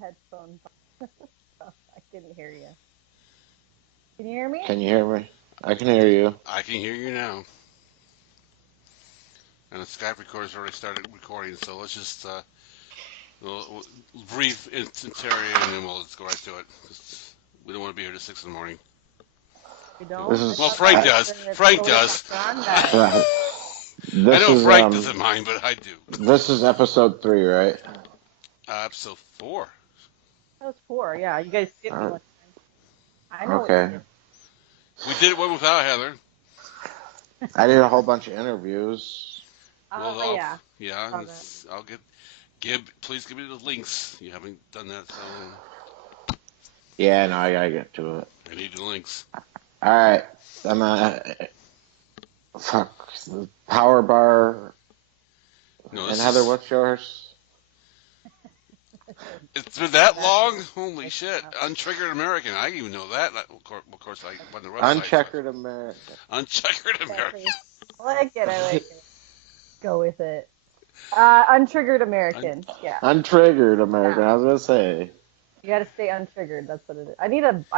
headphones on, so I couldn't hear you. Can you hear me? Can you hear me? I can hear you. I can hear you now. And the Skype recorder's already started recording, so let's just we'll brief interrogation and then we'll just go right to it. We don't want to be here till 6 in the morning. You don't? This I is Well, thought Frank that does. was the Frank Police does. Grande. right. I This know is Frank doesn't mind, but I do. this is episode 3, right? Episode 4. That was 4, yeah. You guys skipped me Uh, one time. I know what you okay. did. We did one without Heather. I did a whole bunch of interviews. Well, Oh, yeah. yeah. Saw that. I'll please give me the links. You haven't done that, so Yeah, no, I gotta get to it. I need the links. All right, I'm fuck Power Bar. No, And this Heather, is. what's yours? It's been that long? Holy shit! Untriggered American. I didn't even know that. Of course, I went on the website. Uncheckered America. Uncheckered American. Exactly. I like it. Go with it. Untriggered American. Yeah. Untriggered American. Yeah. I was gonna say. You got to stay untriggered. That's what it is. I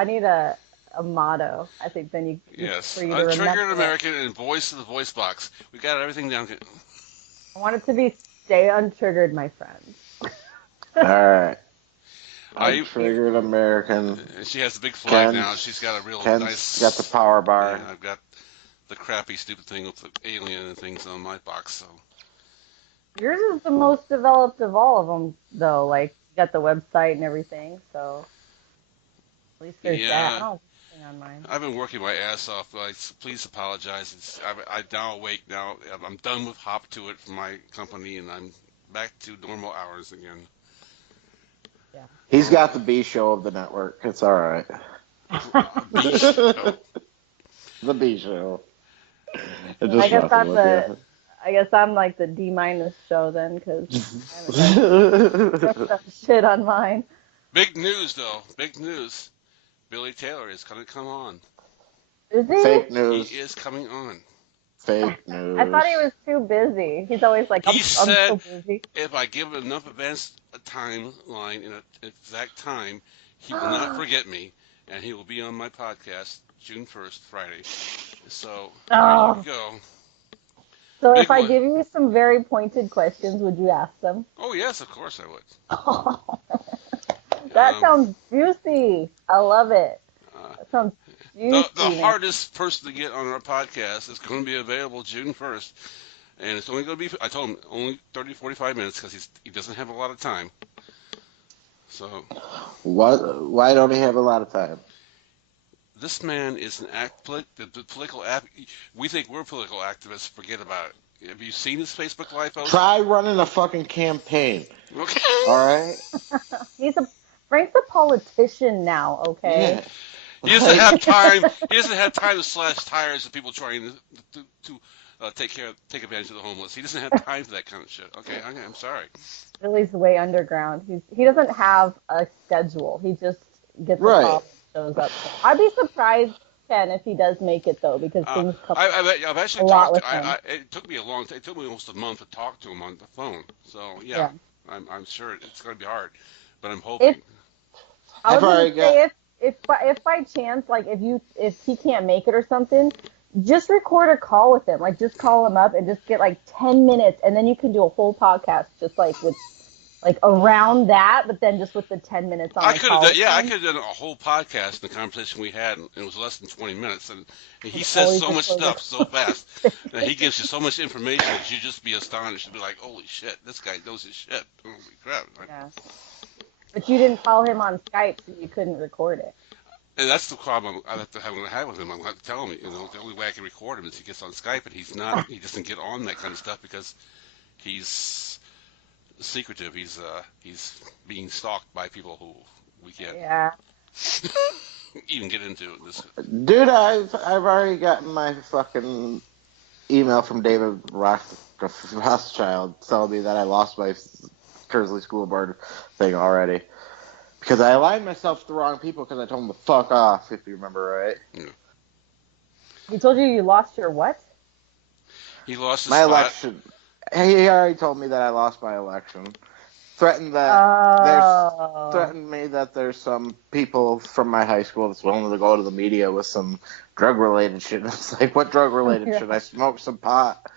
need a motto. I think then you Yes, for you to Untriggered remember it. American and Voice of the Voice Box. We got everything down. I want it to be stay untriggered, my friend. All right. I Untriggered American. She has the big flag Ken's, now. She's got a real Ken's nice. got the Power Bar. Yeah, I've got the crappy, stupid thing with the alien and things on my box. So Yours is the most developed of all of them, though. Like, you got the website and everything, so at least there's that. I don't have anything on mine. I've been working my ass off. But please apologize. I'm now awake now. I'm done with Hop to It from my company, and I'm back to normal hours again. Yeah. He's got the B show of the network. It's all right. B show. The B show. It I just guess messing with I guess I'm like the D- show then, because I you. haven't done shit on mine. Big news, though. Big news. Billy Taylor is going to come on. Is he? Fake He news. is coming on. Fake news. I thought he was too busy. He's always like, I'm He so said busy. if I give him enough advance timeline in an exact time, he will not forget me, and he will be on my podcast June 1st, Friday. So there Oh. you go. So Big if I one. give you some very pointed questions, would you ask them? Oh yes, of course I would. That Um, sounds juicy. I love it. Uh, That sounds juicy. the man. hardest person to get on our podcast is going to be available June 1st, and it's only going to be. I told him only 30, 45 minutes because he doesn't have a lot of time. So What? Why don't he have a lot of time? this man is the political app. We think we're political activists. Forget about it. Have you seen his Facebook Live post? Try running a fucking campaign. Okay. All right. Frank's a politician now, okay? Yeah. He doesn't have time. He doesn't have time to slash tires of people trying to take advantage of the homeless. He doesn't have time for that kind of shit. Okay, I'm sorry. Billy's way underground. He doesn't have a schedule. He just gets a Right. call and shows up. I'd be surprised, Ken, if he does make it though, because things come. I've actually A lot talked. with him. It took me a long time. It took me almost a month to talk to him on the phone. So Yeah. I'm sure it's going to be hard, but I'm hoping. I was I've gonna already say if by chance, like if he can't make it or something, just record a call with him. Like just call him up and just get like 10 minutes, and then you can do a whole podcast just like with like around that, but then just with the 10 minutes on I the could call. have done, I with him. could have done a whole podcast in the conversation we had, and it was less than 20 minutes. And he It's says always so much before stuff the- so fast, and he gives you so much information that you just be astonished and be like, "Holy shit, this guy knows his shit!" Holy crap! Yeah. But you didn't call him on Skype, so you couldn't record it. And that's the problem I have to have with him. I'm going to have to tell him, the only way I can record him is he gets on Skype, and he doesn't get on that kind of stuff because he's secretive. He's being stalked by people who we can't Yeah. even get into this. Dude, I've already gotten my fucking email from David Rothschild telling me that I lost my Kersley School Board thing already. Because I aligned myself with the wrong people because I told them to fuck off, if you remember right. He told you lost your what? He lost his My spot. election. He already told me that I lost my election. threatened Oh. me that there's some people from my high school that's willing to go to the media with some drug related shit. It's like, what drug related shit? I smoke some pot.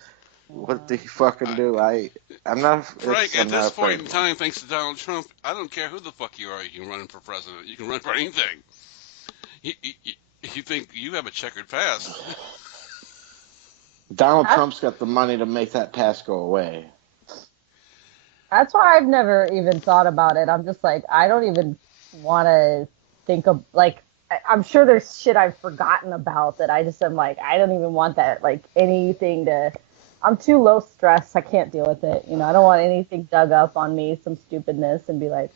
What do you fucking do? I'm not. Frank, at I'm not this afraid. point in time, thanks to Donald Trump, I don't care who the fuck you are. You can run for president. You can run for anything. You think you have a checkered past? Donald Trump's got the money to make that past go away. That's why I've never even thought about it. I'm just like, I don't even want to think of, like, I'm sure there's shit I've forgotten about that I just am like, I don't even want that, like, anything to, I'm too low stress. I can't deal with it. You know, I don't want anything dug up on me, some stupidness, and be like,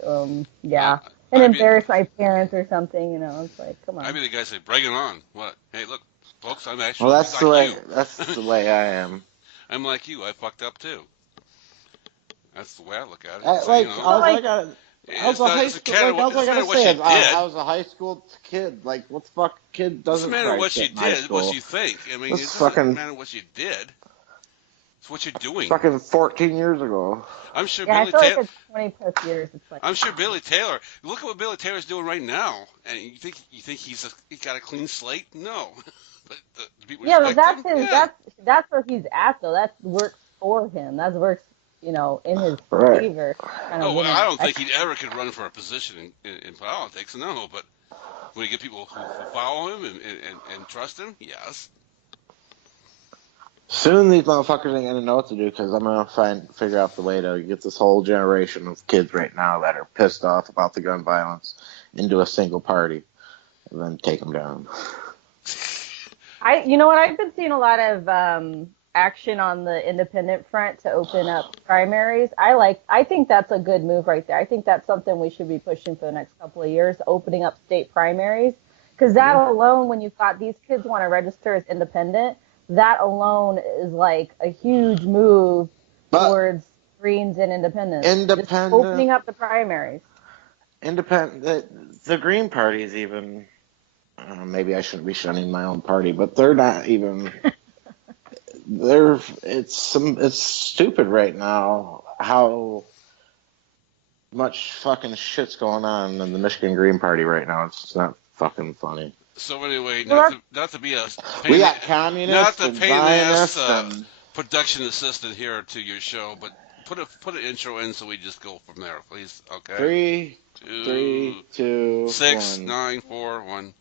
yeah. And embarrass my parents or something, you know. It's like, come on. I'd be the guy say, bring it on. What? Hey, look, folks, I'm actually Well, that's like the way. you. That's the way I am. I'm like you. I fucked up too. That's the way I look at it. I, So, like, you know, all I got. I was a high school. Like, all I gotta say is I was a high school kid. Like, what the fuck, kid doesn't matter cry what shit you in high did, school. what you think. I mean, it doesn't fucking matter what you did. It's what you're doing. Fucking 14 years ago. I'm sure yeah, Billy I feel Taylor. like it's 20 plus years. It's like, I'm sure Billy Taylor. Look at what Billy Taylor's doing right now, and you think he's got a clean slate? No, but the people yeah, but respect that's him. his. Yeah. That's where he's at though. That works for him. That works, you know, in his favor. Kind of well, I don't think he ever could run for a position in politics. No, but when you get people who follow him and trust him, yes. Soon these motherfuckers ain't gonna know what to do because I'm gonna figure out the way to get this whole generation of kids right now that are pissed off about the gun violence into a single party, and then take them down. You know what? I've been seeing a lot of action on the independent front to open up primaries. I think that's a good move right there. I think that's something we should be pushing for the next couple of years, opening up state primaries, because that alone, when you've got these kids want to register as independent, that alone is like a huge move towards Greens and independence. Just opening up the primaries. The Green Party is even. Maybe I shouldn't be shunning my own party, but they're not even. It's stupid right now how much fucking shit's going on in the Michigan Green Party right now. It's not fucking funny. So anyway, not to be a we got communists not to and pay the Zionists production assistant here to your show, but put an intro in so we just go from there, please. Okay. 3, 2, 6, 1. 9, 4, 1.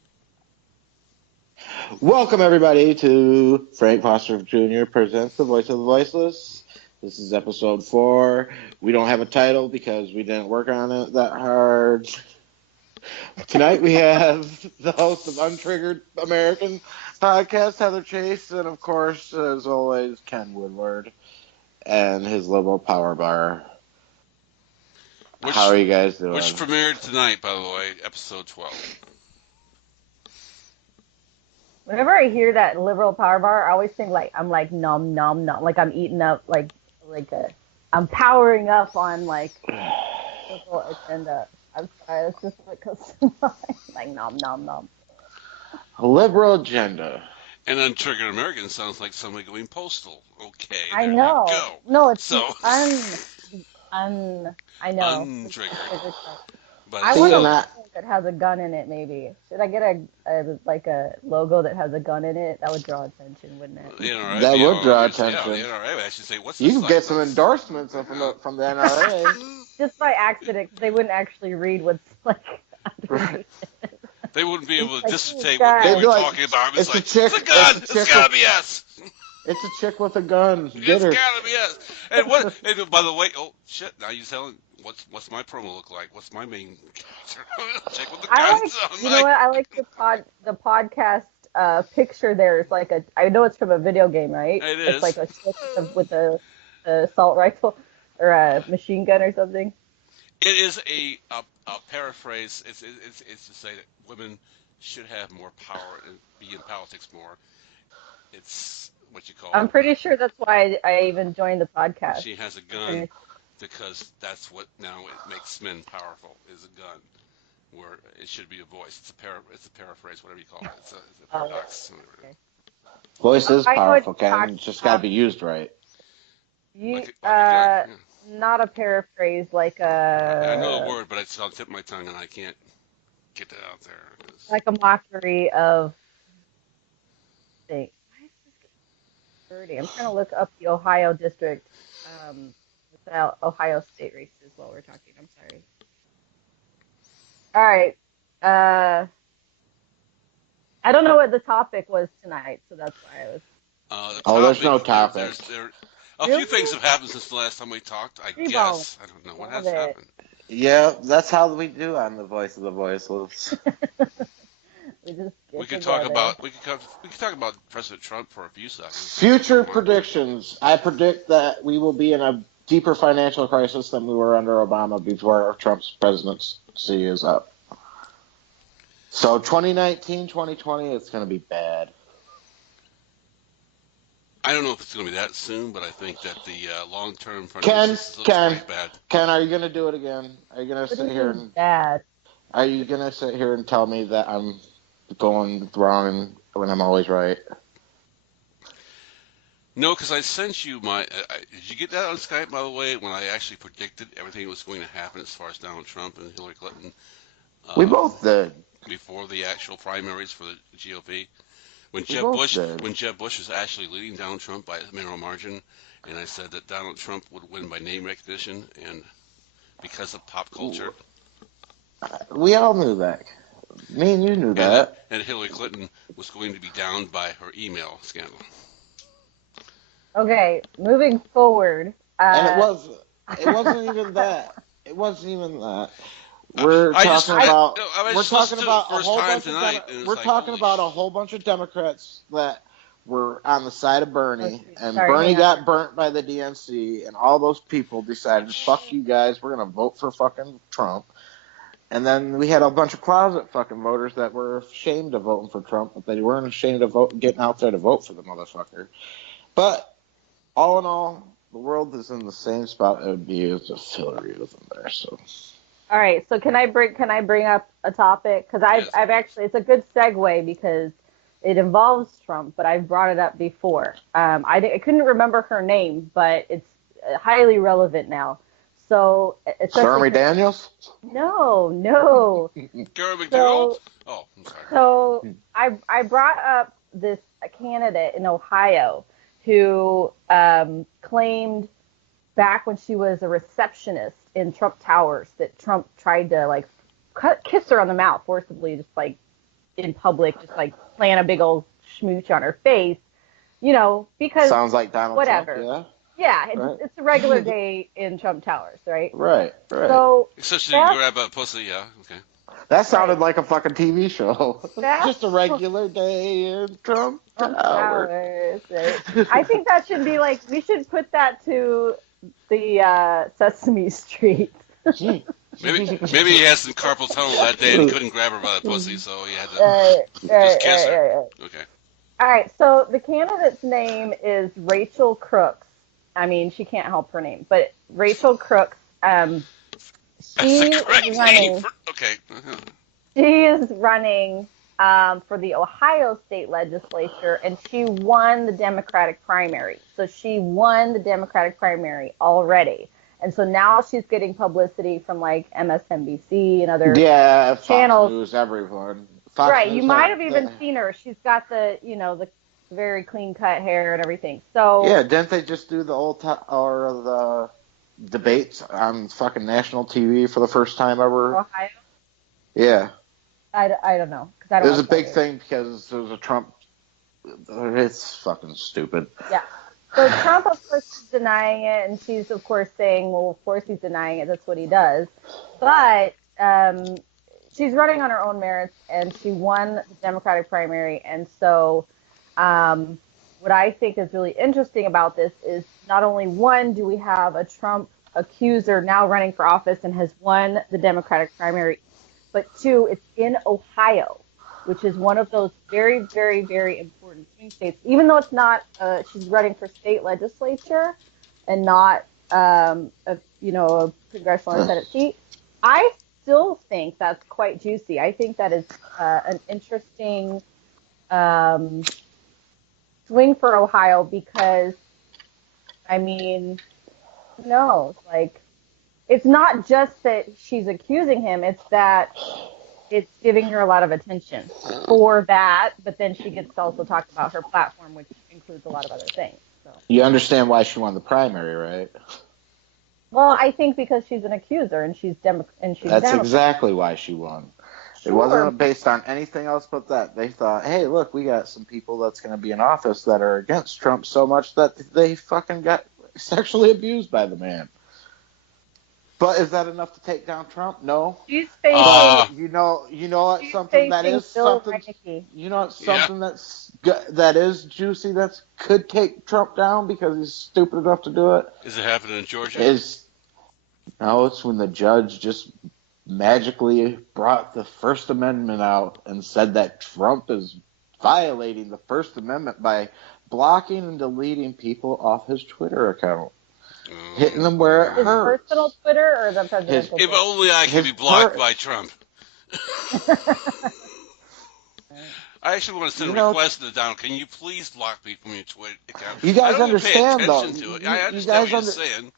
Welcome everybody to Frank Foster Jr. presents The Voice of the Voiceless. This is episode 4. We don't have a title because we didn't work on it that hard. Tonight we have the host of Untriggered American Podcast, Heather Chase, and of course, as always, Ken Woodward and his Lobo Power Bar. How are you guys doing? Which premiered tonight, by the way, episode 12. Whenever I hear that liberal power bar, I always think like I'm like nom nom nom, like I'm eating up I'm powering up on like liberal agenda. I'm sorry, it's just what comes to mind. Like nom nom nom. A liberal agenda. And Untriggered American sounds like somebody going postal. Okay, I know. You go. No, it's so I know. Untriggered. But I want a logo that has a gun in it, maybe. Should I get a logo that has a gun in it? That would draw attention, wouldn't it? That would draw attention. Yeah, the NRA would actually say, what's you this? Can get some endorsements from the NRA. Just by accident, because they wouldn't actually read what's like. They wouldn't be able to dissipate what they were talking about. It's a gun. It's gotta be us. It's a chick with a gun. It's gotta be us. And what? And by the way, oh shit! Now you're telling. What's my promo look like? What's my main chick with the guns? You know what? I like the podcast picture. There is like I know it's from a video game, right? It is. It's like a chick with a assault rifle or a machine gun or something. It is a paraphrase. It's to say that women should have more power and be in politics more. It's what you call. I'm pretty sure that's why I even joined the podcast. She has a gun because that's what now it makes men powerful is a gun, where it should be a voice. It's a paraphrase, whatever you call it. It's a paradox. Okay. Voice is powerful, Ken. It's just got to be used right. not a paraphrase, like I know the a word, but it's on the tip of my tongue, and I can't get that out there. 'Cause mockery of things. Why is this getting dirty? I'm trying to look up the Ohio district, without Ohio state races while we're talking. I'm sorry. All right. Uh, I don't know what the topic was tonight, so that's why I was the Oh, there's topic, no topic. a few things really have happened since the last time we talked. I free balling. guess I don't know what Love has it. happened. Yeah, that's how we do on the Voice of the Voiceless. We just We get could talk together. about we could talk about President Trump for a few seconds if you Future want. predictions. I predict that we will be in a deeper financial crisis than we were under Obama before Trump's presidency is up. So 2019, 2020, it's going to be bad. I don't know if it's going to be that soon, but I think that the long-term Ken, prognosis looks Ken, pretty bad. Ken, are you going to do it again? Are you going to What do sit you here mean and bad? are you going to sit here and tell me that I'm going wrong when I'm always right? No, because I sent you my. Did you get that on Skype, by the way, when I actually predicted everything that was going to happen as far as Donald Trump and Hillary Clinton We um, both did. before the actual primaries for the GOP? We both did. When Jeb Bush was actually leading Donald Trump by a minimal margin, and I said that Donald Trump would win by name recognition and because of pop culture, We all knew that. Me and you knew that. and Hillary Clinton was going to be downed by her email scandal. Okay, moving forward. And it wasn't I even that. It wasn't even that. We're I just talking I, about I we're just talking listened to it about the a first whole time bunch of tonight, and it's we're like talking holy about a whole bunch of Democrats that were on the side of Bernie, Okay, and sorry, Bernie hang on. got burnt by the DNC, and all those people decided, fuck you guys, we're gonna vote for fucking Trump. And then we had a bunch of closet fucking voters that were ashamed of voting for Trump, but they weren't ashamed of getting out there to vote for the motherfucker. But all in all, the world is in the same spot it would be if Hillary was in there. So All right, so can I bring up a topic? Because I've yes, I've actually it's a good segue because it involves Trump, but I've brought it up before. I couldn't remember her name, but it's highly relevant now. So especially Stormy 'cause- Daniels? no. Gary McDonald. So Oh, I'm sorry. so I brought up this candidate in Ohio who claimed back when she was a receptionist in Trump Towers that Trump tried to like kiss her on the mouth forcibly, just like in public, just like plant a big old schmooch on her face, because Sounds like Donald Trump, whatever. yeah? Yeah, Right? it's a regular day in Trump Towers, right? Right, right. So Except she didn't that's grab a pussy. Yeah, okay. That right. sounded like a fucking TV show. That's Just a regular day in Trump Trump Tower. Towers, right? I think that should be like we should put that to the Sesame Street. Maybe he had some carpal tunnel that day and he couldn't grab her by the pussy, so he had to Right, just right, kiss right, her. right, right. Okay. All right, so the candidate's name is Rachel Crooks. I mean, she can't help her name, but Rachel Crooks. That's the She is correct name running. for. Okay. She is running for the Ohio state legislature, and she won the Democratic primary. So she won the Democratic primary already, and so now she's getting publicity from like MSNBC and other Yeah, Fox channels. News, everyone. Fox Right, you News might had have even seen her. She's got the very clean cut hair and everything. So yeah, didn't they just do the or the debates on fucking national TV for the first time ever? Ohio, Yeah. I don't know because I It don't was a watch that big news. thing because there was a Trump. It's fucking stupid. Yeah. So Trump, of course, is denying it, and she's, of course, saying, well, of course he's denying it. That's what he does. But she's running on her own merits, and she won the Democratic primary. And so what I think is really interesting about this is not only, one, do we have a Trump accuser now running for office and has won the Democratic primary, but two, it's in Ohio, which is one of those very, very, very important swing states. Even though it's not, she's running for state legislature and not, a congressional or Senate seat. I still think that's quite juicy. I think that is an interesting swing for Ohio because, I mean, knows. Like, it's not just that she's accusing him, it's that it's giving her a lot of attention for that, but then she gets to also talk about her platform, which includes a lot of other things. So, You understand why she won the primary, right? well, I think because she's an accuser and she's That's Democrat. exactly why she won. It Sure. wasn't based on anything else but that. They thought, hey, look, we got some people that's going to be in office that are against Trump so much that they fucking got sexually abused by the man. But is that enough to take down Trump? No. She's facing. Uh, You know what? She's Something that facing is Bill something. Reineke. You know, it's yeah. something that is juicy that could take Trump down because he's stupid enough to do it. Is it happening in Georgia? It's when the judge just magically brought the First Amendment out and said that Trump is violating the First Amendment by blocking and deleting people off his Twitter account, hitting them where it His hurts. personal Twitter or the presidential If Twitter? only I could be blocked by Trump. I actually want to send a request to Donald. Can you please block me from your Twitter account? You guys I don't understand, even pay attention though. to it. You- I you understand guys what you're saying.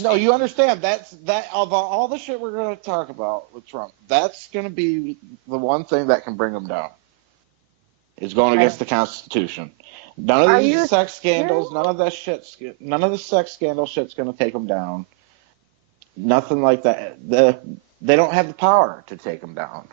No, you understand. That of all the shit we're going to talk about with Trump, that's going to be the one thing that can bring him down. Is going against the Constitution. None of these sex scandals, none of that shit, none of the sex scandal shit's going to take him down. Nothing like that. They don't have the power to take him down.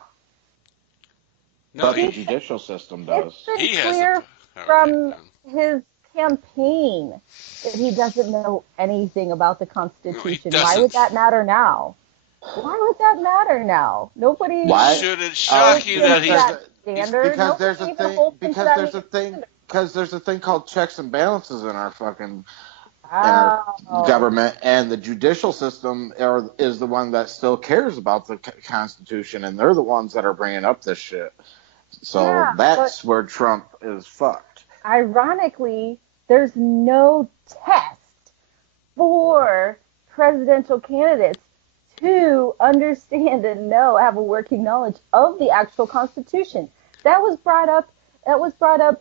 No, But the judicial system does. It's been clear from his campaign that he doesn't know anything about the Constitution. No, why would that matter now? Why would that matter now? Nobody. Why? Should it shock you that he's standard? Because there's a thing. Because there's a thing called checks and balances in our fucking in our government, and the judicial system is the one that still cares about the Constitution, and they're the ones that are bringing up this shit. So that's where Trump is fucked. Ironically, there's no test for presidential candidates to understand and have a working knowledge of the actual Constitution. That was brought up.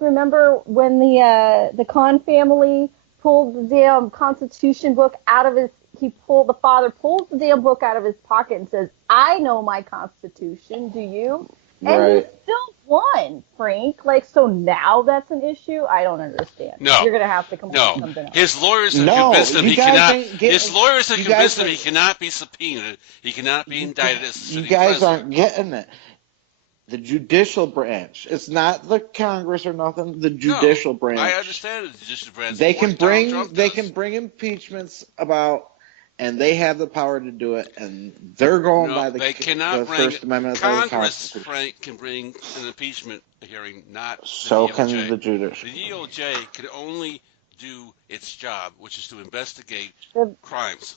Remember when the Khan family pulled the damn Constitution book out of the father pulls the damn book out of his pocket and says, "I know my Constitution. Do you?" And he still won, Frank. Like, so now that's an issue? I don't understand. No. You're going to have to come up with something else. His lawyers have convinced him he cannot. His lawyers have convinced him he cannot be subpoenaed. He cannot be indicted as sitting president. You guys aren't getting it. The judicial branch. It's not the Congress or nothing. The judicial branch. I understand the judicial branch. They can bring impeachments about, and they have the power to do it, and they're going by the First Amendment. Congress, Frank, can bring an impeachment hearing, not so the DOJ. Can the judicial. The DOJ can only do its job, which is to investigate crimes.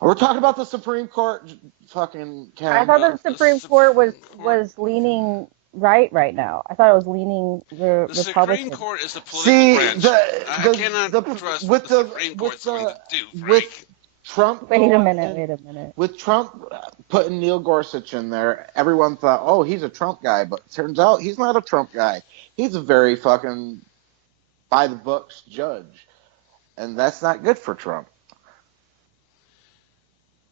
We're talking about the Supreme Court fucking... I thought the Supreme Court was leaning right now. I thought it was leaning the Republican. Supreme Court is the political branch. I cannot trust what the Supreme Court's going to do, Frank. With Trump... Wait a minute. With Trump putting Neil Gorsuch in there, everyone thought, oh, he's a Trump guy, but it turns out he's not a Trump guy. He's a very fucking by-the-books judge, and that's not good for Trump.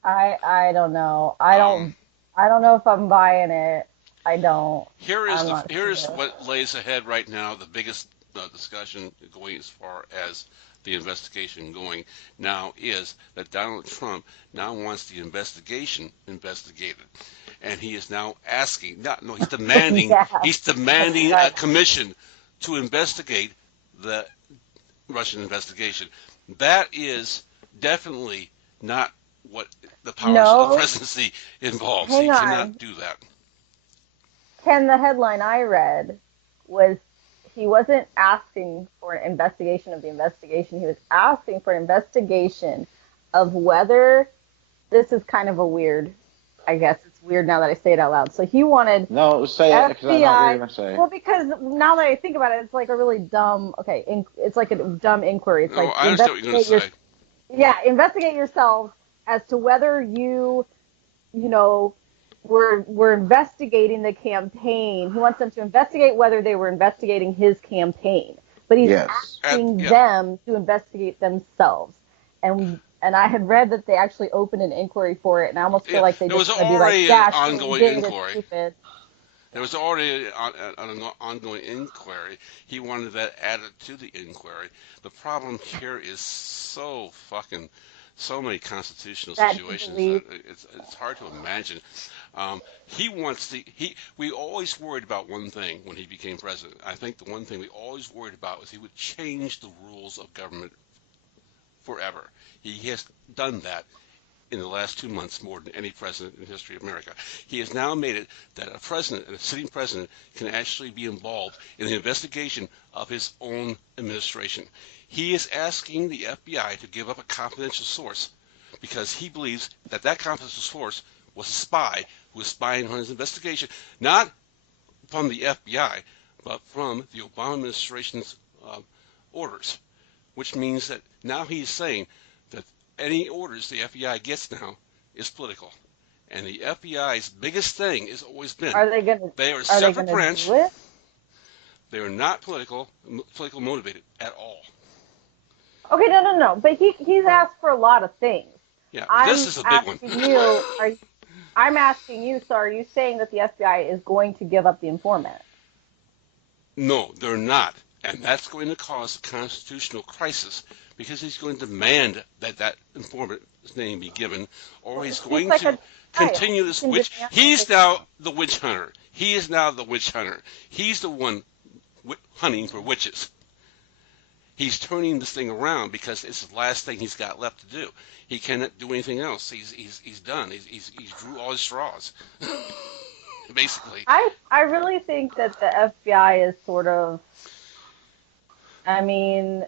I don't know. I don't know if I'm buying it. I don't. Here's what lays ahead right now. The biggest discussion going as far as the investigation going now is that Donald Trump now wants the investigation investigated, and he is now asking. He's demanding. He's demanding a commission to investigate the Russian investigation. That is definitely not what the powers of the presidency involves. He cannot do that. Ken, the headline I read was he wasn't asking for an investigation of the investigation. He was asking for an investigation of whether this is kind of a weird, I guess it's weird now that I say it out loud. So he wanted say it because I know what you're going to say. Well, because now that I think about it, it's like a really dumb, it's like a dumb inquiry. It's I understand what you're going to say. Yeah, investigate yourselves as to whether you were investigating the campaign. He wants them to investigate whether they were investigating his campaign. But he's asking them to investigate themselves. And and I had read that they actually opened an inquiry for it, and I almost feel Yeah, like they there was just want to be like, already an yeah, sure, we ongoing did it, it's inquiry. stupid. There was already an ongoing inquiry. He wanted that added to the inquiry. The problem here is so many constitutional That he situations that believes. it's hard to imagine. He wants to. We always worried about one thing when he became president. I think the one thing we always worried about was he would change the rules of government forever. He has done that in the last 2 months more than any president in the history of America. He has now made it that a president, a sitting president, can actually be involved in the investigation of his own administration. He is asking the FBI to give up a confidential source because he believes that that confidential source was a spy who was spying on his investigation, not from the FBI, but from the Obama administration's orders, which means that now he's saying that any orders the FBI gets now is political. And the FBI's biggest thing has always been Are they gonna? they are a Are they separate gonna branch. do it? They are not political motivated at all. Okay, no. But he's asked for a lot of things. Yeah, this I'm is a big one. asking you. I'm asking you. So, are you saying that the FBI is going to give up the informant? No, they're not. And that's going to cause a constitutional crisis because he's going to demand that that informant's name be given, or he's going like to a continue this He can witch. demand He's it. now the witch hunter. He is now the witch hunter. He's the one hunting for witches. He's turning this thing around because it's the last thing he's got left to do. He cannot do anything else. He's done. He's drew all his straws, basically. I really think that the FBI is sort of. I mean,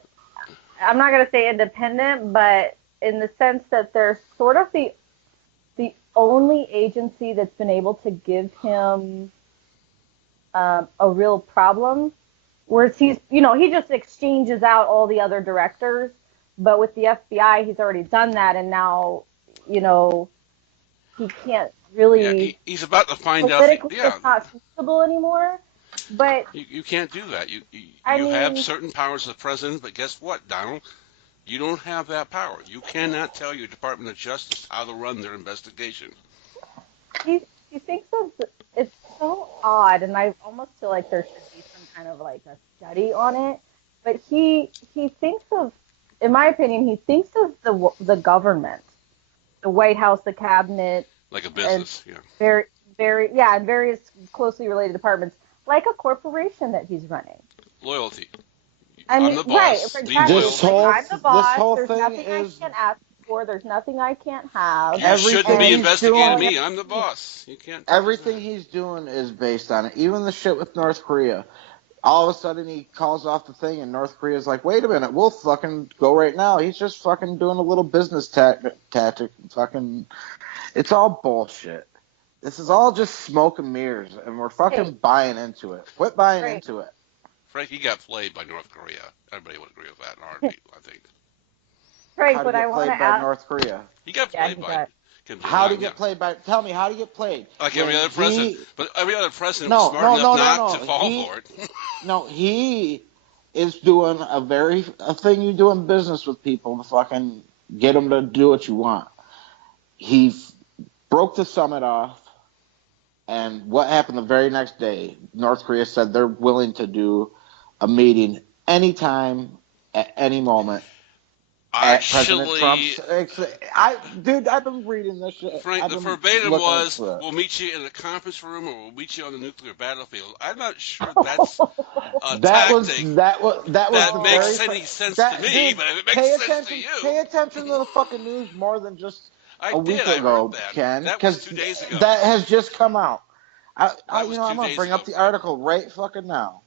I'm not going to say independent, but in the sense that they're sort of the only agency that's been able to give him a real problem. Whereas he just exchanges out all the other directors, but with the FBI, he's already done that, and now, he can't really. Yeah, he's about to find out. Politically, Yeah, it's not feasible anymore. But you can't do that. You I have mean, certain powers as the president, but guess what, Donald? You don't have that power. You cannot tell your Department of Justice how to run their investigation. he thinks of it's so odd, and I almost feel like there should be some kind of like a study on it. But he thinks of, in my opinion, he thinks of the government, the White House, the cabinet, Like a business, yeah. and various closely related departments, like a corporation that he's running. Loyalty. I mean, I'm the boss. right, Need exactly. This It's loyalty. whole- like, I'm the boss. this whole There's thing nothing is- I can't ask for. There's nothing I can't have. You shouldn't be he's investigating doing- me. I'm the boss. You can't. Everything he's doing is based on it. Even the shit with North Korea. All of a sudden he calls off the thing and North Korea's like, wait a minute, we'll fucking go right now. He's just fucking doing a little business tactic. Fucking, it's all bullshit. This is all just smoke and mirrors, and we're fucking buying into it. Quit buying into it. Frankie got played by North Korea. Everybody would agree with that in a heartbeat, I think. Right, How to but I get want played to by ask. North Korea. He got Yeah, played he by got. Kim How to Jong-un, get yeah. played by? Tell me how to get played. Like every When other president. But every other president No, was smart no, enough no, not no, to fall he- for it. No, he is doing a thing you do in business with people to fucking get them to do what you want. He broke the summit off, and what happened the very next day? North Korea said they're willing to do a meeting anytime, at any moment. At President Actually, Trump's, I've been reading this shit. Frank, I've the been verbatim looking was, into it. we'll meet you in the conference room or we'll meet you on the nuclear battlefield. I'm not sure that's a That tactic was that the makes very any sense that, to me, dude, but if it pay makes sense attention, to you, Pay attention to the fucking news more than just I a week did. I ago, heard that. Ken. That was 'cause 2 days ago. That has just come out. was I'm 2 gonna days bring ago, up the Frank. article right fucking now.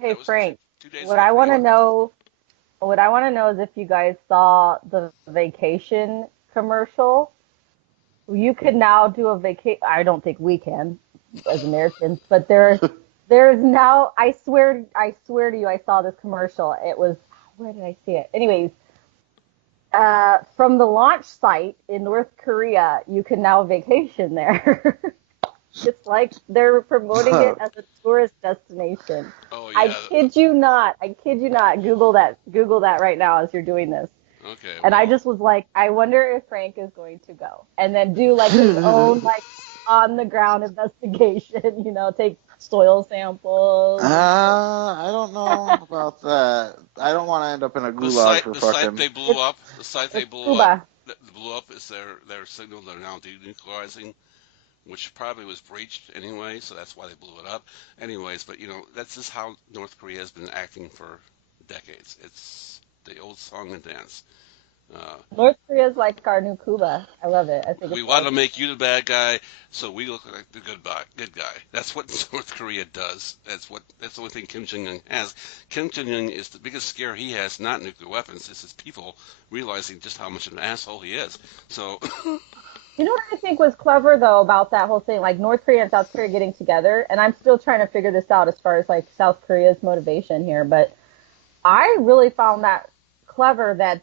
Hey, That was Frank. 2 days What ago, I want to Frank. know. What I want to know is if you guys saw the vacation commercial. You could now do a vacation. I don't think we can as Americans, but there's now. I swear to you, I saw this commercial. It was, where did I see it? Anyways, from the launch site in North Korea, you can now vacation there. It's like they're promoting it as a tourist destination. Oh, yeah. I kid you not. Google that right now as you're doing this. Okay. And Well, I just was like, I wonder if Frank is going to go. And then do like his own like on the ground investigation, take soil samples. I don't know about that. I don't want to end up in a gulag for the site fucking. they blew up, It's scuba. that blew up is their signal they're now denuclearizing, which probably was breached anyway, so that's why they blew it up. Anyways, but that's just how North Korea has been acting for decades. It's the old song and dance. Uh, North Korea is like our new Cuba. I love it. I think we it's want like, to make you the bad guy, so we look like the good guy. That's what North Korea does. That's the only thing Kim Jong Un has. Kim Jong Un is the biggest scare he has, not nuclear weapons. It's his people realizing just how much of an asshole he is. So, what I think was clever though about that whole thing, like North Korea and South Korea getting together, and I'm still trying to figure this out as far as like South Korea's motivation here, but I really found that clever that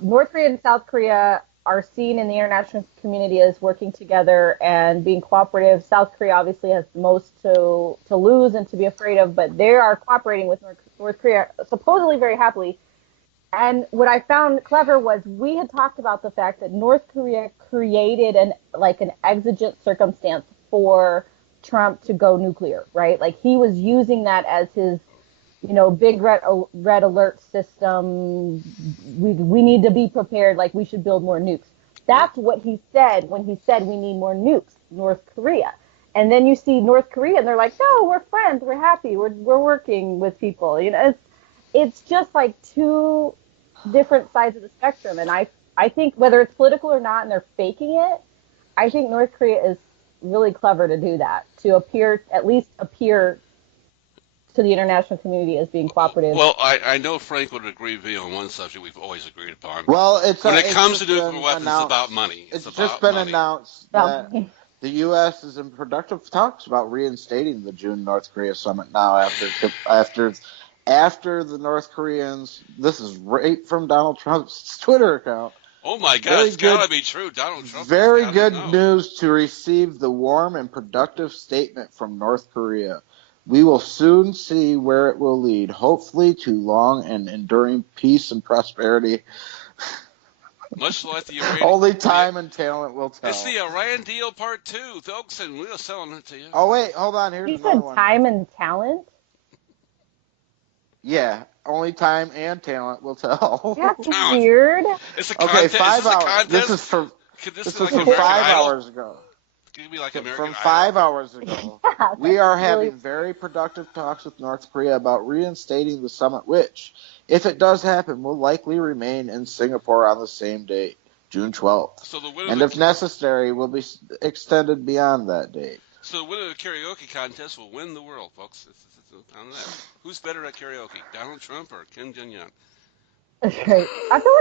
North Korea and South Korea are seen in the international community as working together and being cooperative. South Korea obviously has the most to lose and to be afraid of, but they are cooperating with North Korea supposedly very happily. And what I found clever was we had talked about the fact that North Korea created an exigent circumstance for Trump to go nuclear, right? Like he was using that as his big red alert system. We need to be prepared. Like we should build more nukes. That's what he said when he said we need more nukes, North Korea. And then you see North Korea, and they're like, no, we're friends, we're happy, we're working with people. It's just like two different sides of the spectrum. And I think whether it's political or not, and they're faking it, I think North Korea is really clever to do that, to at least appear to the international community as being cooperative. well, I know Frank would agree with me on one subject we've always agreed upon. Well, When it it's comes to just nuclear been weapons, it's announced. about money. It's just about been money. announced that the U.S. is in productive talks about reinstating the June North Korea summit now after the North Koreans. This is right from Donald Trump's Twitter account. Oh my God, Very it's good. gotta be true. Donald Trump. Very Gotta good know. news to receive the warm and productive statement from North Korea. We will soon see where it will lead, hopefully to long and enduring peace and prosperity. Much like the Iranian. Only time and talent will tell. It's the Iran deal part 2, folks, and we're selling it to you. Oh, wait, hold on. Here's He another said one. time and talent? Yeah, only time and talent will tell. That's Talent. weird. It's a Okay, contest. 5 is this a hours. contest? This is from like from American 5 Idol? hours ago. Could it be like American From Idol? 5 hours ago. Yeah, We are that's having really very productive talks with North Korea about reinstating the summit, which, if it does happen, will likely remain in Singapore on the same date, June 12th. So the winner And if necessary, will be extended beyond that date. So the winner of the karaoke contest will win the world, folks. It's on that. Who's better at karaoke, Donald Trump or Kim Jong Un? that's great. I feel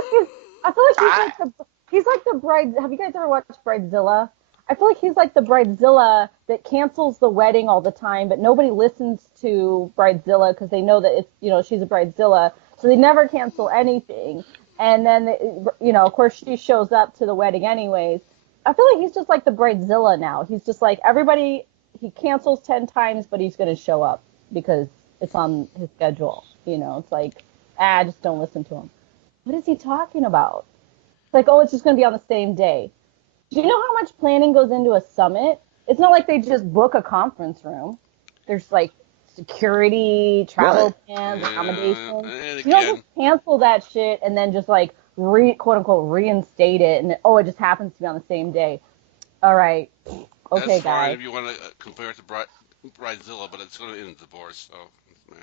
like he's like the bride. Have you guys ever watched Bridezilla? I feel like he's like the Bridezilla that cancels the wedding all the time, but nobody listens to Bridezilla because they know that she's a Bridezilla, so they never cancel anything. And then of course she shows up to the wedding anyways. I feel like he's just like the Bridezilla now. He's just like everybody. He cancels 10 times, but he's going to show up because it's on his schedule. It's like, just don't listen to him. What is he talking about? It's like, oh, it's just going to be on the same day. Do you know how much planning goes into a summit? It's not like they just book a conference room. There's like security, travel plans, accommodations. And You don't just cancel that shit and then just like quote unquote reinstate it and it just happens to be on the same day. All right. Okay, that's fine guys. if you want to compare it to Bridezilla, but it's going to end in divorce, so it's not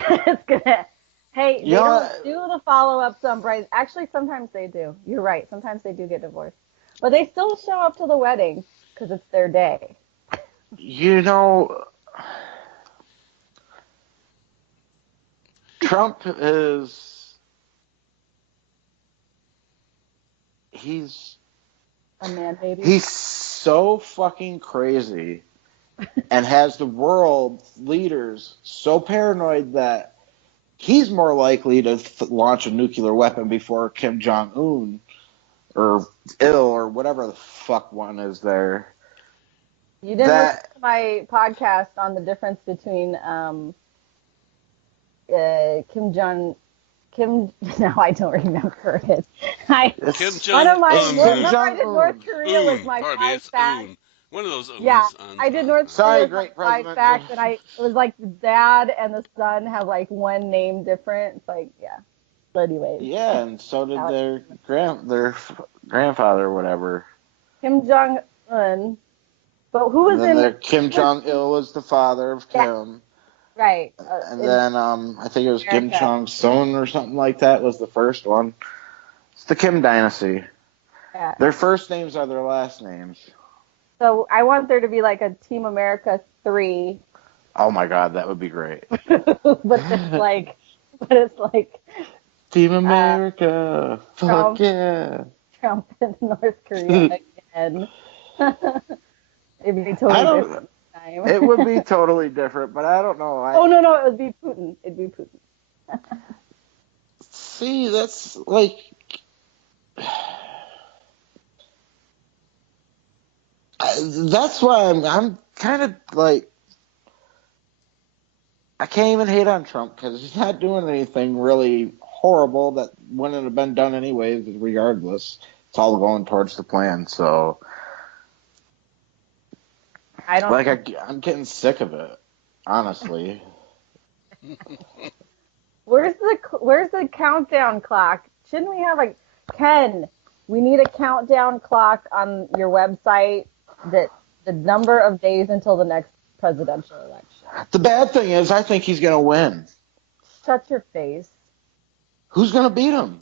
anyway. It's gonna. Hey, they don't do the follow-ups on Bride. Actually, sometimes they do. You're right. Sometimes they do get divorced, but they still show up to the wedding because it's their day. Trump is. He's A man baby. He's so fucking crazy and has the world leaders so paranoid that he's more likely to launch a nuclear weapon before Kim Jong-un or or whatever the fuck one is there. You didn't listen to my podcast on the difference between Kim. No, I don't remember it. Kim One Jong of my It's Kim remember I Jong did North Un. Korea with Un. my Pardon me, 5 it's facts. Un. One of those Yeah, Uns. I did North Sorry, Korea with my great 5 President. facts, and it was like the dad and the son have like one name different. It's like, yeah. So anyways, Yeah, and so did Alex. their grandfather or whatever. Kim Jong Un. But who And was then in? their Kim Jong Il was the father of Yeah, Kim. right. And In then I think it was Kim America. Jong Son or something like that was the first one. It's the Kim dynasty. Yeah. Their first names are their last names. So I want there to be like a Team America 3, Oh my God, that would be great. but it's like Team uh, America, fuck Trump, yeah. Trump in North Korea again. It'd be I totally don't. different this time. It would be totally different, but I don't know. Oh no, it would be Putin. It'd be Putin. See, that's like. That's why I'm kind of like. I can't even hate on Trump because he's not doing anything really horrible that wouldn't have been done anyways, regardless. It's all going towards the plan. So, I don't. like, I'm getting sick of it, honestly. Where's the countdown clock? Shouldn't we have like Ken? We need a countdown clock on your website that the number of days until the next presidential election. The bad thing is, I think he's going to win. Shut your face. Who's going to beat him?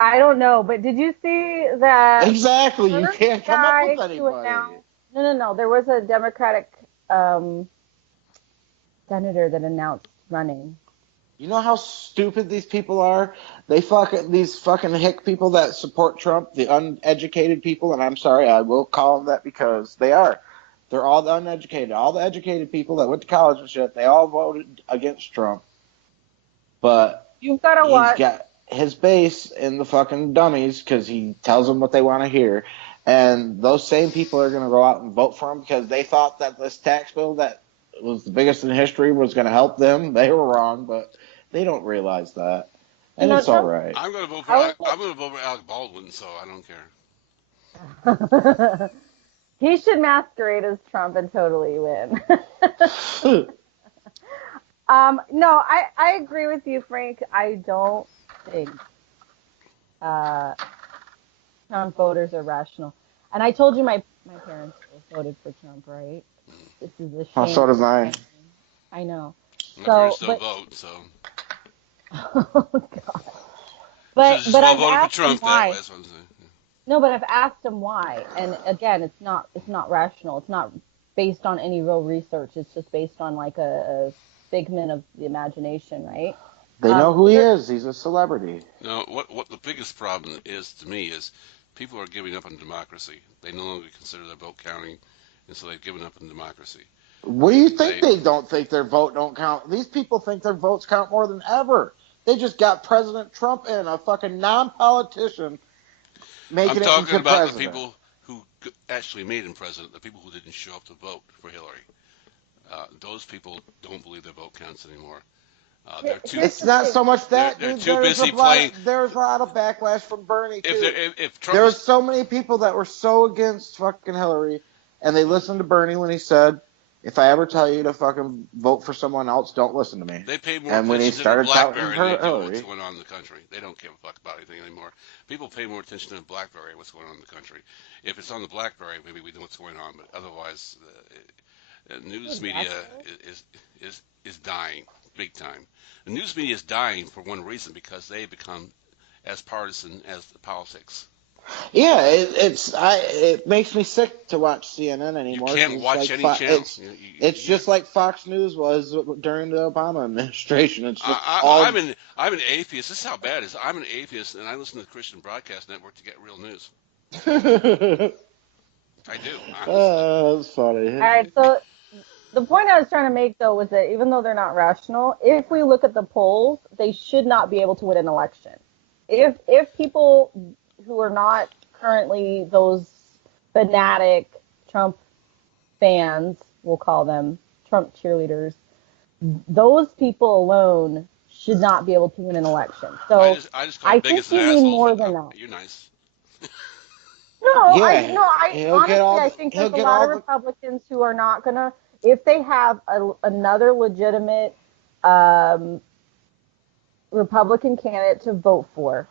I don't know, but did you see that Exactly. You first can't come up guy with to anybody. announce? No. There was a Democratic senator that announced running. You know how stupid these people are? These fucking hick people that support Trump, the uneducated people, and I'm sorry, I will call them that because they are. They're all the uneducated. All the educated people that went to college and shit, they all voted against Trump. But You've got to he's watch. got his base in the fucking dummies because he tells them what they want to hear. And those same people are going to go out and vote for him because they thought that this tax bill that was the biggest in history was going to help them. They were wrong, but they don't realize that. And it's all right. I'm going to vote for Alec Baldwin, so I don't care. He should masquerade as Trump and totally win. No, I agree with you, Frank. I don't think Trump voters are rational. And I told you my parents voted for Trump, right? This is a shame. Oh, so does mine. I know. My parents still vote, so. Oh God. But Just well I've voted for asked Trump them why. that way. That's what I'm saying. No, but I've asked them why, and again, it's not rational. It's not based on any real research. It's just based on like a figment of the imagination, right? They know who he is. He's a celebrity. No, what the biggest problem is to me is people are giving up on democracy. They no longer consider their vote counting, and so they've given up on democracy. What do you think they don't think their vote don't count? These people think their votes count more than ever. They just got President Trump in, a fucking non-politician, making it into I'm talking about president. the people who actually made him president, the people who didn't show up to vote for Hillary. Those people don't believe their vote counts anymore. It's not so much that, they're dude. too busy playing. There's a lot of backlash from Bernie, too. If Trump there was so many people that were so against fucking Hillary, and they listened to Bernie when he said, if I ever tell you to fucking vote for someone else, don't listen to me. They pay more and when he attention to the started BlackBerry touting than they do Hillary, what's going on in the country. They don't give a fuck about anything anymore. People pay more attention to the BlackBerry what's going on in the country. If it's on the BlackBerry, maybe we know what's going on, but otherwise, news media is dying big time. The news media is dying for one reason, because they become as partisan as the politics. yeah, it makes me sick to watch CNN anymore. You can't watch any channel. It's just like Fox News was during the Obama administration. It's just I'm an atheist. This is how bad it is. I'm an atheist, and I listen to the Christian Broadcast Network to get real news. I do. That's funny. All right, so the point I was trying to make, though, was that even though they're not rational, if we look at the polls, they should not be able to win an election. If people who are not currently those fanatic Trump fans, we'll call them Trump cheerleaders, those people alone should not be able to win an election. I So just call I it think biggest you an need asshole more for than that. you're nice. Yeah, I he'll get honestly, all I the, think he'll there's a get lot all of the. Republicans who are not gonna, if they have another legitimate um, Republican candidate to vote for,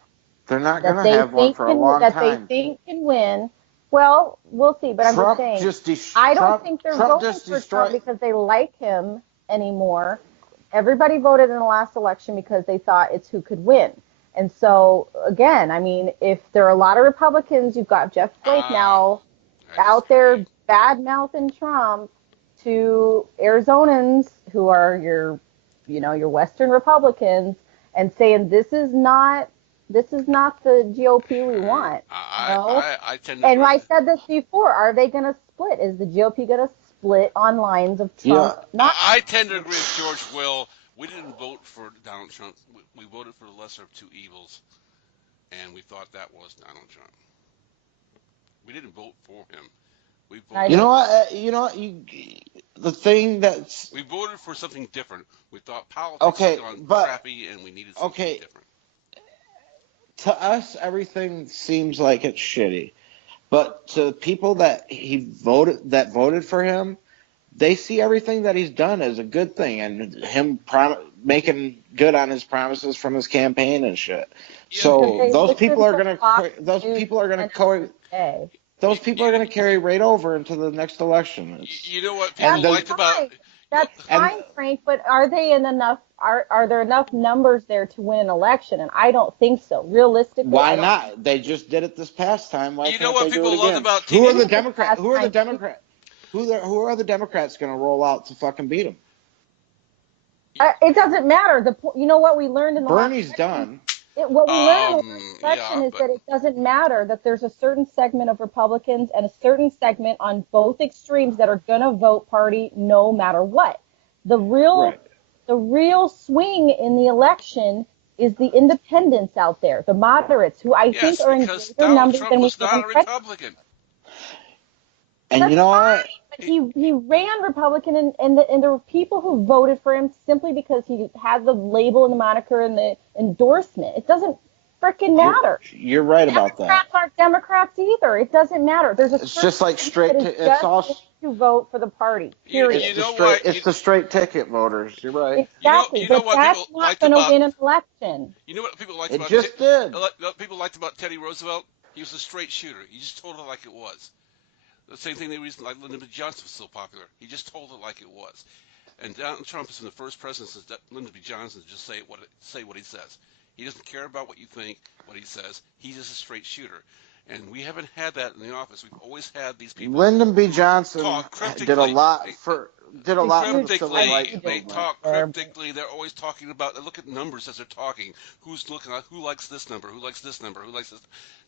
They're not that gonna they have one think for a long time. can win. Well, we'll see. But I'm just saying, I don't think they're Trump voting just for Trump destroyed. because they like him anymore. Everybody voted in the last election because they thought it's who could win. And so, again, I mean, if there are a lot of Republicans, you've got Jeff Flake now I out disagree. there bad mouthing Trump to Arizonans who are your Western Republicans and saying this is not the GOP we want. I tend to And agree. I said this before. Are they going to split? Is the GOP going to split on lines of Trump? Yeah, Not. I tend to agree with George Will. We didn't vote for Donald Trump. We voted for the lesser of two evils, and we thought that was Donald Trump. We didn't vote for him. We I voted you know didn't. for what? You know what? The thing that's we voted for something different. We thought politics had okay, gone but crappy, and we needed something okay. different. To us, everything seems like it's shitty. But to people that voted for him, they see everything that he's done as a good thing, and him making good on his promises from his campaign and shit. You, Because So they listened to Fox News and NSA. those people are gonna carry right over into the next election. you know what And people That's the liked about fine. you know, That's and fine, Frank. But are they in enough? Are there enough numbers there to win an election? And I don't think so. Realistically, I why don't think not? They just did it this past time. Why you know can't what they do it people loved again? about Who Ted. are they the did this Democrat? last Who are the time too. Democrat? Who are the Democrats going to roll out to fucking beat him? It doesn't matter. You know what we learned in the last Bernie's election? done. What we learned in the last Yeah, election is but that it doesn't matter that there's a certain segment of Republicans and a certain segment on both extremes that are going to vote party no matter what. The real Right. the real swing in the election is the independents out there, the moderates, who I think yes, are in because greater Donald numbers Trump than we was give not them a credit. Republican. And you That's know fine, what? but he ran Republican, and there were people who voted for him simply because he had the label and the moniker and the endorsement. It doesn't freaking matter. You're right about that. Democrats aren't Democrats either. It doesn't matter. There's a It's certain just like segment that is it's just all going to vote for the party. You Period. you know what it's the straight ticket voters. You're right. Exactly. you know But what that's people not liked going to about win an election. you know what people liked It about just did. what people liked about Teddy Roosevelt. He was a straight shooter. He just told it like it was. The same thing the reason like Lyndon B. Johnson was so popular. He just told it like it was. And Donald Trump is in the first president since Lyndon B. Johnson to just say what he says. He doesn't care about what you think, what he says. He's just a straight shooter. And we haven't had that in the office. We've always had these people Lyndon B. who Johnson talk did a cryptically. lot They, for the civil rights they movement. talk cryptically. They're always talking about. They look at numbers as they're talking. Who's looking at who likes this number? Who likes this number? Who likes this?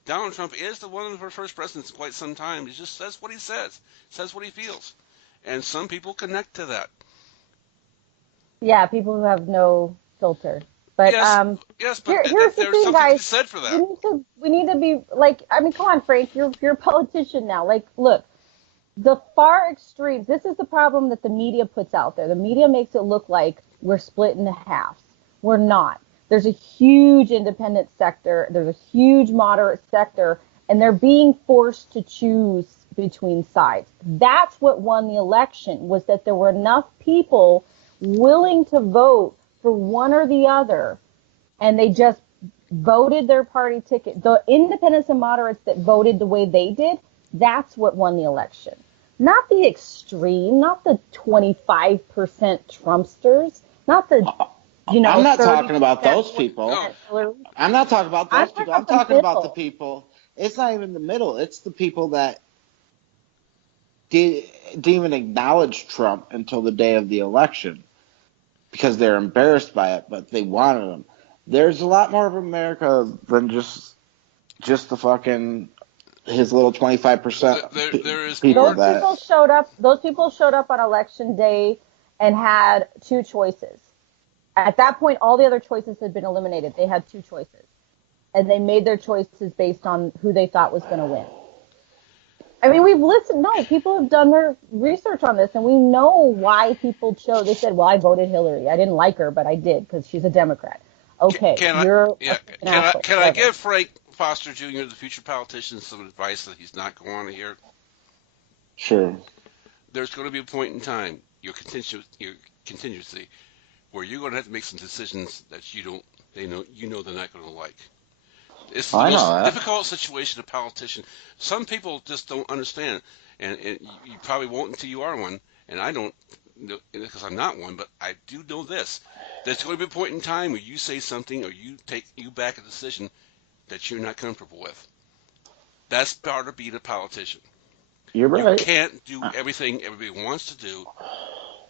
Donald Trump is the one of the first presidents in quite some time. He just says what he says what he feels, and some people connect to that. Yeah, people who have no filter. But Yes, yes, but here's the there's thing, something to be guys. said for that. We need to be like, I mean, come on, Frank. You're a politician now. Like, look, the far extremes. This is the problem that the media puts out there. The media makes it look like we're split into halves. We're not. There's a huge independent sector. There's a huge moderate sector, and they're being forced to choose between sides. That's what won the election, was that there were enough people willing to vote for one or the other, and they just voted their party ticket. The independents and moderates that voted the way they did, that's what won the election. Not the extreme, not the 25% Trumpsters, not the, I'm not 30%, talking about those 40% people. No, Hillary. I'm not talking about I'm those talking people. I'm about the talking about the middle. people. It's not even the middle. It's the people that didn't even acknowledge Trump until the day of the election because they're embarrassed by it, but they wanted him. There's a lot more of America than just the fucking his little 25% there is people more. that. Those people showed up on election day and had two choices. At that point, all the other choices had been eliminated. They had two choices, and they made their choices based on who they thought was going to win. I mean, we've listened. No, people have done their research on this, and we know why people chose. They said, "Well, I voted Hillary. I didn't like her, but I did because she's a Democrat." Okay, Can I? you're a Yeah. fucking asshole. Can I Whatever. give Frank Foster Jr., the future politician, some advice that he's not going to hear? Sure. There's going to be a point in time, your contingency, where you're going to have to make some decisions that you know they're not going to like. It's the I know most that. difficult situation a politician. Some people just don't understand, and you probably won't until you are one. And I don't, because I'm not one, but I do know this. There's going to be a point in time where you say something or you back a decision that you're not comfortable with. That's part of being a politician. You're You right. can't do everything everybody wants to do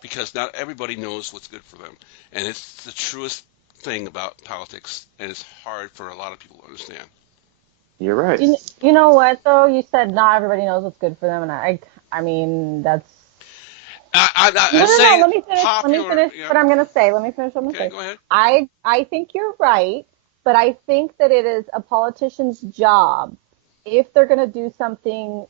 because not everybody knows what's good for them. And it's the truest thing about politics, and it's hard for a lot of people to understand. You're right. You know what though? You said not everybody knows what's good for them, and I mean that's I'm no. saying Let me finish. Let me popular. finish Yeah. what I'm gonna say. Let me finish what I'm gonna Okay, say. go ahead. I think you're right, but I think that it is a politician's job if they're gonna do something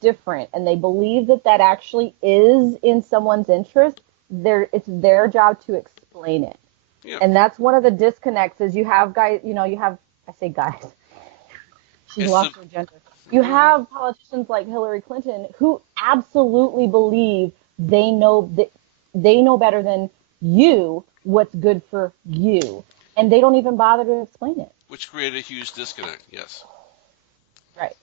different and they believe that that actually is in someone's interest. It's their job to explain it, Yeah. and that's one of the disconnects. Is you have guys, you have I say guys. She's It's the lost her gender. You have politicians like Hillary Clinton who absolutely believe they know better than you what's good for you, and they don't even bother to explain it. which created a huge disconnect. Yes. Right.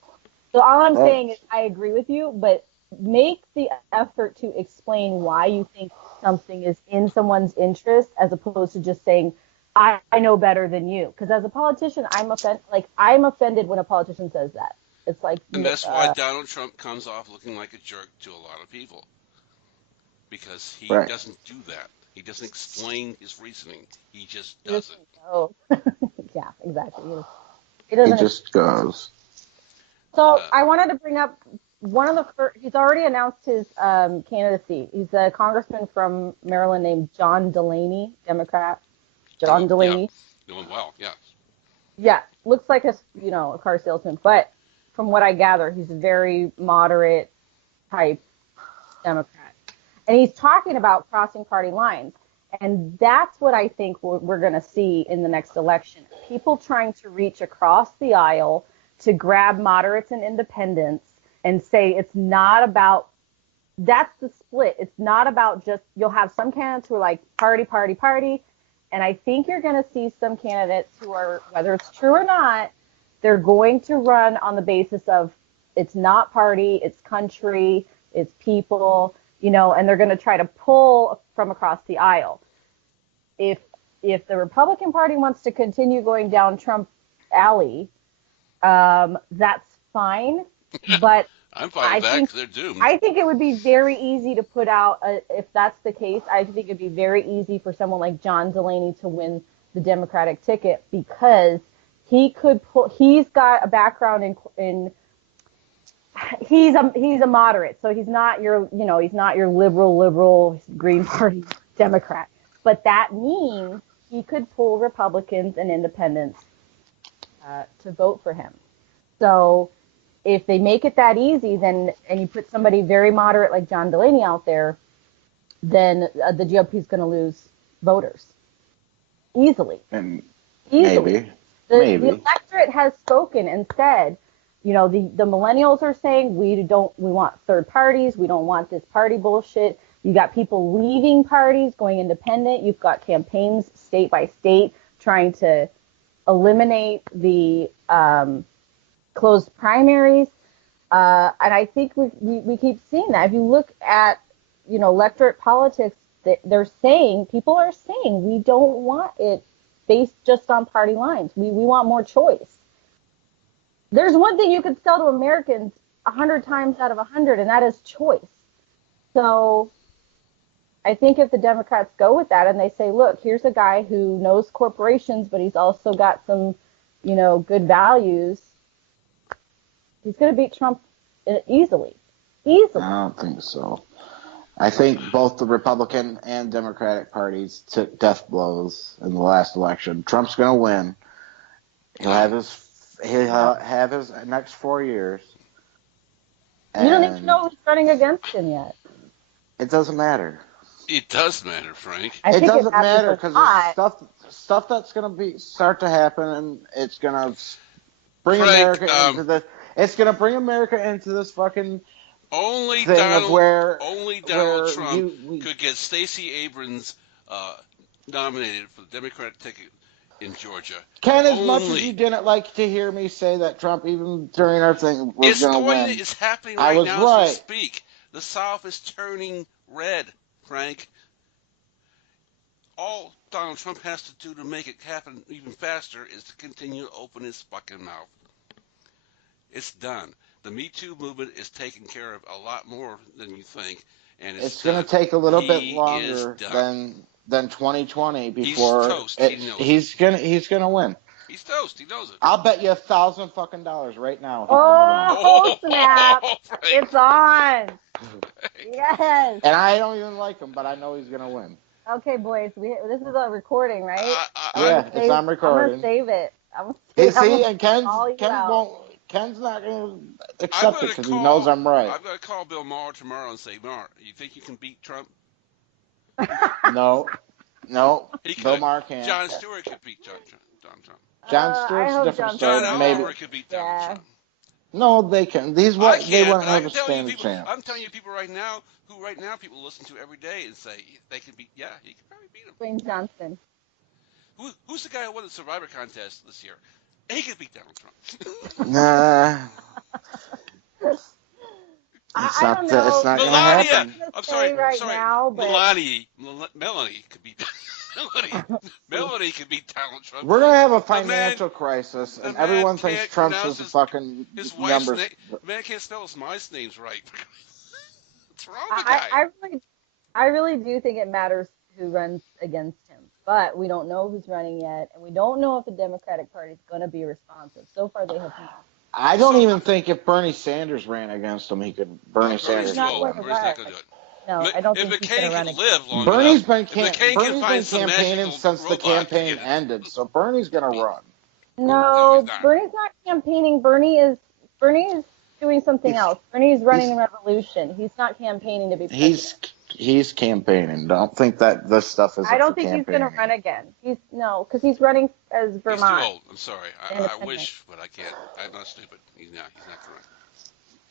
So all I'm Well, saying is I agree with you, but make the effort to explain why you think something is in someone's interest as opposed to just saying I know better than you. Because as a politician, I'm offended when a politician says that. It's like, And that's why Donald Trump comes off looking like a jerk to a lot of people because he right. doesn't do that. He doesn't explain his reasoning. He just he just does it. knows. Yeah, exactly. He He doesn't. just goes. So Uh, I wanted to bring up one of the first. He's already announced his candidacy. He's a congressman from Maryland named John Delaney, Democrat. John yeah, Delaney. doing well. Yeah. Yeah, looks like a car salesman, but from what I gather, he's a very moderate type Democrat, and he's talking about crossing party lines, and that's what I think we're going to see in the next election. People trying to reach across the aisle to grab moderates and independents and say it's not about. That's the split. It's not about just you'll have some candidates who are like party, party, party, and I think you're going to see some candidates who are, whether it's true or not, they're going to run on the basis of it's not party, it's country, it's people, and they're going to try to pull from across the aisle. If if the Republican Party wants to continue going down Trump alley, that's fine. But I'm fine with I that think because they're doomed. I think it would be very easy to put out if that's the case. I think it'd be very easy for someone like John Delaney to win the Democratic ticket because he's got a background in he's a moderate, so he's not your liberal Green Party Democrat. But that means he could pull Republicans and independents to vote for him. So if they make it that easy, then and you put somebody very moderate like John Delaney out there, then the GOP is going to lose voters easily. And Easily. maybe, The maybe. electorate has spoken and said, the millennials are saying we want third parties, we don't want this party bullshit. You got people leaving parties, going independent. You've got campaigns state by state trying to eliminate the closed primaries. And I think we keep seeing that. If you look at, electorate politics, people are saying we don't want it based just on party lines. We want more choice. There's one thing you could sell to Americans 100 times out of 100, and that is choice. So I think if the Democrats go with that and they say, look, here's a guy who knows corporations, but he's also got some, good values, he's going to beat Trump easily. Easily. I don't think so. I think both the Republican and Democratic parties took death blows in the last election. Trump's going to win. He'll have his next 4 years. You don't even And know who's running against him yet. it doesn't matter. It does matter, Frank. I It think doesn't it matters matter a because lot. there's stuff that's gonna start to happen, and it's gonna bring Frank, America into this. It's gonna bring America into this fucking only thing of Donald where Trump could get Stacey Abrams nominated for the Democratic ticket in Georgia. Ken, as much as you Only. didn't like to hear me say that Trump, even during our thing, was gonna win, It's happening I right was now as we right. speak. The South is turning red, Frank. All Donald Trump has to do to make it happen even faster is to continue to open his fucking mouth. It's done. The Me Too movement is taking care of a lot more than you think, and It's going to take a little bit longer than 2020 before he's toast. He knows he's gonna win. He's toast. He knows it. I'll bet you $1,000 fucking right now. Oh, snap! Frank. It's on. Yes. And I don't even like him, but I know he's gonna win. Okay, boys. This is a recording, right? Yeah, it's on recording. I'm gonna save it. And Ken's not gonna accept it because he knows I'm right. I'm gonna call Bill Maher tomorrow and say, Maher, you think you can beat Trump? No. He Bill could. Maher can't. John Stewart could beat Donald Trump. John Stewart's a different story. John Maybe. Oliver could beat Donald Trump. No, they can. They won't have a standing chance. I'm telling you, people right now people listen to every day and say they can beat. Yeah, he could probably beat him. Dwayne Johnson. Who's the guy who won the Survivor contest this year? He could beat Donald Trump. Nah. It's not going to happen. I'm sorry. Now, but... Melanie could beat Melanie could beat Donald Trump. We're going to have a financial crisis, and everyone thinks Trump's is fucking his numbers. Man can't spell his wife's names right. What's wrong with the guy? I really do think it matters who runs against him, but we don't know who's running yet, and we don't know if the Democratic Party is going to be responsive. So far, they have not. I don't even think if Bernie Sanders ran against him, he could. Bernie Sanders not going to do it. No, I don't think he's going to run again. Bernie's been campaigning since the campaign ended, so Bernie's going to run. No, Bernie's not campaigning. Bernie is doing something else. Bernie's running the revolution. He's not campaigning to be president. He's campaigning. Don't think that this stuff is. I don't think he's going to run again. Because he's running as Vermont. He's too old. I'm sorry. I wish, but I can't. I'm not stupid. He's not going to run.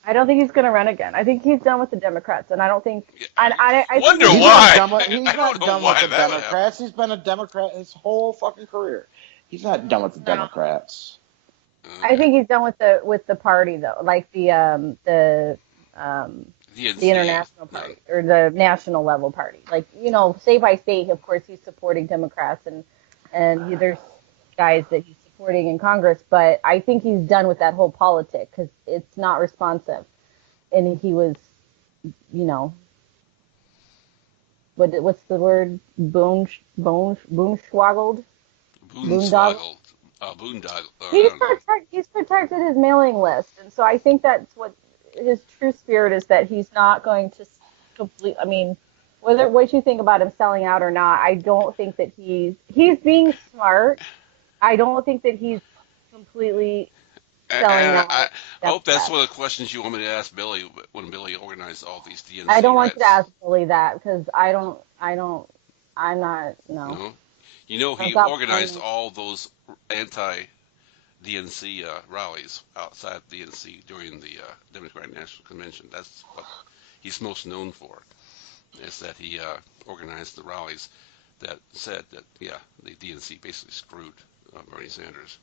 I don't think he's going to run again. I think he's done with the Democrats, and I don't think. I wonder why. He's not done with the Democrats. He's been a Democrat his whole fucking career. He's not done with the Democrats. I think he's done with the party though, like the international party or the national level party. Like state by state, of course, he's supporting Democrats, and there's guys that he's supporting in Congress. But I think he's done with that whole politic because it's not responsive, and he was, what's the word? Boonschwaggled. Boondoggled. He's protected his mailing list, and so I think that's what his true spirit is, that he's not going to complete. I mean, what you think about him selling out or not, I don't think that he's being smart. I don't think that he's completely selling out. I hope that's one of the questions you want me to ask Billy when Billy organized all these DNC. I don't want you to ask Billy that because I'm not. No. He organized all those anti-DNC rallies outside DNC during the Democratic National Convention. That's what he's most known for, is that he organized the rallies that said that, the DNC basically screwed Bernie Sanders.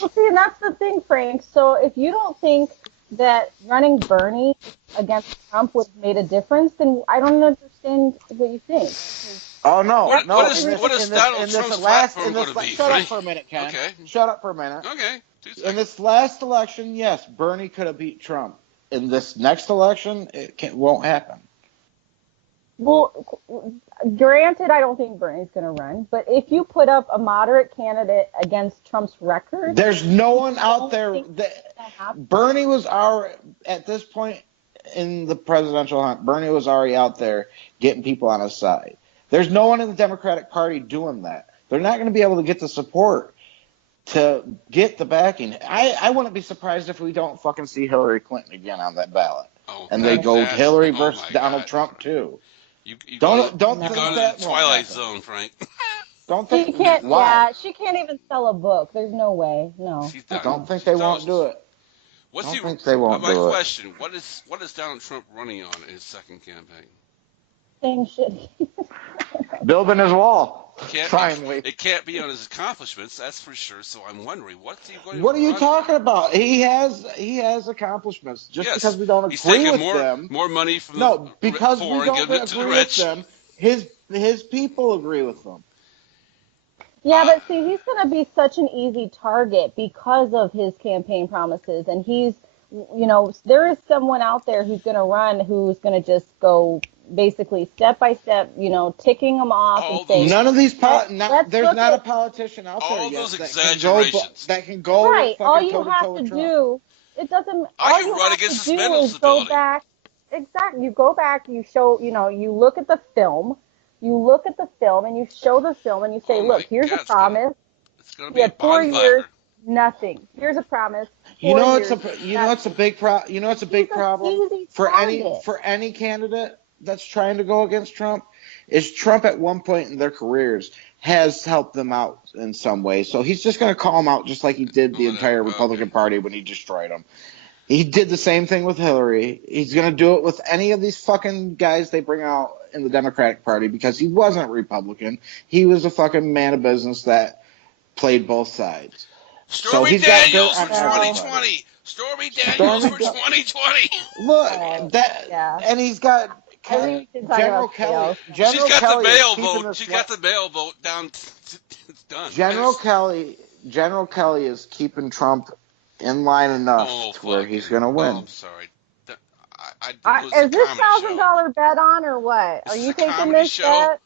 Well, see, and that's the thing, Frank. So if you don't think that running Bernie against Trump would have made a difference, then I don't understand what you think. Oh, no. What is Donald Trump's platform going to be? Shut up for a minute, Ken. Okay. Shut up for a minute. Okay. 2 seconds. In this last election, yes, Bernie could have beat Trump. In this next election, won't happen. Well, granted, I don't think Bernie's going to run, but if you put up a moderate candidate against Trump's record... There's no one out there... Bernie was at this point in the presidential hunt, Bernie was already out there getting people on his side. There's no one in the Democratic Party doing that. They're not going to be able to get the support. to get the backing. I wouldn't be surprised if we don't fucking see Hillary Clinton again on that ballot. Oh, And they go that, Hillary oh versus my Donald God. Trump too. You Don't you think gone to that the won't Twilight happen. Zone, Frank. Don't She think can't. why. Yeah, she can't even sell a book. There's no way. No. She's done. Don't think She's they done. won't do it. What's Don't think they won't my do it. question? What is Donald Trump running on in his second campaign? Same shit. Building his wall. Can't, Finally. it can't be on his accomplishments, that's for sure. So I'm wondering, what's he going to What are you run talking on? about? He has accomplishments. Just Yes, because we don't he's agree taking with them. more money from No, the because poor we and don't giving it to the agree with rich. them. His people agree with them. Yeah, but see, he's going to be such an easy target because of his campaign promises. And he's, there is someone out there who's going to run who's going to just go basically step by step, ticking them off All and say, those None of these let's there's look not a at, politician out there all yet those that exaggerations. can go right, all fucking you toe to have toe to with Trump. do, it doesn't, I all can you run have to against his do mental is go stability. back, exactly, you go back, you show, you look at the film, and you show the film and you say, Oh my look, here's a God, promise. it's gonna You be a had 4 years, bonfire. nothing. Here's a promise. You 4 know years, it's a nothing. big problem He's an easy for target. any candidate that's trying to go against Trump is Trump at one point in their careers has helped them out in some way. So he's just going to call them out just like he did the Whatever. entire Republican Okay. Party when he destroyed them. He did the same thing with Hillary. He's going to do it with any of these fucking guys they bring out in the Democratic Party because he wasn't Republican. He was a fucking man of business that played both sides. So Stormy he's got dirt Daniels for on everybody. 2020. Stormy Daniels for 2020. Look, Yeah. and he's got I think we can talk General about something Kelly. else. She's General got Kelly the is bail keeping vote. this. She got the bail vote down. It's done. General Kelly is keeping Trump in line enough to where he's going to Oh, win. I'm sorry. This is a Is this comedy show. $1,000 bet on or what? This Are is you a taking comedy this show. bet?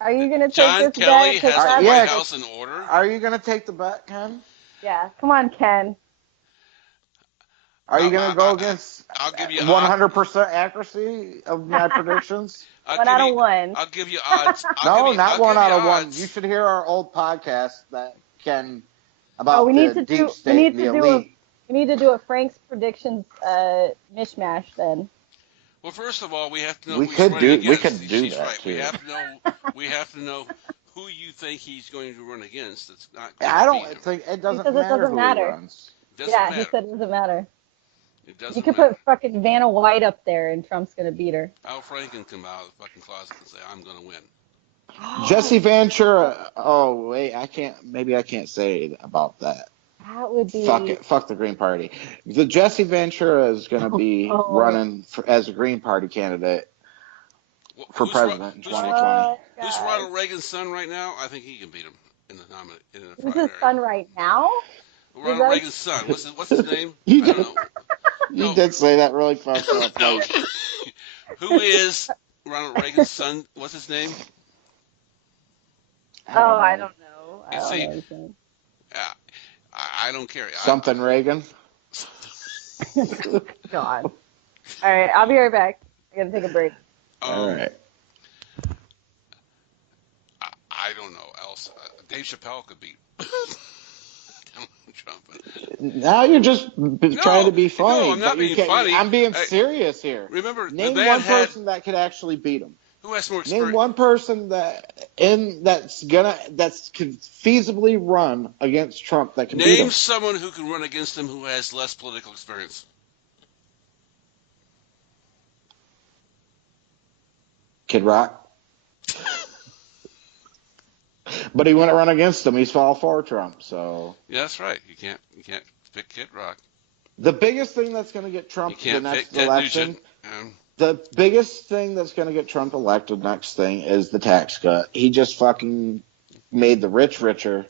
Are you going to take John this Kelly bet? 'Cause has the that's- White House in order. Are you going to take the bet, Ken? Yeah. Come on, Ken. Are you going to go against I'll give you 100% accuracy of my predictions? 1 out of 1. I'll give you odds. No, not I'll 1 give out you of 1. odds. You should hear our old podcast that Ken about we need the to deep do. state, We need the to do elite. We need to do a Frank's predictions mishmash then. Well, first of all, we have to know We who he's could running do- we against. could do She's that, right. too. We have to know who you think he's going to run against. It's not. Going I to don't be him. think it He doesn't says it matter doesn't who matter. he runs. Doesn't Yeah, matter. he said it doesn't matter. It doesn't You could matter. put fucking Vanna White up there, and Trump's gonna beat her. Al Franken come out of the fucking closet and say, "I'm going to win." Jesse Ventura. Oh wait, Maybe I can't say about that. That would be. Fuck it. Fuck the Green Party. The Jesse Ventura is going to be running as a Green Party candidate for president in 2020. Who's Ronald Reagan's son right now? I think he can beat him in the Who's primary. his son right now? Ronald Reagan's son. What's his name? You I don't know. You did say that really fucked up. No. Like, Who is Ronald Reagan's son? What's his name? I don't know. I You don't see, know his name. I don't care. Something Reagan. God. All right, I'll be right back. I gotta take a break. All right. I don't know. Else, Dave Chappelle could beat Trump. Now you're just trying to be funny. No, I'm not but you being funny. I'm being serious here. Remember, Name the one person that could actually beat him. Who has more experience? Name one person that could feasibly run against Trump that can beat him. Name someone who can run against him who has less political experience. Kid Rock. But he wouldn't run against him. He's all for Trump. So Yeah, that's right. You can't pick Kid Rock. the biggest thing that's going to get Trump You can't the next pick Ted election. Nugent. The biggest thing that's going to get Trump elected next thing is the tax cut. He just fucking made the rich richer,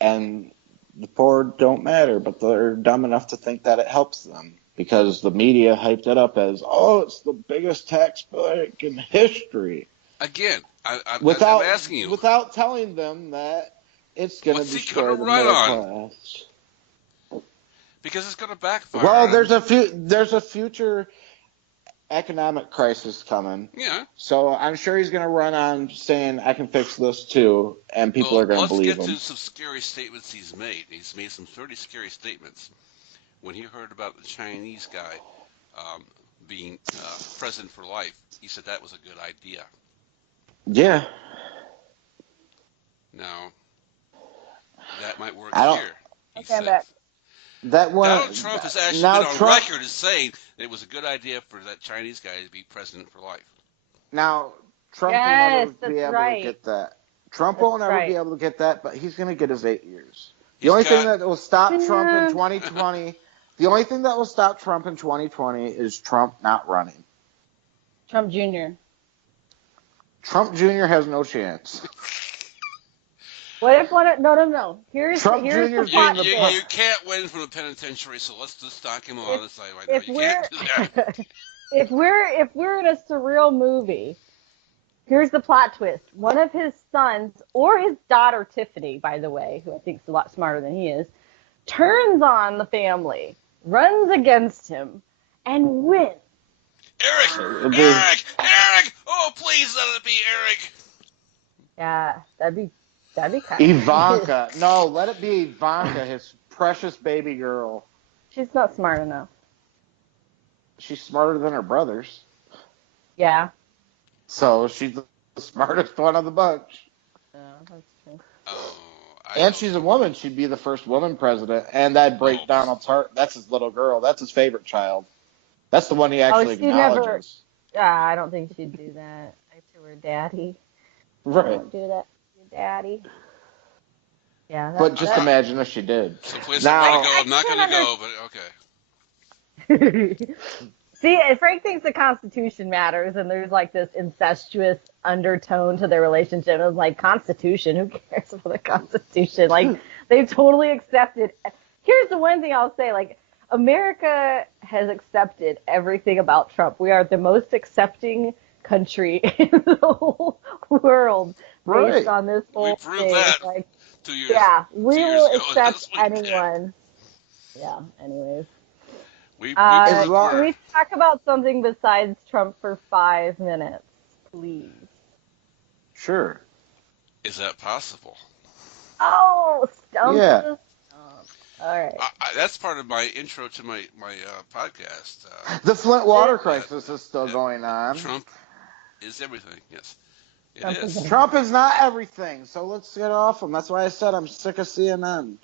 and the poor don't matter, but they're dumb enough to think that it helps them because the media hyped it up as, oh, it's the biggest tax hike in history. Again, I'm asking you. Without telling them that it's going to What's he destroy gonna the run middle on? class. Because it's going to backfire. Well, there's a future economic crisis coming. Yeah. So I'm sure he's going to run on saying, I can fix this too, and people are going to Let's believe get him. to some scary statements he's made. He's made some pretty scary statements. When he heard about the Chinese guy being president for life, he said that was a good idea. Yeah. Now, that might work I don't. here. He Okay, I'm said, back. That one. Donald Trump has actually Now been on Trump. record as saying that it was a good idea for that Chinese guy to be president for life. Now Trump will Yes, never be that's able right. to get that. Trump That's will never right. be able to get that, but he's going to get his 8 years. The He's only thing got- that will stop Trump in Yeah. 2020. The only thing that will stop Trump in 2020 is Trump not running. Trump Jr. Trump Jr. has no chance. What if one? No. Here's Trump the Jr.'s plot being the twist. You can't win from the penitentiary, so let's just knock him on the side right now. If You can't do that. if we're in a surreal movie, here's the plot twist. One of his sons, or his daughter Tiffany, by the way, who I think is a lot smarter than he is, turns on the family, runs against him, and wins. Eric! Oh, please let it be Eric. Yeah, that'd be kind of Ivanka. No, let it be Ivanka, his precious baby girl. She's not smart enough. She's smarter than her brothers. Yeah. So she's the smartest one of the bunch. Yeah, that's true. Oh, And she's a woman. She'd be the first woman president. And that'd break Donald's heart. That's his little girl. That's his favorite child. That's the one he actually she acknowledges. I don't think she'd do that. To her daddy. Right. Don't do that to your daddy. Yeah. But just imagine if she did. So place Now- I want to go. I'm not going to go, but okay. See, Frank thinks the Constitution matters, and there's like this incestuous undertone to their relationship. It was like, Constitution? Who cares about the Constitution? Like, they totally accepted. Here's the one thing I'll say, like, America has accepted everything about Trump. We are the most accepting country in the whole world based on this whole proved thing. that Like, 2 years. yeah, we 2 years will ago accept this week. anyone. Yeah, anyways. We Can well- we talk about something besides Trump for 5 minutes, please? Sure. Is that possible? Oh, stump Yeah. the stump. All right. That's part of my intro to my podcast. The Flint water crisis is still going on. Trump is everything. Yes, it Trump is. is Trump is not everything, so let's get off him. That's why I said I'm sick of CNN.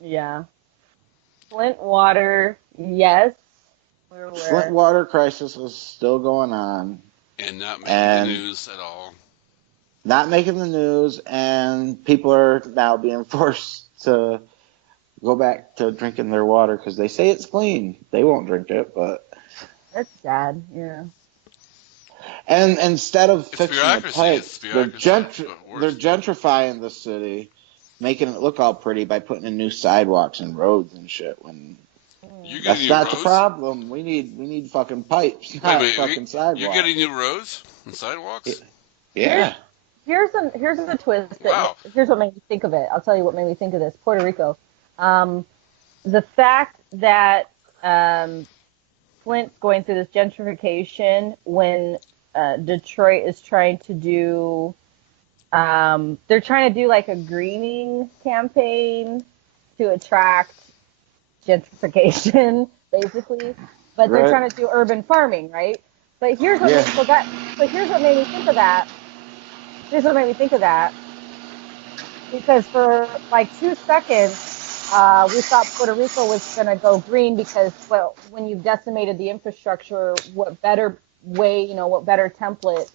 Yeah. Flint water, yes. We're Flint aware. water crisis is still going on. And not making And- the news at all. Not making the news, and people are now being forced to go back to drinking their water because they say it's clean. They won't drink it, but... That's sad, yeah. And instead of It's fixing the bureaucracy. pipes, It's they're, bureaucracy. But worse. they're gentrifying the city, making it look all pretty by putting in new sidewalks and roads and shit. When You're that's getting not new the roads? problem. We need fucking pipes, Wait, not wait, fucking sidewalks. You're getting new roads and sidewalks? Yeah. Here's a twist. Wow. Here's what made me think of it. I'll tell you what made me think of this. Puerto Rico. The fact that Flint's going through this gentrification when Detroit is trying to do, they're trying to do like a greening campaign to attract gentrification, basically. But they're Right. trying to do urban farming, right? But here's what here's what made me think of that. Here's what made me think of that. Because for like 2 seconds, we thought Puerto Rico was going to go green because, well, when you've decimated the infrastructure, what better way, what better template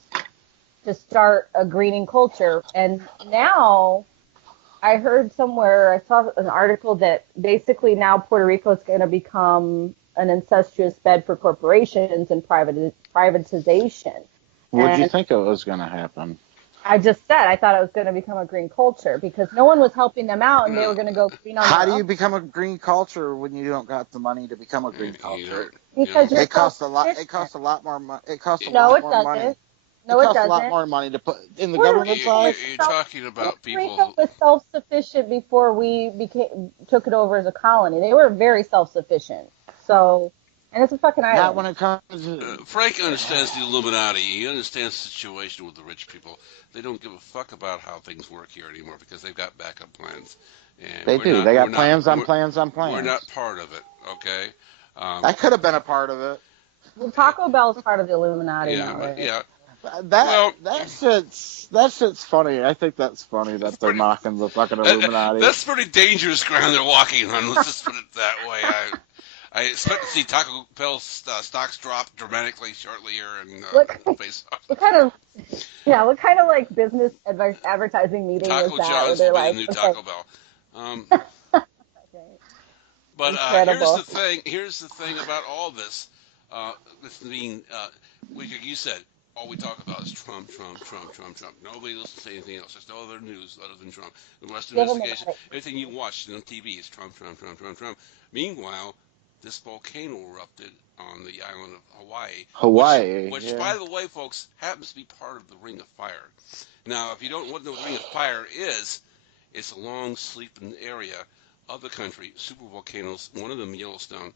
to start a greening culture? And now I heard somewhere, I saw an article that basically now Puerto Rico is going to become an incestuous bed for corporations and privatization. What did you And think it was going to happen? I just said I thought it was going to become a green culture because no one was helping them out and they were going to go green on How their do own. you become a green culture when you don't got the money to become a green culture? Because you're It costs a lot. It self-sufficient. costs a lot more money. It costs a No, lot it more doesn't. money. No, it it costs a lot doesn't. more money to put in the Puerto government Rico side. You're talking about Puerto people. Rico was self-sufficient before we took it over as a colony. They were very self-sufficient. So And it's a fucking island. Not when it comes to... Frank understands the Illuminati. He understands the situation with the rich people. They don't give a fuck about how things work here anymore because they've got backup plans. And They do. They got plans on plans on plans. We're not part of it, okay? I could have been a part of it. Well, Taco Bell's part of the Illuminati Yeah, now, right? yeah. That shit's funny. I think that's funny that they're mocking the fucking Illuminati. That's pretty dangerous ground they're walking on. Let's just put it that way. I expect to see Taco Bell's stocks drop dramatically shortly here and what kind of like business advertising meeting Taco was that? John's Where will they're be like, the new Taco Bell. But here's the thing about all this. Like you said, all we talk about is Trump. Nobody listens to anything else. There's no other news other than Trump. The West investigation, everything you watch on TV is Trump. Meanwhile, this volcano erupted on the island of Hawaii. Which by the way, folks, happens to be part of the Ring of Fire. Now, if you don't know what the Ring of Fire is, it's a long sleeping area of the country, super volcanoes, one of them Yellowstone,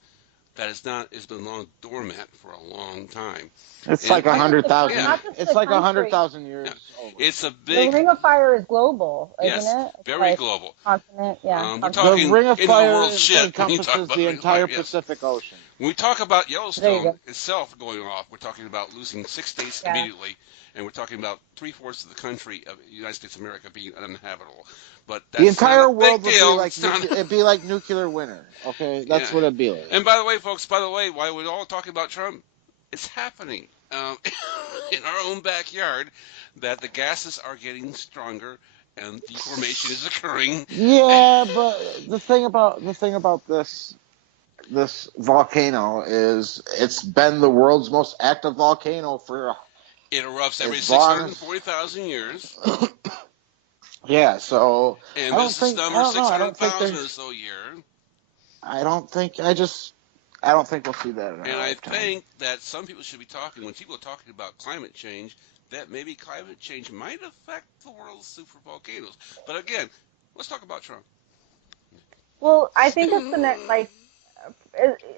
that has been long dormant for a long time. It's like 100,000. Yeah. It's like 100,000 years. Yeah. It's a big. The Ring of Fire is global, isn't it? Yes, very global. Continent, yeah. We're talking the Ring of Fire world shit encompasses the entire Pacific Ocean. When we talk about Yellowstone itself going off, we're talking about losing 6 states immediately, and we're talking about 3/4 of the country of the United States of America being uninhabitable. But that's the entire world would deal. be like it'd be like nuclear winter. Okay, that's what it'd be like. And by the way, folks, while we're all talking about Trump, it's happening in our own backyard that the gases are getting stronger and deformation is occurring. Yeah, but the thing about this volcano is it's been the world's most active volcano for. It erupts every 640,000 years. Yeah, so and this is number 600,000 or so year. I don't think we'll see that. And I think that some people should be talking when people are talking about climate change, that maybe climate change might affect the world's super volcanoes. But again, let's talk about Trump. Well, I think it's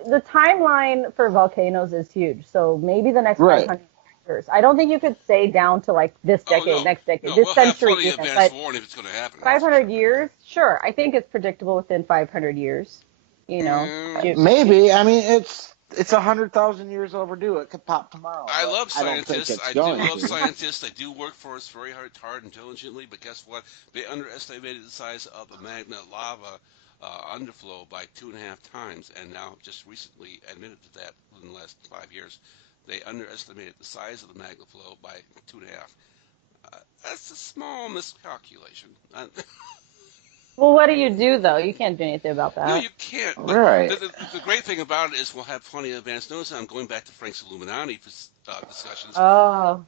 the timeline for volcanoes is huge. So maybe the next 500 years. I don't think you could say down to like this decade, next decade, this century. We'll have plenty of advanced warning if it's going to happen. 500 years, sure. I think it's predictable within 500 years. You know, maybe. I mean, it's 100,000 years overdue. It could pop tomorrow. I love scientists. I do love scientists. They do work for us very hard and diligently. But guess what? They underestimated the size of the magma lava underflow by 2.5 times, and now just recently admitted to that within the last 5 years. They underestimated the size of the magma flow by 2.5. That's a small miscalculation. Well, what do you do, though? You can't do anything about that. No, you can't. But right. The great thing about it is we'll have plenty of advanced notice. I'm going back to Frank's Illuminati discussions. Oh.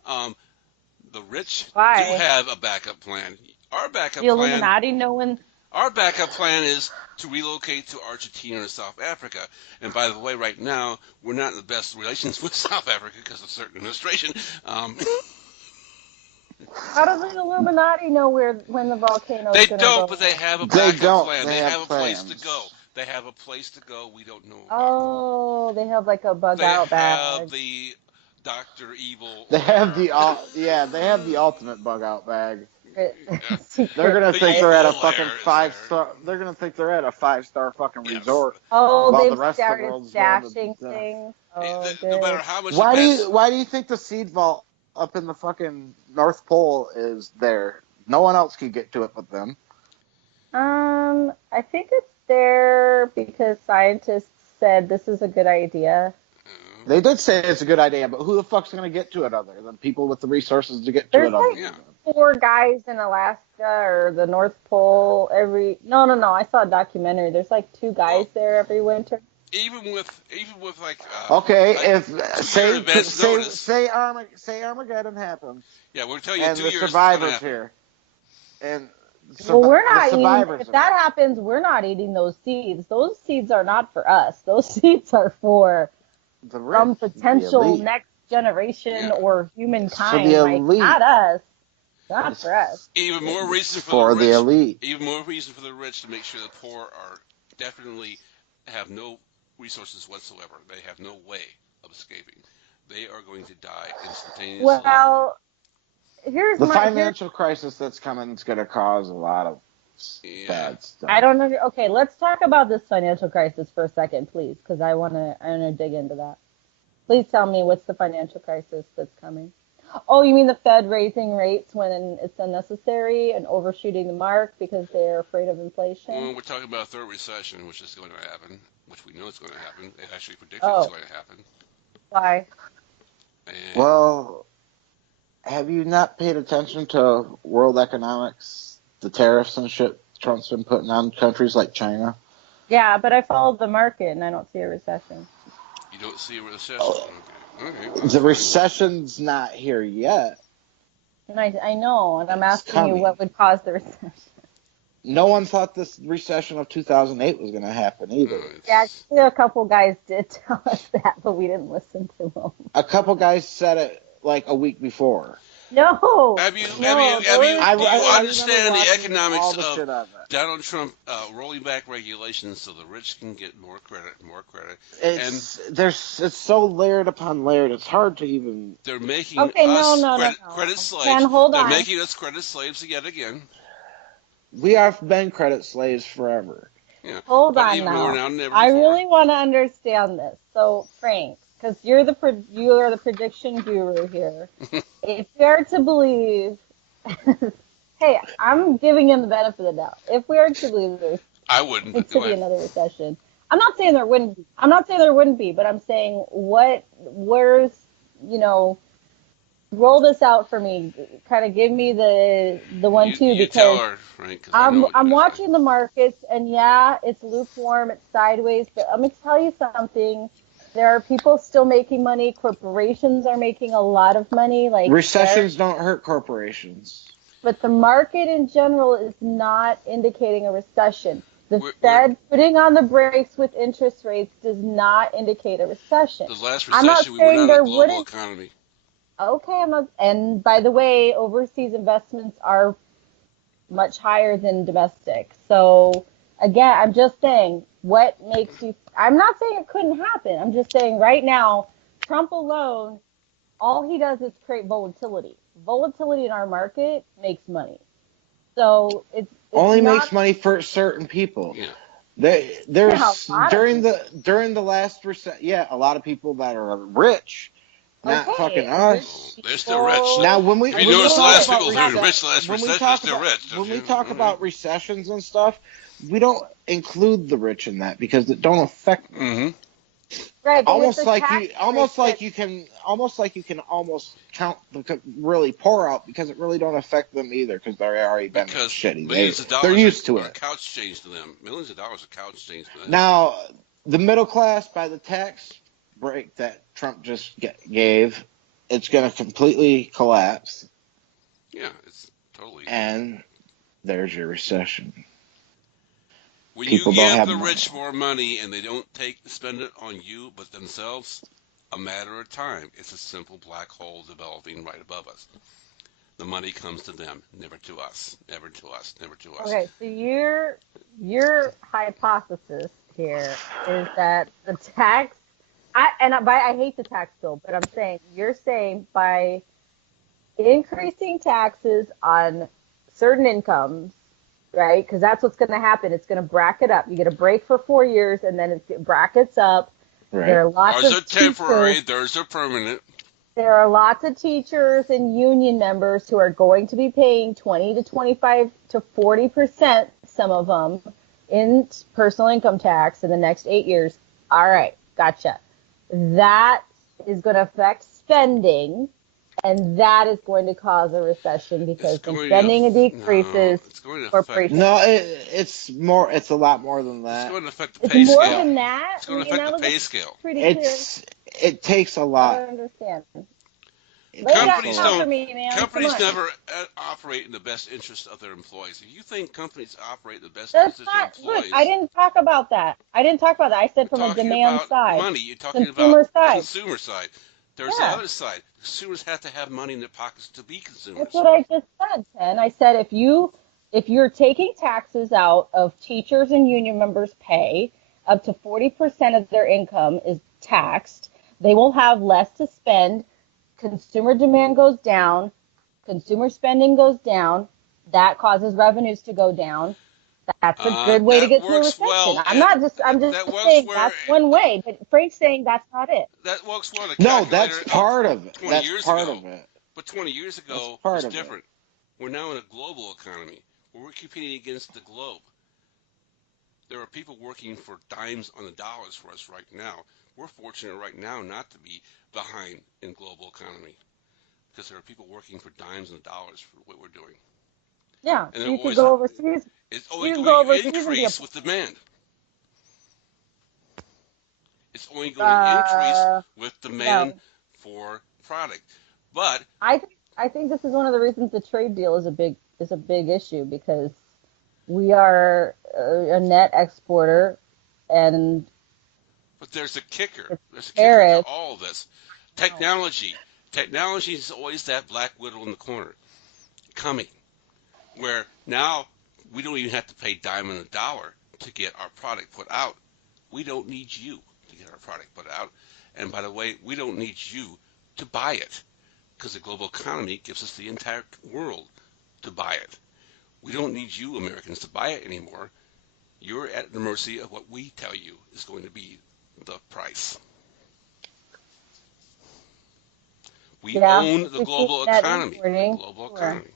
The rich do have a backup plan. Our backup plan... Illuminati knowing... Our backup plan is to relocate to Argentina or South Africa. And by the way, right now, we're not in the best relations with South Africa because of certain administration. How does the Illuminati know when the volcano is going to go? They don't, but they have a backup plan. They have a place to go. They have a place to go we don't know about. Oh, they have like a bug-out bag. They have the Dr. Evil. They have the ultimate bug-out bag. They're gonna think they're at a fucking 5-star. They're gonna think they're at a 5-star fucking resort. Oh, while they've the rest started of the stashing things. Oh, no matter how much. Why do you think the seed vault up in the fucking North Pole is there? No one else can get to it but them. I think it's there because scientists said this is a good idea. They did say it's a good idea, but who the fuck's gonna get to it other than people with the resources to get to it? There's 4 guys in Alaska or the North Pole No, I saw a documentary. There's like 2 guys there every winter. Even with like say Armageddon happens. Yeah, we'll tell you and 2 the years survivors here. And we're not eating. If that happens, we're not eating those seeds. Those seeds are not for us. Those seeds are for some potential next generation or humankind. Not us. Not for us. Even more reason for the rich, elite. Even more reason for the rich to make sure the poor are definitely have no resources whatsoever. They have no way of escaping. They are going to die instantaneously. Well, The financial crisis that's coming is going to cause a lot of bad stuff. I don't know. Okay, let's talk about this financial crisis for a second, please, because I wanna dig into that. Please tell me what's the financial crisis that's coming. Oh, you mean the Fed raising rates when it's unnecessary and overshooting the mark because they're afraid of inflation? Well, we're talking about a third recession, which is going to happen, which we know is going to happen. They actually predicted it's going to happen. Why? And well, have you not paid attention to world economics, the tariffs and shit Trump's been putting on countries like China? Yeah, but I followed the market and I don't see a recession. You don't see a recession? Oh. Okay. The recession's not here yet. And I know, and I'm asking you what would cause the recession. No one thought this recession of 2008 was going to happen either. Yeah, actually, a couple guys did tell us that, but we didn't listen to them. A couple guys said it like a week before. No. Have you no, understand the economics of Donald Trump rolling back regulations so the rich can get more credit? It's so layered upon layered. It's hard to even. They're making us credit slaves. And hold They're on. making us credit slaves yet again. We have been credit slaves forever. Yeah. Hold on now. I really want to understand this. So, Frank, because you are the prediction guru here. If we are to believe, hey, I'm giving him the benefit of the doubt. If we are to believe there's be another recession, I'm not saying there wouldn't be. But I'm saying where's roll this out for me. Kind of give me the 1-2 because tell her, Frank, I'm watching the markets and yeah, it's lukewarm, it's sideways. But I'm gonna tell you something. There are people still making money. Corporations are making a lot of money. Like recessions don't hurt corporations. But the market in general is not indicating a recession. The Fed putting on the brakes with interest rates does not indicate a recession. The last recession, we were not a global economy. Okay, and by the way, overseas investments are much higher than domestic. So again, I'm just saying, what makes you? I'm not saying it couldn't happen. I'm just saying right now, Trump alone, all he does is create volatility. Volatility in our market makes money. So it's only makes money for certain people. Yeah. There's during the last recession, a lot of people that are rich. Not fucking us. They're still rich. Now, when we notice the last people who were rich last recession, they're still rich. When we talk about recessions and stuff, we don't include the rich in that because it don't affect them. Right, almost like you can count the really poor out because it really don't affect them either because they're already been shitty. They're used to it. Couch change to them. Millions of dollars are couch change to them. Now, the middle class by the tax break that Trump just gave, it's going to completely collapse. Yeah, it's totally. And there's your recession. When you give the rich more money and they don't spend it on you but themselves, a matter of time. It's a simple black hole developing right above us. The money comes to them, never to us, never to us, never to us. Okay, so your hypothesis here is that the tax. I hate the tax bill, but you're saying by increasing taxes on certain incomes, right? Because that's what's going to happen. It's going to bracket up. You get a break for 4 years, and then it brackets up. Right. There are lots Ours of are temporary. Theirs are permanent. There are lots of teachers and union members who are going to be paying 20 to 25 to 40%, some of them, in personal income tax in the next 8 years. All right, gotcha. That is going to affect spending, and that is going to cause a recession because when spending decreases, corporations. No, it's a lot more than that. It's going to affect the pay scale. It's more than that. It's going to affect the pay scale. Pretty clear. It takes a lot. I don't understand. Companies never operate in the best interest of their employees. If you think companies operate in the best interest of their employees... Look, I didn't talk about that. I said from a demand side. Money. You're talking about the consumer side. There's the other side. Consumers have to have money in their pockets to be consumers. That's what I just said, Ken. I said if you're taking taxes out of teachers and union members' pay, up to 40% of their income is taxed. They will have less to spend. Consumer demand goes down. Consumer spending goes down. That causes revenues to go down. That's a good way to That get through a works recession. well. I'm just That works saying where that's one way, but Frank's saying that's not it. that works well. The No, calculator that's part of it. 20 That's years part ago. of it. But 20 years That's ago part was of it. different. We're now in a global economy where we're competing against the globe. There are people working for dimes on the dollars for us right now. We're fortunate right now not to be behind in global economy because there are people working for dimes on the dollars for what we're doing. Yeah, And so you could go overseas. it's You only can going go to overseas and be a increase with demand. It's only going to increase with demand no. for product. But I think this is one of the reasons the trade deal is a big issue because we are a net exporter and But there's a kicker. There's a kicker to tariffs. all of this. Technology. Technology is always that black widow in the corner coming. Where now we don't even have to pay dime and a dollar to get our product put out. We don't need you to get our product put out. And by the way, we don't need you to buy it because the global economy gives us the entire world to buy it. We don't need you Americans to buy it anymore. You're at the mercy of what we tell you is going to be the price. We own the global economy. The global economy.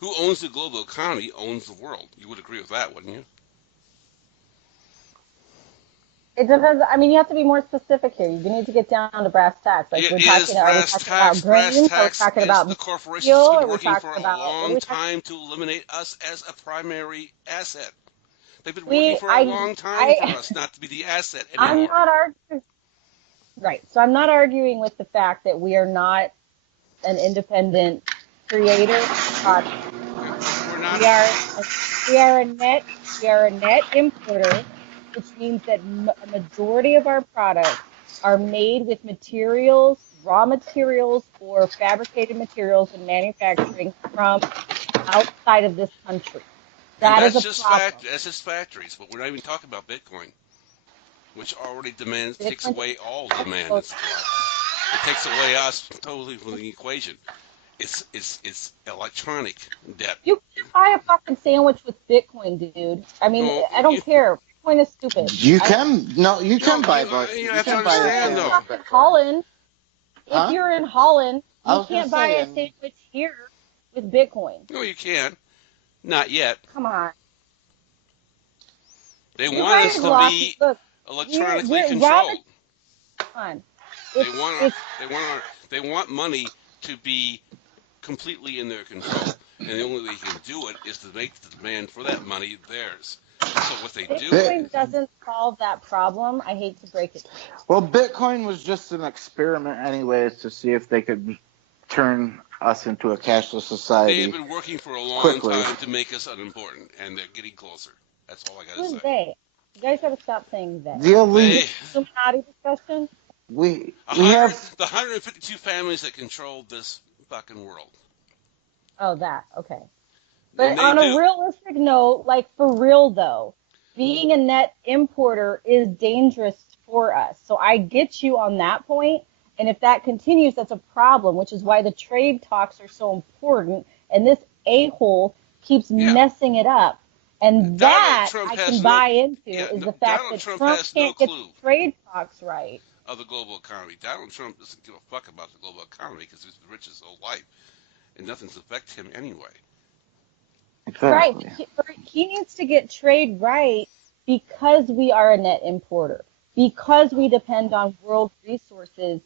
Who owns the global economy owns the world. You would agree with that, wouldn't you? It depends. I mean, you have to be more specific here. You need to get down to brass tacks. Like Are we talking about grains? Are we talking about the corporation's steel? been Are we working for talking a about long time to eliminate us as a primary asset. They've been working we? for a long time for us not to be the asset anymore. I'm not arguing. Right. So I'm not arguing with the fact that we are not an independent creator product. We're not. We are a net importer, which means that a majority of our products are made with materials, raw materials, or fabricated materials and manufacturing from outside of this country. That's just factories, but we're not even talking about Bitcoin, which already takes away all demand and supply. It takes away us totally from the equation. It's electronic debt. You can't buy a fucking sandwich with Bitcoin, dude. I mean, I don't care. Bitcoin is stupid. You can buy Bitcoin. You have to understand though. Holland, if you're in Holland, you can't buy a sandwich here with Bitcoin. No, you can't. Not yet. Come on. They want us to be electronically controlled. Come on. They want money to be completely in their control, and the only way they can do it is to make the demand for that money theirs. So what they do... Bitcoin doesn't solve that problem. I hate to break it. Well, Bitcoin was just an experiment anyways to see if they could turn us into a cashless society. They've been working for a long time to make us unimportant, and they're getting closer. That's all I got to say. Who's they? You guys got to stop saying that. The elite. Illuminati discussion? We have... The 152 families that control this fucking world. Oh, that. Okay. But on a realistic note, like for real though, being a net importer is dangerous for us. So I get you on that point. And if that continues, that's a problem, which is why the trade talks are so important. And this a-hole keeps messing it up. And that I can buy into is the fact that Trump can't get the trade talks right. Of the global economy. Donald Trump doesn't give a fuck about the global economy because he's rich his whole life. And nothing's affected him anyway. Exactly. Right. He needs to get trade right because we are a net importer. Because we depend on world resources.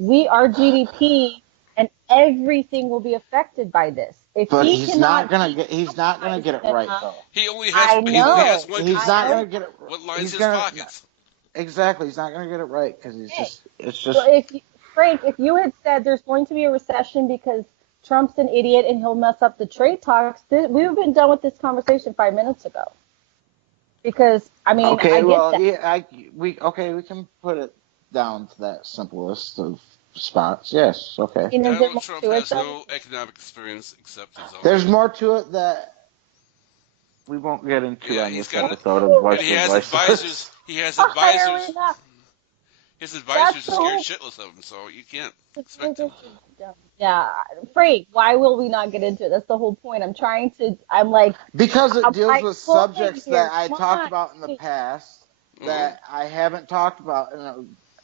Our GDP and everything will be affected by this. But he's not gonna get it right though. He only has one. He's not gonna get it. What lines his pockets? Exactly, he's not gonna get it right because it's just. So Frank, if you had said there's going to be a recession because Trump's an idiot and he'll mess up the trade talks, we would have been done with this conversation 5 minutes ago. Because I mean, we can put it down to that simplest of spots. Yes, okay. Donald Trump has no economic experience except his own. There's more to it that we won't get into on this episode of Voice of Voices. he has Why are advisors. we not? His That's advisors the are scared whole. shitless of him, so you can't expect him. This is dumb. Yeah, Free. Why will we not get into it? That's the whole point. I'm trying to. I'm like, Because it I'm deals like with pulling subjects here. that I Come talked on. about in the Free. past Hmm. that I haven't talked about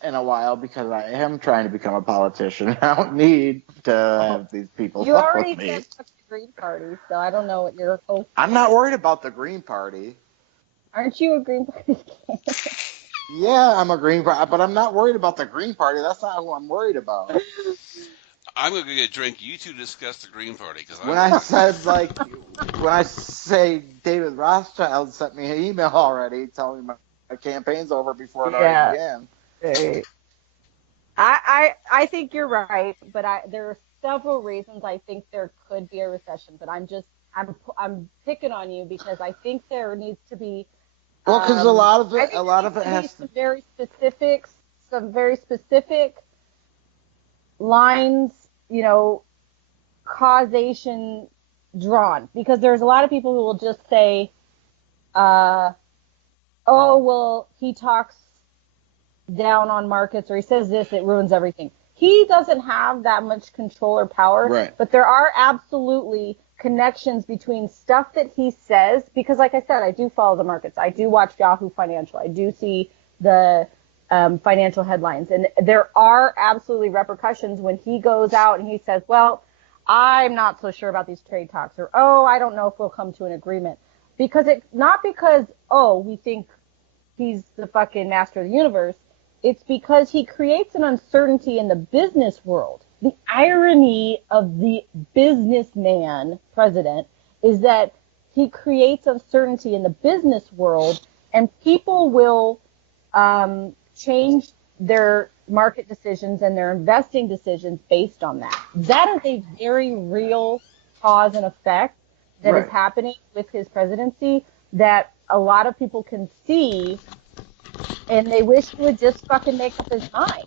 in a while because I am trying to become a politician. I don't need to have these people You fuck with already said me. fuck the Green Party, so I don't know what you're hoping. I'm not worried about the Green Party. Aren't you a Green Party candidate? Yeah, I'm a Green Party, but I'm not worried about the Green Party. That's not who I'm worried about. I'm gonna get a drink. You two discuss the Green Party because When I'm I not. said when I say David Rothschild sent me an email already telling me my campaign's over before it already Yeah. began. Right. I think you're right, but there are several reasons I think there could be a recession. But I'm picking on you because I think there needs to be Well, because I a think lot there of needs it to be has to. some very specific lines, causation drawn because there's a lot of people who will just say, uh, oh, well, he talks down on markets or he says this, it ruins everything. He doesn't have that much control or power, Right. but there are absolutely connections between stuff that he says because like I said, I do follow the markets. I do watch Yahoo Financial. I do see the financial headlines. And there are absolutely repercussions when he goes out and he says, well, I'm not so sure about these trade talks or, oh, I don't know if we'll come to an agreement. Not because, oh, we think he's the fucking master of the universe. It's because he creates an uncertainty in the business world. The irony of the businessman president is that he creates uncertainty in the business world and people will change their market decisions and their investing decisions based on that. That is a very real cause and effect that is happening with his presidency that a lot of people can see and they wish he would just fucking make up his mind,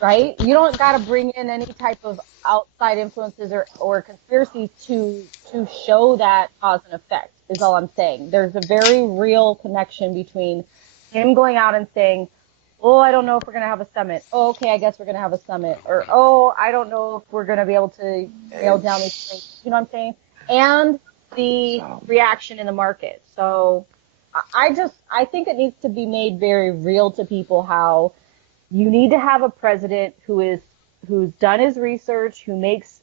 right? You don't got to bring in any type of outside influences or conspiracy to show that cause and effect is all I'm saying. There's a very real connection between him going out and saying, oh, I don't know if we're going to have a summit. Oh, okay, I guess we're going to have a summit. Or, oh, I don't know if we're going to be able to nail down these things. You know what I'm saying? And the reaction in the market. So I think it needs to be made very real to people how you need to have a president who's done his research, who makes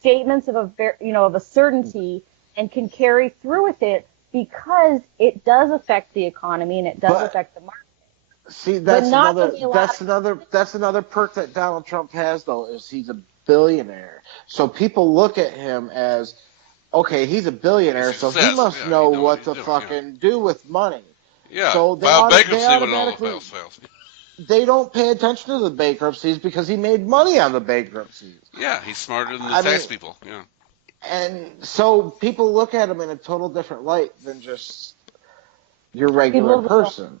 statements of a certainty and can carry through with it because it does affect the economy and it does affect the market. See, But that's not another to be allowed. that's another perk that Donald Trump has though is he's a billionaire. So people look at him as okay, he's a billionaire, so he Success. must Yeah, he know knows what what he's to doing. Yeah. fucking do with money. Yeah. So File they bankruptcy when all the automatically fails. they don't pay attention to the bankruptcies because he made money on the bankruptcies. Yeah, he's smarter than the I mean, tax people. Yeah. and so people look at him in a total different light than just your regular People will. person.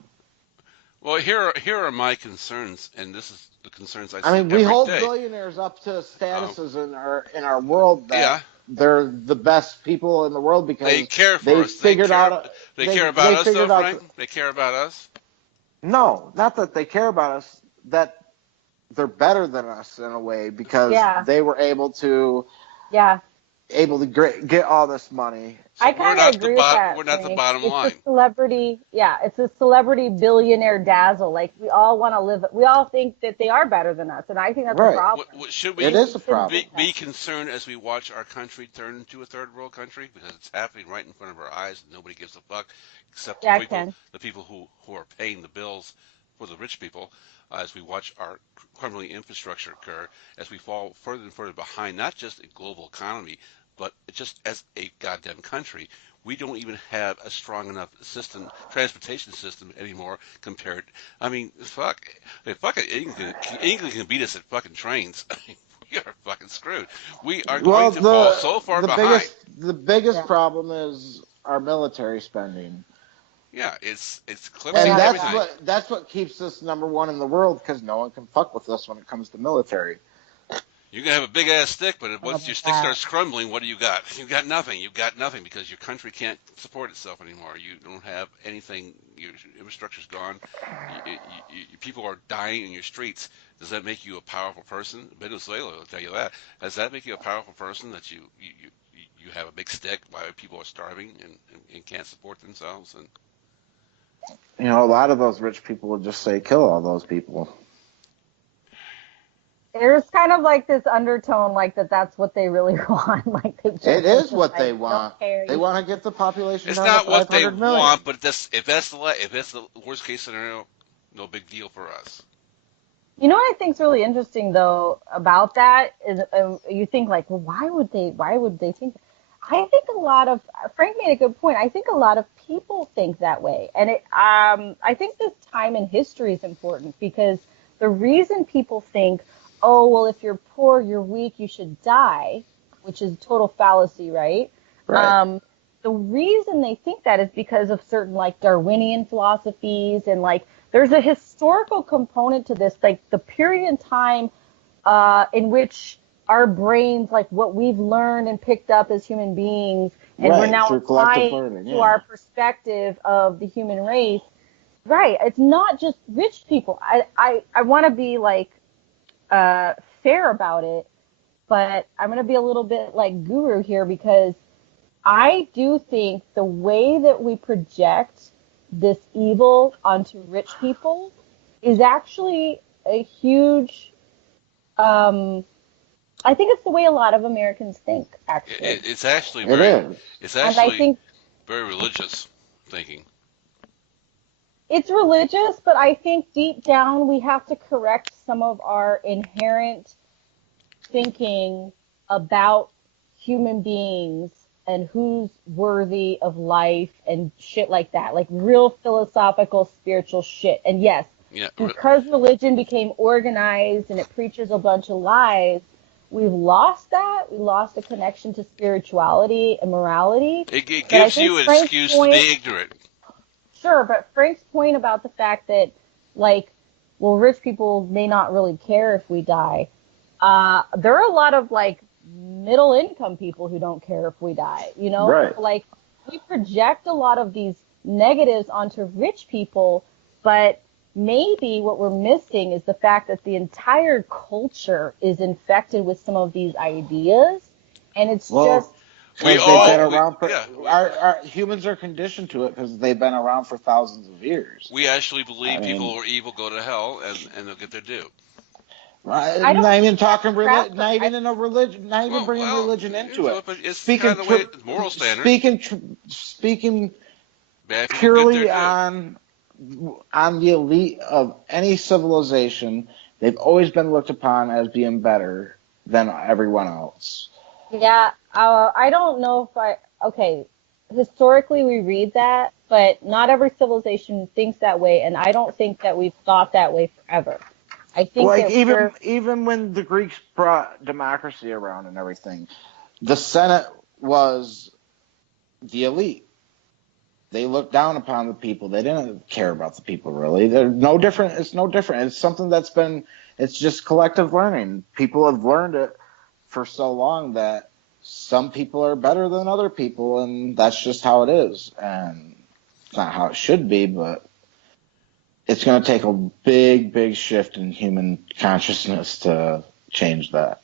Well, here are my concerns, and this is the concerns I I see mean, we every hold day. billionaires up to statuses in our world that Yeah, they're the best people in the world they because care for they us. They figured care. out They care about they us, though, figured out Frank. They care about us. no, not that they care about us, that they're better than us in a way because Yeah. they were able to Yeah. get all this money. So I kind of agree with that, We're not the Frank. bottom It's a line. celebrity, yeah, it's a celebrity billionaire dazzle. Like we all want to we all think that they are better than us, and I think that's a Right. problem. Should It we is a problem. be concerned as we watch our country turn into a third world country because it's happening right in front of our eyes and nobody gives a fuck except Yeah, I can. the people who are paying the bills for the rich people as we watch our criminal infrastructure occur as we fall further and further behind not just a global economy but just as a goddamn country. We don't even have a strong enough transportation system anymore compared. I mean, fuck, if fucking England can beat us at fucking trains. We are fucking screwed. We are going Well, to fall so far behind. the biggest Yeah. problem is our military spending. Yeah, it's Way eclipsing And out of everything. that's what keeps us number one in the world because no one can fuck with us when it comes to military. You can have a big ass stick, but Oh once my your stick God. starts crumbling, what do you got? You got nothing. You got nothing because your country can't support itself anymore. You don't have anything. Your infrastructure's gone. People are dying in your streets. Does that make you a powerful person? Venezuela will tell you that. Does that make you a powerful person that you have a big stick while people are starving and can't support themselves? And A lot of those rich people would just say, kill all those people. There's kind of like this undertone, like that's what they really want. Like they just, It it's is just what like, they don't want. care. They want to get the population it's down to not what they 500 million. want, but if that's the worst case scenario, no big deal for us. You know what I think's really interesting though about that is you think like, well, why would they think that? I think a lot of Frank made a good point. I think a lot of people think that way, and I think this time in history is important because the reason people think, oh, well, if you're poor, you're weak, you should die, which is a total fallacy, right? Right. The reason they think that is because of certain like Darwinian philosophies and like there's a historical component to this, like the period in time in which our brains, like what we've learned and picked up as human beings, and we're Right, now through collective applying learning, to yeah. our perspective of the human race. Right. It's not just rich people. I want to be like fair about it, but I'm going to be a little bit like guru here because I do think the way that we project this evil onto rich people is actually a huge, I think it's the way a lot of Americans think, actually. It's actually It is. it's And I actually think very religious thinking. it's religious, but I think deep down we have to correct some of our inherent thinking about human beings and who's worthy of life and shit like that, like real philosophical, spiritual shit. And yes, Yeah, because religion became organized and it preaches a bunch of lies, we've lost that. We lost a connection to spirituality and morality. it But I gives think you an Frank's excuse to point, be ignorant. sure, but Frank's point about the fact that, like, well, rich people may not really care if we die. There are a lot of like middle income people who don't care if we die, you know? Right. Like we project a lot of these negatives onto rich people, but maybe what we're missing is the fact that the entire culture is infected with some of these ideas, and it's just We Because they've been all, we, around for yeah, our humans are conditioned to it because they've been around for thousands of years. we actually I believe people mean, who are evil go to hell and they'll get their due. I not don't even think that's talking crap. not even in a religion, not even bringing Well, religion into it. but it's kind Speaking of the way moral standard. speaking Bad people get their purely due. on the elite of any civilization, they've always been looked upon as being better than everyone else. Yeah, I don't know if okay, historically we read that, but not every civilization thinks that way, and I don't think that we've thought that way forever. I think Like that we're, even when the Greeks brought democracy around and everything, the Senate was the elite. They looked down upon the people. They didn't care about the people really. They're no different. It's no different. It's something that's been. It's just collective learning. People have learned it for so long that some people are better than other people, and that's just how it is. And it's not how it should be, but it's going to take a big, big shift in human consciousness to change that.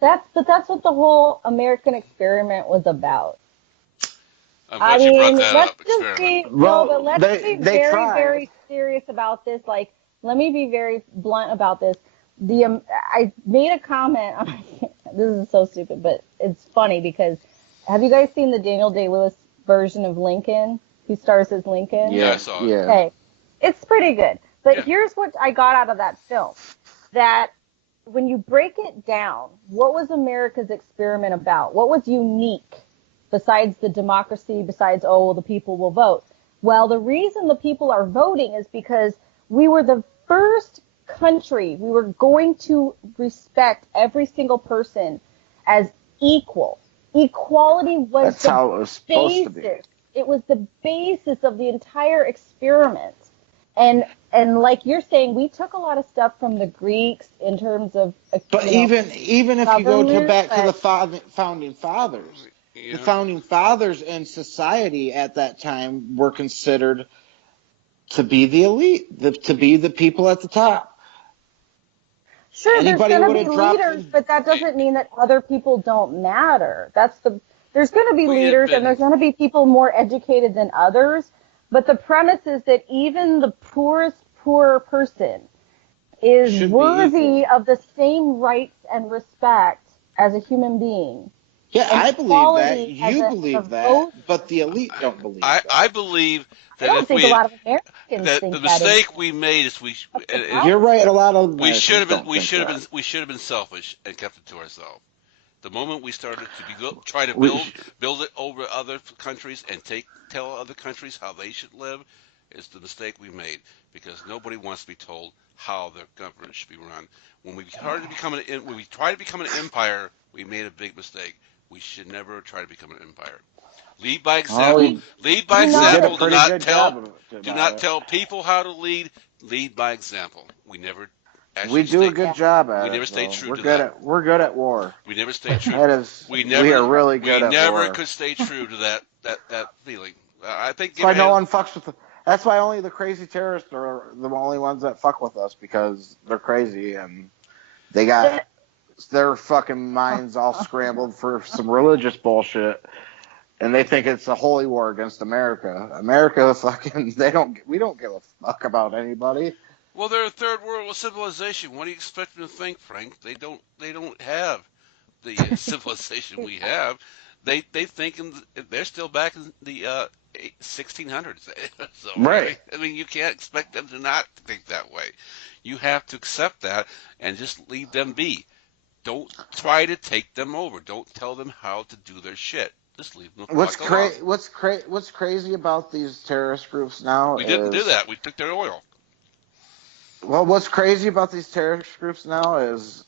that's what the whole American experiment was about. I'm I glad you brought mean, that let's up. just Experiment. be, no, but Well, let's be they very, tried. very serious about this. Like, let me be very blunt about this. I made a comment. This is so stupid, but it's funny because have you guys seen the Daniel Day-Lewis version of Lincoln? He stars as Lincoln. Yeah, I Yeah, saw it. yeah. Okay, it's pretty good. But Yeah. here's what I got out of that film. That when you break it down, what was America's experiment about? What was unique besides the democracy, besides, oh, well, the people will vote? Well, the reason the people are voting is because we were the first country. We were going to respect every single person as equal. Equality was That's the how it was supposed to be. basis. It was the basis of the entire experiment. And like you're saying, we took a lot of stuff from the Greeks in terms of, But even if you go government, back to the but founding fathers, the Yeah. founding fathers in society at that time were considered to be the elite, to be the people at the top. sure, there's Anybody going would to be have dropped leaders, in. but that doesn't mean that other people don't matter. There's going to be We had leaders and been. there's going to be people more educated than others. But the premise is that even the poorest poor person is Should be worthy equal. of the same rights and respect as a human being. Yeah, And I believe that. equality as You a believe that, vote. but the elite don't believe I that. believe I that don't if think a we lot of Americans that the think that is mistake we made is that's the You're problem. right. A lot of we should Americans have been don't think that. we should have been selfish and kept it to ourselves. The moment we started to try to We, build it over other countries and tell other countries how they should live is the mistake we made, because nobody wants to be told how their government should be run. When we tried to become an empire, we made a big mistake. We should never try to become an empire. Lead by oh, example. Lead by You we did a example. pretty good job Do about not it. tell people how to lead. Lead by example. We never We actually do a stayed. good Yeah. job We at never it, stayed though. true to that. We're good at war. We never stayed true. That is, We we are never really good we at never war. could stay true to that feeling. I think That's why no one fucks with. That's why only the crazy terrorists are the only ones that fuck with us, because they're crazy and they got their fucking minds all scrambled for some religious bullshit, and they think it's a holy war against America. America, fucking, we don't give a fuck about anybody. Well, they're a third world civilization. What do you expect them to think, Frank? They don't have the civilization we have. They think they're still back in the 1600s. So Right. I mean, you can't expect them to not think that way. You have to accept that and just leave them be. Don't try to take them over. Don't tell them how to do their shit. Just leave them the fuck alone. What's crazy about these terrorist groups now We didn't do is, that. We took their oil. well, what's crazy about these terrorist groups now is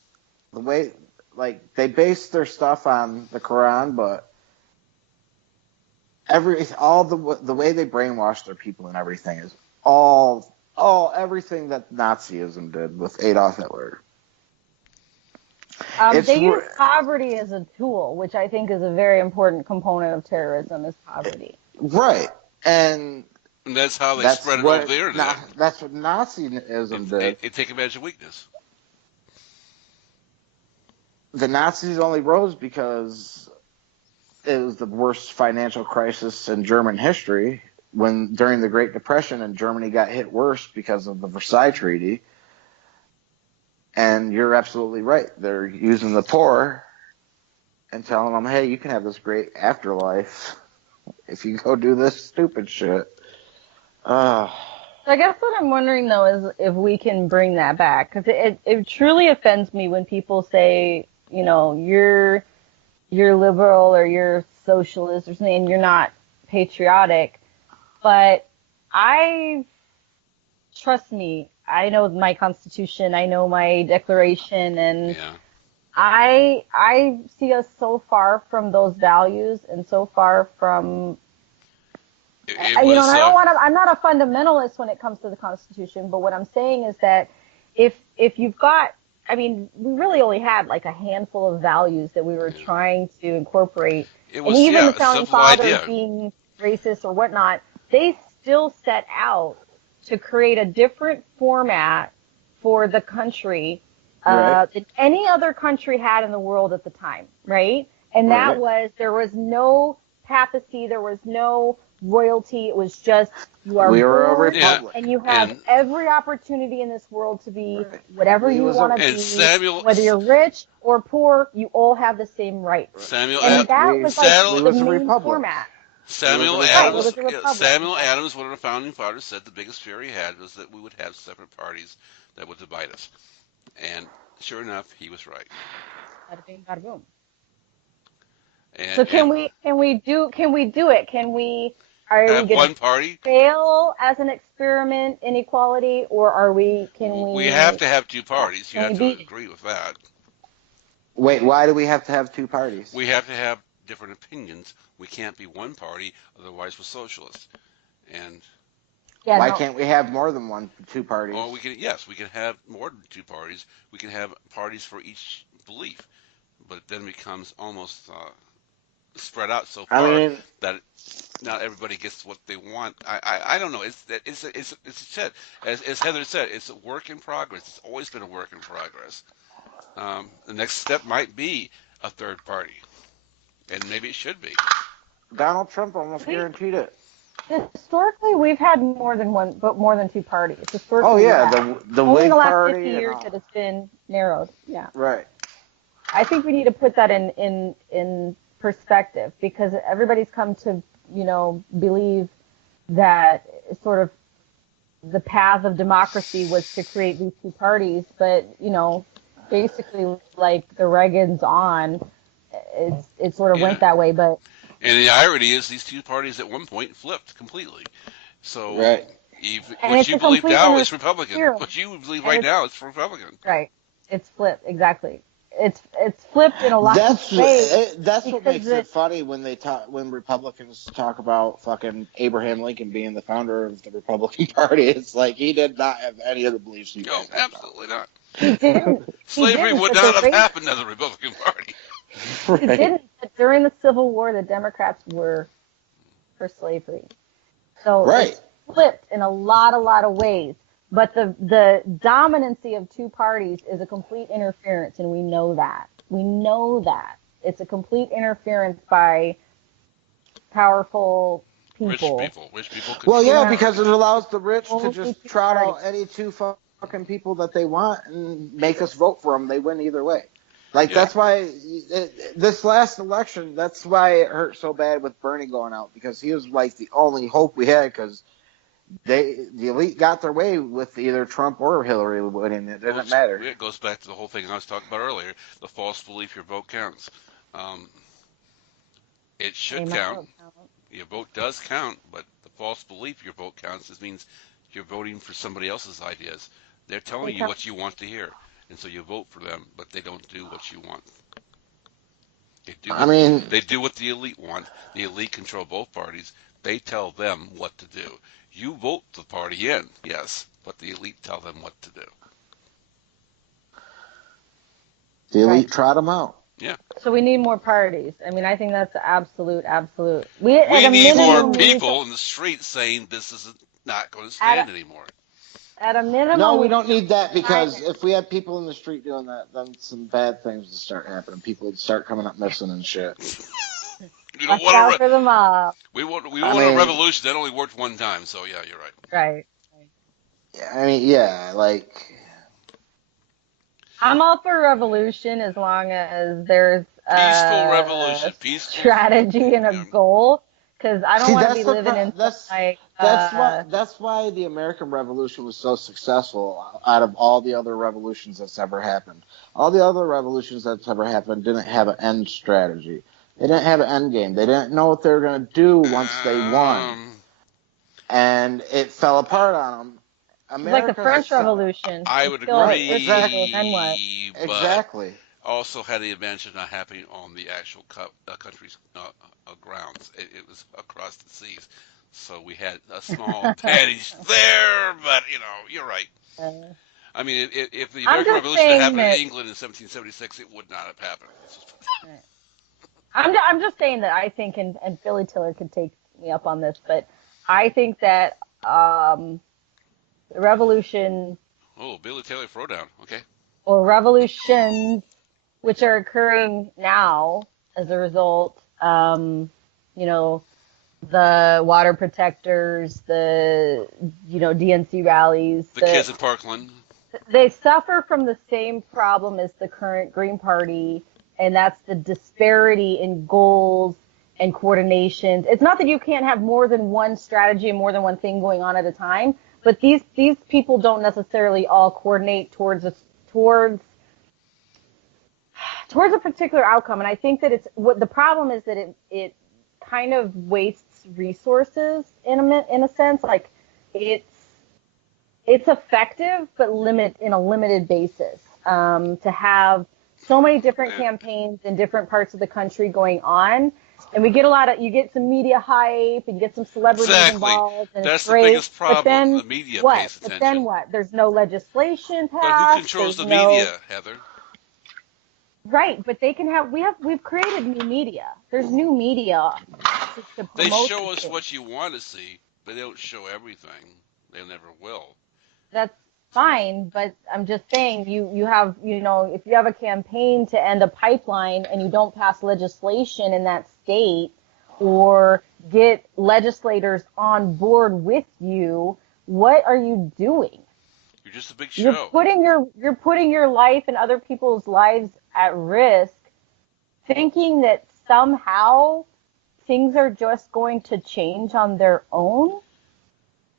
the way, like, they base their stuff on the Quran, but the way they brainwash their people and everything is all everything that Nazism did with Adolf Hitler. They use poverty as a tool, which I think is a very important component of terrorism, is poverty. Right, and that's how they spread it over the internet. That's what Nazism did. They take advantage of weakness. The Nazis only rose because it was the worst financial crisis in German history, during the Great Depression, and Germany got hit worse because of the Versailles Treaty. And you're absolutely right. They're using the poor and telling them, hey, you can have this great afterlife if you go do this stupid shit. So I guess what I'm wondering, though, is if we can bring that back. Because it truly offends me when people say, you know, you're liberal or you're socialist or something, and you're not patriotic. But trust me, I know my Constitution, I know my Declaration, and Yeah. I see us so far from those values and so far from, and I'm not a fundamentalist when it comes to the Constitution, but what I'm saying is that if you've got, I mean, we really only had like a handful of values that we were trying to incorporate. And even the founding fathers being racist or whatnot, they still set out to create a different format for the country that any other country had in the world at the time, right? And that was, there was no papacy, there was no royalty, it was just, you are born and you have every opportunity in this world to be whatever you want to be, whether you're rich or poor, you all have the same rights. That was like the main format. Samuel Adams, one of the founding fathers, said the biggest fear he had was that we would have separate parties that would divide us. And sure enough, he was right. Bada bing, bada boom. And, so can we do it? Can we one party fail as an experiment in equality, or we have to have two parties. You have to agree with that. Wait, why do we have to have two parties? We have to have different opinions. We can't be one party, otherwise we're socialists. And Yeah, Why no. can't we have more than two parties? Or we can have more than two parties. We can have parties for each belief, but it then becomes almost spread out so I far mean, that not everybody gets what they want. I don't know. It's said, as Heather said, it's a work in progress. It's always been a work in progress. The next step might be a third party, and maybe it should be. Donald Trump almost We, guaranteed it. historically, we've had more than one, but more than two parties. Oh Historically, we yeah, have. the Only in Whig the last Party 50 and years all. that it's been narrowed. Yeah. Right. I think we need to put that in perspective, because everybody's come to, believe that sort of the path of democracy was to create these two parties, but, basically like the Reagans on, it sort of Yeah. went that way, but And the irony is, these two parties at one point flipped completely. So, Right. and what it's you a believe complete now is Republican. interference. What you believe And right it's now is Republican. right. It's flipped, exactly. It's flipped in a lot That's of ways that's what because makes it funny when Republicans talk about fucking Abraham Lincoln being the founder of the Republican Party. It's like he did not have any of the beliefs you No, guys have now. absolutely not. he didn't. He Slavery didn't, would but the not have race happened as a Republican Party. He Right. didn't. But during the Civil War, the Democrats were for slavery. So Right. it's flipped in a lot of ways. But the dominancy of two parties is a complete interference, and we know that. We know that. It's a complete interference by powerful people. Rich people Well, control. yeah, Yeah. because it allows the rich to Only just two trot out parties. any two fucking people that they want and make us vote for them. They win either way. Like, Yeah. that's why this last election, that's why it hurt so bad with Bernie going out, because he was like the only hope we had, because the elite got their way with either Trump or Hillary winning. It didn't matter. It goes back to the whole thing I was talking about earlier, the false belief your vote counts. Um, it should Hey, my count. vote count. Your vote does count, but the false belief your vote counts means you're voting for somebody else's ideas. They're telling you what you want to hear, and so you vote for them, but they don't do what you want. I mean, They do what the elite want. The elite control both parties. They tell them what to do. You vote the party in, yes, but the elite tell them what to do. the elite Right. trot them out. Yeah. So we need more parties. I mean, I think that's absolute. We at a need more minimum, we need people to- in the street saying this is not going to stand anymore. At a minimum, No, we don't need that, because Right. if we had people in the street doing that, then some bad things would start happening. People would start coming up missing and shit. You don't Watch out want for the mob. we want I a mean- revolution that only worked one time. So yeah, you're right. Right. I mean, yeah, like, I'm all for revolution as long as there's Peaceful revolution, peaceful strategy and a Yeah. goal. Because I don't See, want to that's be the living pro- in that's- like that's why the American Revolution was so successful out of all the other revolutions that's ever happened. All the other revolutions that's ever happened didn't have an end strategy. They didn't have an end game. They didn't know what they were going to do once they won, and it fell apart on them. it's like the French Revolution. I It would killed agree, people, then what? but Exactly. also had the advantage of not happening on the actual country's grounds. It was across the seas, so we had a small advantage there. But you're right. I mean, if the American Revolution had happened in England in 1776, it would not have happened. I'm just saying that I think, and Philly Tiller could take me up on this, but I think that the revolution Oh, Billy Taylor Throwdown. Okay. or revolutions which are occurring now as a result, the water protectors, the, DNC rallies. The kids in Parkland. They suffer from the same problem as the current Green Party, and that's the disparity in goals and coordinations. It's not that you can't have more than one strategy and more than one thing going on at a time, but these people don't necessarily all coordinate towards a particular outcome. And I think that the problem is that it kind of wastes resources in a sense. Like it's effective, but in a limited basis. To have so many different campaigns in different parts of the country going on, And you get some media hype and get some celebrities Exactly. involved, and it's That's the great. biggest But problem. then The media what? pays But then attention. what? There's no legislation But who passed. controls There's the no media, Heather? right. But they can have. We've created new media. There's new media to They promote show these us things. what you want to see, but they don't show everything. They never will. That's fine, but I'm just saying you have, if you have a campaign to end a pipeline and you don't pass legislation in that state or get legislators on board with you, what are you doing? You're just a big You're show. putting your life and other people's lives at risk, thinking that somehow things are just going to change on their own.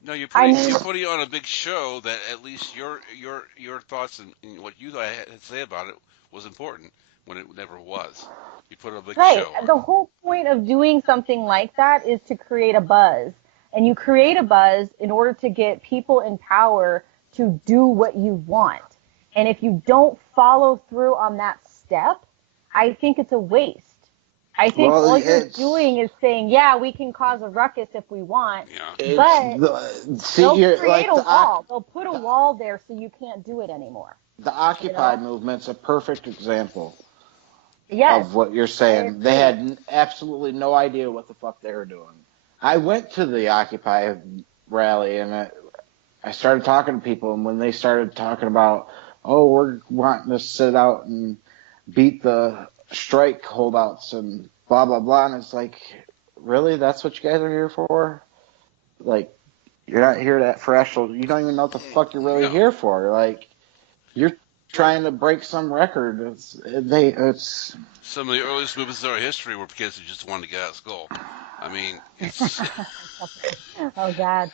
No, you're I putting mean, you're putting on a big show that at least your thoughts and what you had to say about it was important when it never was. You put a big right. show on. The whole point of doing something like that is to create a buzz. And you create a buzz in order to get people in power to do what you want. And if you don't follow through on that step, I think it's a waste. I think Well, all you're doing is saying, yeah, we can cause a ruckus if we want, Yeah. but see, they'll you're create like a wall. They'll put a wall there so you can't do it anymore. the Occupy movement's a perfect example Yes, of what you're I saying. They agree. had absolutely no idea what the fuck they were doing. I went to the Occupy rally and I started talking to people, and when they started talking about, oh, we're wanting to sit out and beat the strike holdouts and blah blah blah, and it's like, really, that's what you guys are here for? Like, you're not here for actual. You don't even know what the fuck you're really No. here for. Like, you're trying to break some record. It's Some of the earliest movements in our history were kids who just wanted to get out of school. I mean, it's Oh God.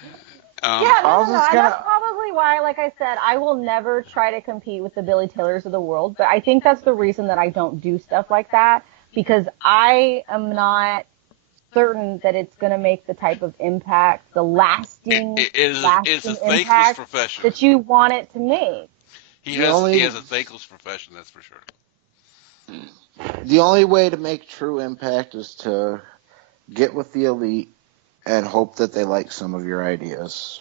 um, Yeah, I was no. just And that's gonna. probably why, like I said, I will never try to compete with the Billy Taylors of the world. But I think that's the reason that I don't do stuff like that, because I am not certain that it's going to make the type of impact, the lasting, it's a lasting thankless impact profession. that you want it to make. The He only has a thankless profession, that's for sure. the only way to make true impact is to get with the elite and hope that they like some of your ideas.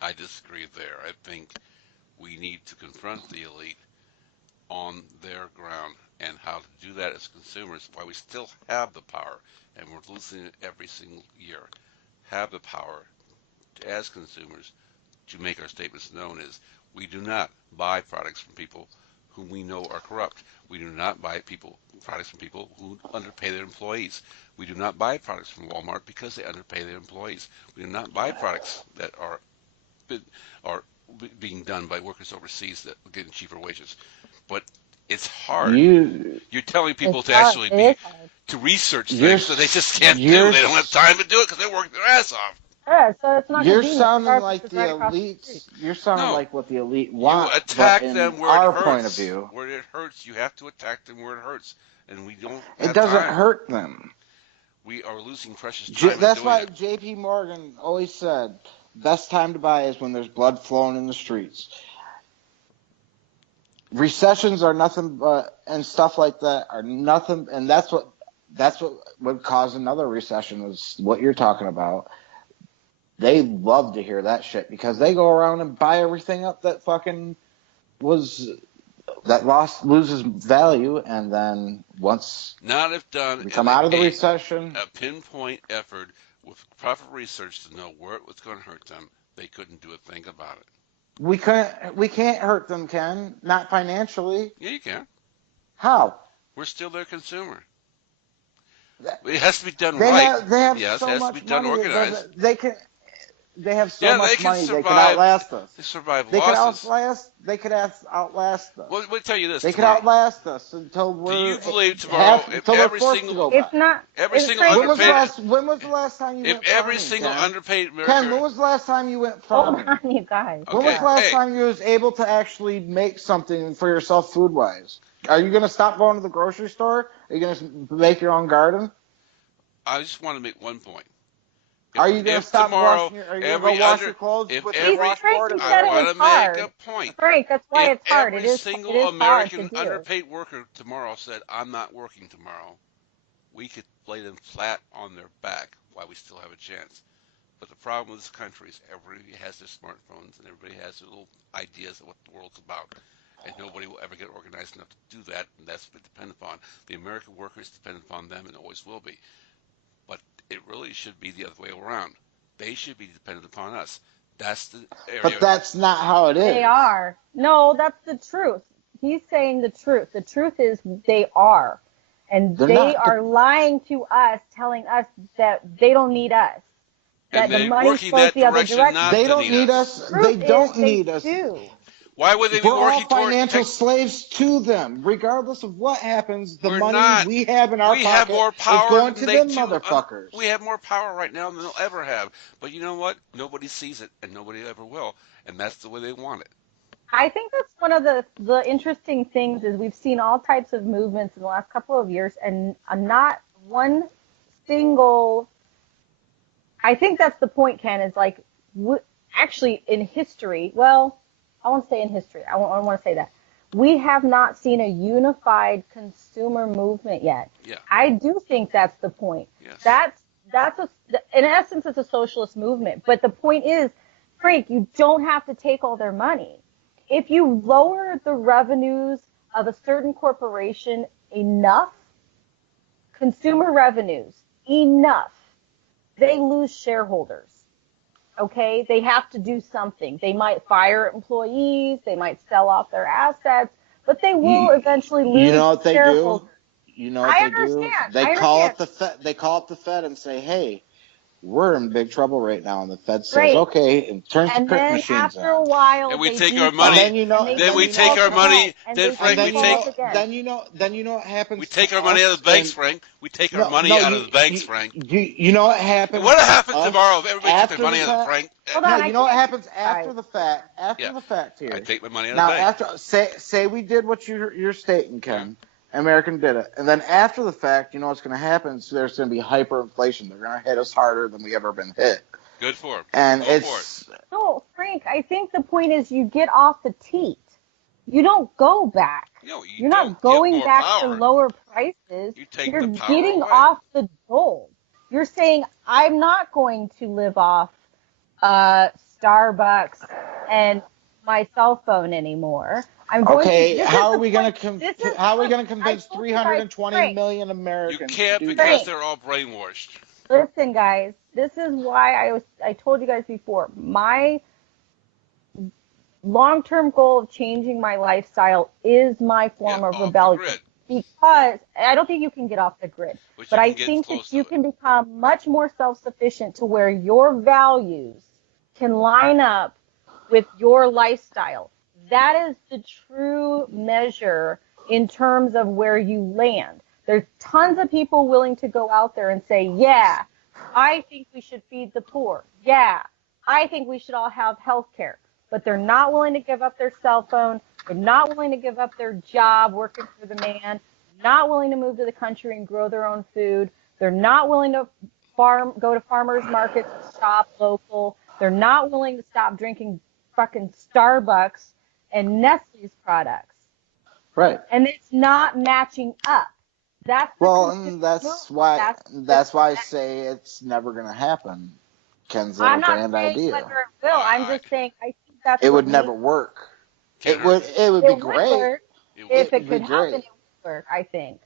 I disagree there. I think we need to confront the elite on their ground, and how to do that as consumers, while we still have the power, and we're losing it every single year, have the power as consumers to make our statements known is we do not buy products from people whom we know are corrupt. We do not buy products from people who underpay their employees. We do not buy products from Walmart because they underpay their employees. We do not buy products that are being done by workers overseas that are getting cheaper wages. But it's hard. You You're telling people It's to hard. actually It is be hard. to research you're things that they just can't do. you're They don't have time to do it because they're working their ass off. Yeah, so it's not you're convenient. sounding Starbucks like is the right across the street. elites. You're sounding No, like what the elite you want, but attack in them where it our point of hurts. view, Where it hurts, you have to attack them where it hurts, and we don't it have doesn't time. hurt them. We are losing precious time in That's doing why it. J.P. Morgan always said, best time to buy is when there's blood flowing in the streets. Recessions are nothing but, and stuff like that are nothing, and that's what would cause another recession is what you're talking about. They love to hear that shit because they go around and buy everything up that fucking loses value, and then once Not if done we in come out of the recession, a pinpoint effort with proper research to know where it was going to hurt them, they couldn't do a thing about it. we can't hurt them, Ken. Not financially. Yeah, you can. How? We're still their consumer. It has to be done They right. have Yes, it so has to be much done money. organized. They have so Yeah, much money. They could outlast us. They survive They could losses. outlast us. Well, let me tell you this. They could Tomorrow, outlast us until do we're you believe tomorrow, if until we're every forced to single, go back. It's not. every It's single Frank. When was the underpaid, last time you if went every farming, single Ken? underpaid Ken, American, when was the last time you went Hold farming? on, you guys. When was okay, the last hey, time you was able to actually make something for yourself food wise? Are you gonna stop going to the grocery store? Are you gonna make your own garden? I just want to make one point. Are you gonna If stop tomorrow washing? Are you gonna every go wash under, your clothes if with your See, every, Frank, washboard you and I said go it was want wash? to make hard. a point. Frank, that's why If it's hard. every It single is hard to American do. underpaid worker tomorrow said, I'm not working tomorrow, we could lay them flat on their back while we still have a chance. But the problem with this country is everybody has their smartphones and everybody has their little ideas of what the world's about. And nobody will ever get organized enough to do that, and that's what they depend upon. The American workers depend upon them and always will be. But it really should be the other way around. They should be dependent upon us. That's the area. But that's not how it is. They are. No, that's the truth. He's saying the truth. The truth is they are. And they are lying to us, telling us that they don't need us. And That the money's working supposed that the other direction direction. not They to don't need us. They don't need us. Do. Why would they be We're all working toward financial slaves to them. Regardless of what happens, the money not. we have in our We have pocket more power is going than to they them do. motherfuckers. We have more power right now than they'll ever have. But you know what? Nobody sees it, and nobody ever will. And that's the way they want it. I think that's one of the interesting things is we've seen all types of movements in the last couple of years, and not one single. I think that's the point, Ken, is like actually in history. Well, I won't say in history. I don't want to say that. We have not seen a unified consumer movement yet. Yeah. I do think that's the point. Yes. In essence, it's a socialist movement. But the point is, Frank, you don't have to take all their money. If you lower the revenues of a certain corporation enough, consumer revenues enough, they lose shareholders. Okay? They have to do something. They might fire employees, they might sell off their assets, but they will eventually lose shareholders. You know what they do? You know what I they do? understand. They call up the Fed. They call up the Fed and say, "Hey, we're in big trouble right now." And the Fed says, Great. "Okay," and turns the And print then machines after a on. while, And we they take our default, money. And then you know- and Then we take our money. Then Frank, we take. Then you know what happens. We take to our money us out of the banks, and- Frank. We take our money out of the banks, Frank. You know what happens? What happens to us tomorrow if everybody takes after their money the out of fact? Frank? Hold No, on, you know what happens after the fact? After the fact here. I take my money out Now, of the bank. after say we did what you're stating, Ken. American did it, and then after the fact, you know what's going to happen? So there's going to be hyperinflation. They're going to hit us harder than we ever been hit. Good for it. And Go for it. No, Frank, I think the point is you get off the teat. You don't go back. No, You're not going more back power. to lower prices. You take You're the power getting away. off the dole. You're saying, I'm not going to live off Starbucks and my cell phone anymore. I'm going Okay, to, how are we going to convince 320 million You Americans can't to do because that? they're all brainwashed. Listen, guys, this is why I told you guys before, my long-term goal of changing my lifestyle is my form of off the rebellion. grid. Because I don't think you can get off the grid, but I think that you can become much more self-sufficient to where your values can line up with your lifestyle. That is the true measure in terms of where you land. There's tons of people willing to go out there and say, yeah, I think we should feed the poor. Yeah, I think we should all have health care. But they're not willing to give up their cell phone. They're not willing to give up their job working for the man. Not willing to move to the country and grow their own food. They're not willing to go to farmers markets and shop local. They're not willing to stop drinking fucking Starbucks and Nestle's products. Right. And it's not matching up. That's why I say it's never going to happen. Ken's little I'm not grand saying idea. whether it will. I'm just saying I think that's It what would never work. It would be great. Work. If it could happen, it would work, I think.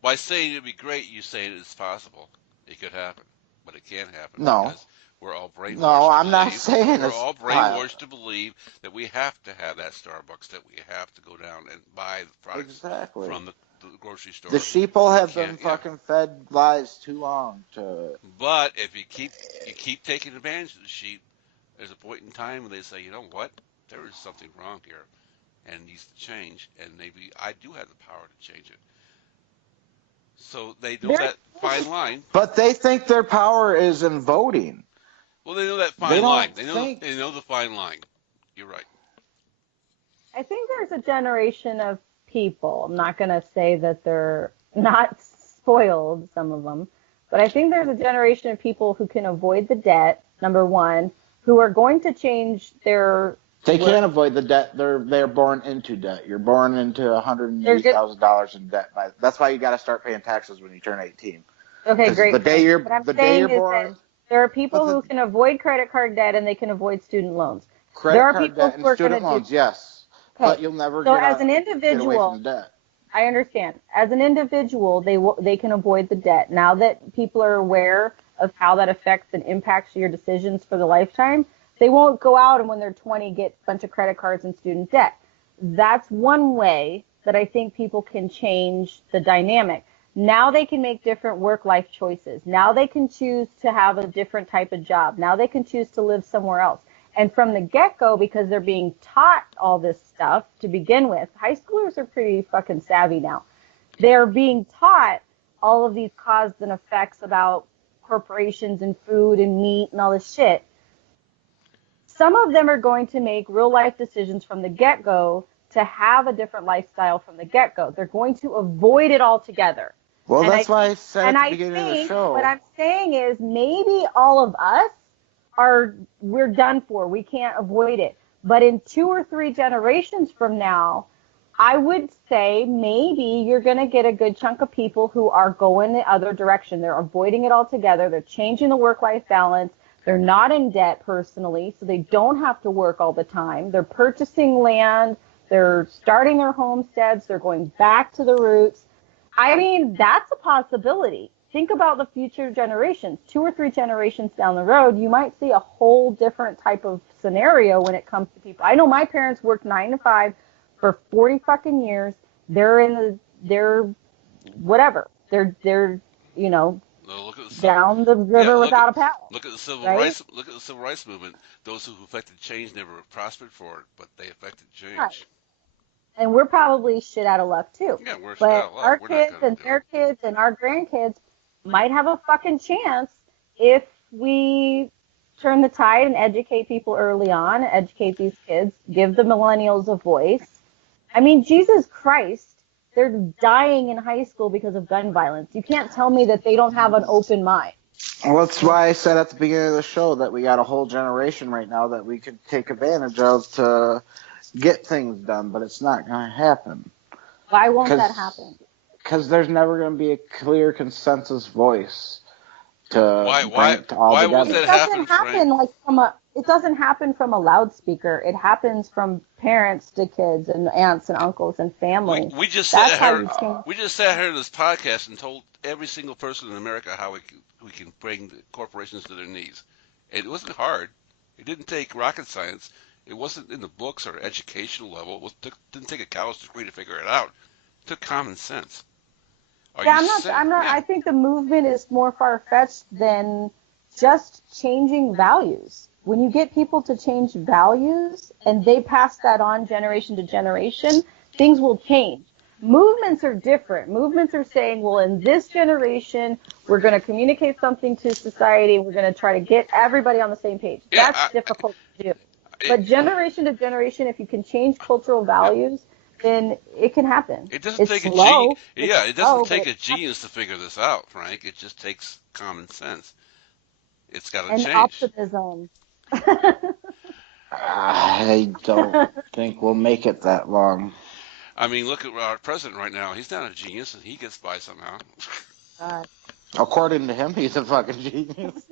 By saying it'd be great, you say it's possible. It could happen, but it can't happen. No. Because we're all brainwashed. No, I'm not saying we're all brainwashed to believe that we have to have that Starbucks, that we have to go down and buy the products from the grocery store. The sheeple have been fucking fed lies too long to. But if you keep taking advantage of the sheep, there's a point in time when they say, you know what, there is something wrong here, and needs to change, and maybe I do have the power to change it. So they know that fine line. But they think their power is in voting. Well, they know that fine line. They know the fine line. You're right. I think there's a generation of people. I'm not going to say that they're not spoiled, some of them, but I think there's a generation of people who can avoid the debt, number one, who are going to change their. They can't avoid the debt. They're born into debt. You're born into $180,000 in debt. That's why you got to start paying taxes when you turn 18. Okay, Because great. the day you're What I'm the day saying you're is that born, there are but people the who can avoid credit card debt and they can avoid student loans. There credit are card people debt and who are going to student do. loans, yes, but Okay, you'll never so as an get away individual, from debt. I understand. As an individual, they can avoid the debt. Now that people are aware of how that affects and impacts your decisions for the lifetime, they won't go out and when they're 20 get a bunch of credit cards and student debt. That's one way that I think people can change the dynamic. Now they can make different work-life choices. Now they can choose to have a different type of job. Now they can choose to live somewhere else. And from the get-go, because they're being taught all this stuff to begin with, high schoolers are pretty fucking savvy now. They're being taught all of these cause and effects about corporations and food and meat and all this shit. Some of them are going to make real life decisions from the get-go to have a different lifestyle from the get-go. They're going to avoid it altogether. Well, And that's why I said at the I beginning of the think what show. I'm saying is maybe all of us we're done for. We can't avoid it. But in 2 or 3 generations from now, I would say maybe you're going to get a good chunk of people who are going the other direction. They're avoiding it altogether. They're changing the work-life balance. They're not in debt personally, so they don't have to work all the time. They're purchasing land. They're starting their homesteads. They're going back to the roots. I mean, that's a possibility. Think about the future generations. 2 or 3 generations down the road, you might see a whole different type of scenario when it comes to people. I know my parents worked 9 to 5 for 40 fucking years. They're whatever. They're, No, look at the down the yeah, river without a paddle, look at the civil right? rights look at the civil rights movement. Those who affected change never prospered for it, but they affected Right. change. And we're probably shit out of luck too. Yeah, we're shit But out of luck. our We're not kids gonna and do it. their kids and our grandkids might have a fucking chance if we turn the tide and educate people early on, educate these kids, give the millennials a voice. I mean, Jesus Christ, they're dying in high school because of gun violence. You can't tell me that they don't have an open mind. Well, that's why I said at the beginning of the show that we got a whole generation right now that we could take advantage of to get things done, but it's not going to happen. Why won't that happen? Because there's never going to be a clear consensus voice to Why bring why it to all why won't together. that It happen, doesn't Frank? happen it doesn't happen from a loudspeaker. It happens from parents to kids and aunts and uncles and We family. we just That's sat how here you change. we just sat here in this podcast and told every single person in America how we can bring the corporations to their knees. It wasn't hard. It didn't take rocket science. It wasn't in the books or educational level. Didn't take a college degree to figure it out. It took common sense. Are Yeah, you saying? I'm not, Yeah. I think the movement is more far-fetched than just changing values. When you get people to change values and they pass that on generation to generation, things will change. Movements are different. Movements are saying, well, in this generation, we're going to communicate something to society. We're going to try to get everybody on the same page. Yeah. That's difficult to do. It, But generation to generation, if you can change cultural yeah. values, then it can happen. It doesn't It's take a genius. slow. It's Yeah, it doesn't slow, but take it a genius to figure this out, Frank. It just takes common sense. It's got to and change. optimism. I don't think we'll make it that long. I mean, look at our president right now. He's not a genius, and he gets by somehow. God. According to him, he's a fucking genius.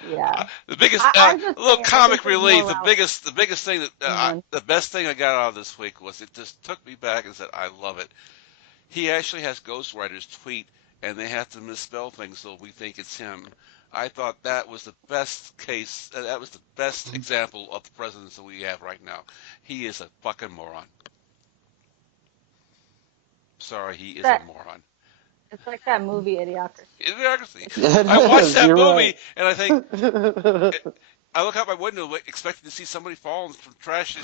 Yeah. The biggest, I'm a just little saying, I think comic there's more relief. route. The biggest thing that, Mhm. the best thing I got out of this week was it just took me back and said, I love it. He actually has ghostwriters tweet, and they have to misspell things so we think it's him. I thought that was the best case. That was the best example of the presidents that we have right now. He is a fucking moron. Sorry, he is a That moron. it's like that movie Idiocracy. Idiocracy. It I watched is, that you're movie right. and I think I look out my window expecting to see somebody falling from trash.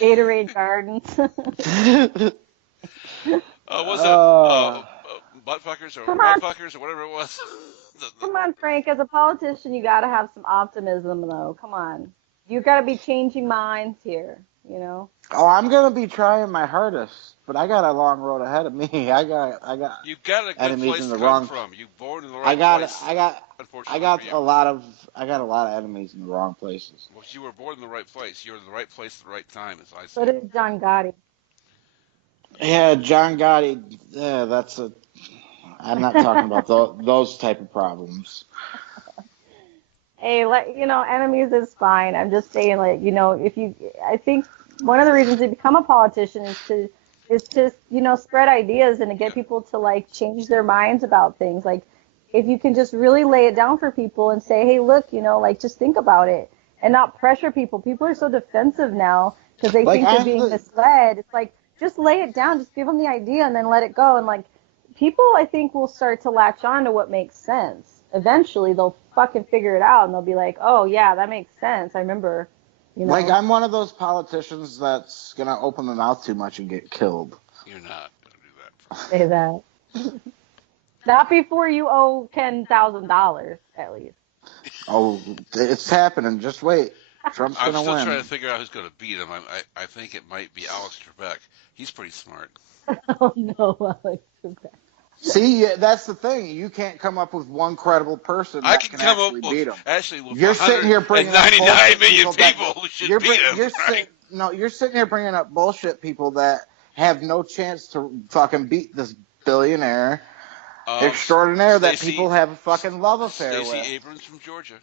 Gatorade Gardens. Was it uh, butt fuckers or Come mud on, fuckers or whatever it was? come on, Frank. As a politician, you got to have some optimism, though. Come on, you got to be changing minds here. You know. oh, I'm gonna be trying my hardest, but I got a long road ahead of me. I got You got a good enemies place in to the come wrong. from. You born in the I right got place. I got I Unfortunately for got you. I got a lot of enemies in the wrong places. Well, you were born in the right place. You're in the right place at the right time, as I So see it. did John Gotti. Yeah, John Gotti. Yeah, that's a. I'm not talking about those type of problems. Hey, enemies is fine. I'm just saying, like, if you, I think one of the reasons to become a politician is to spread ideas and to get Yeah. people to like change their minds about things. Like, if you can just really lay it down for people and say, hey, look, like just think about it and not pressure people. People are so defensive now because they Like think they're I'm being the misled. It's like just lay it down, just give them the idea and then let it go. And like people, I think, will start to latch on to what makes sense. Eventually, they'll fucking figure it out, and they'll be like, "Oh yeah, that makes sense. I remember." You like know, I'm one of those politicians that's gonna open the mouth too much and get killed. You're not gonna do that. say that. Not before you owe $10,000 at least. Oh, it's happening. Just wait. Trump's I'm gonna still trying to win. figure out who's going to beat him. I think it might be Alex Trebek. He's pretty smart. Oh no, Alex. See, that's the thing. You can't come up with one credible person I that can can come up actually with beat him. actually with You're sitting here bringing up 199 bullshit million people that people who should beat him, you're right? sitting no, you're sitting here bringing up bullshit people that have no chance to fucking beat this billionaire extraordinaire that Stacey people have a fucking love affair Stacey with. Abrams from Georgia.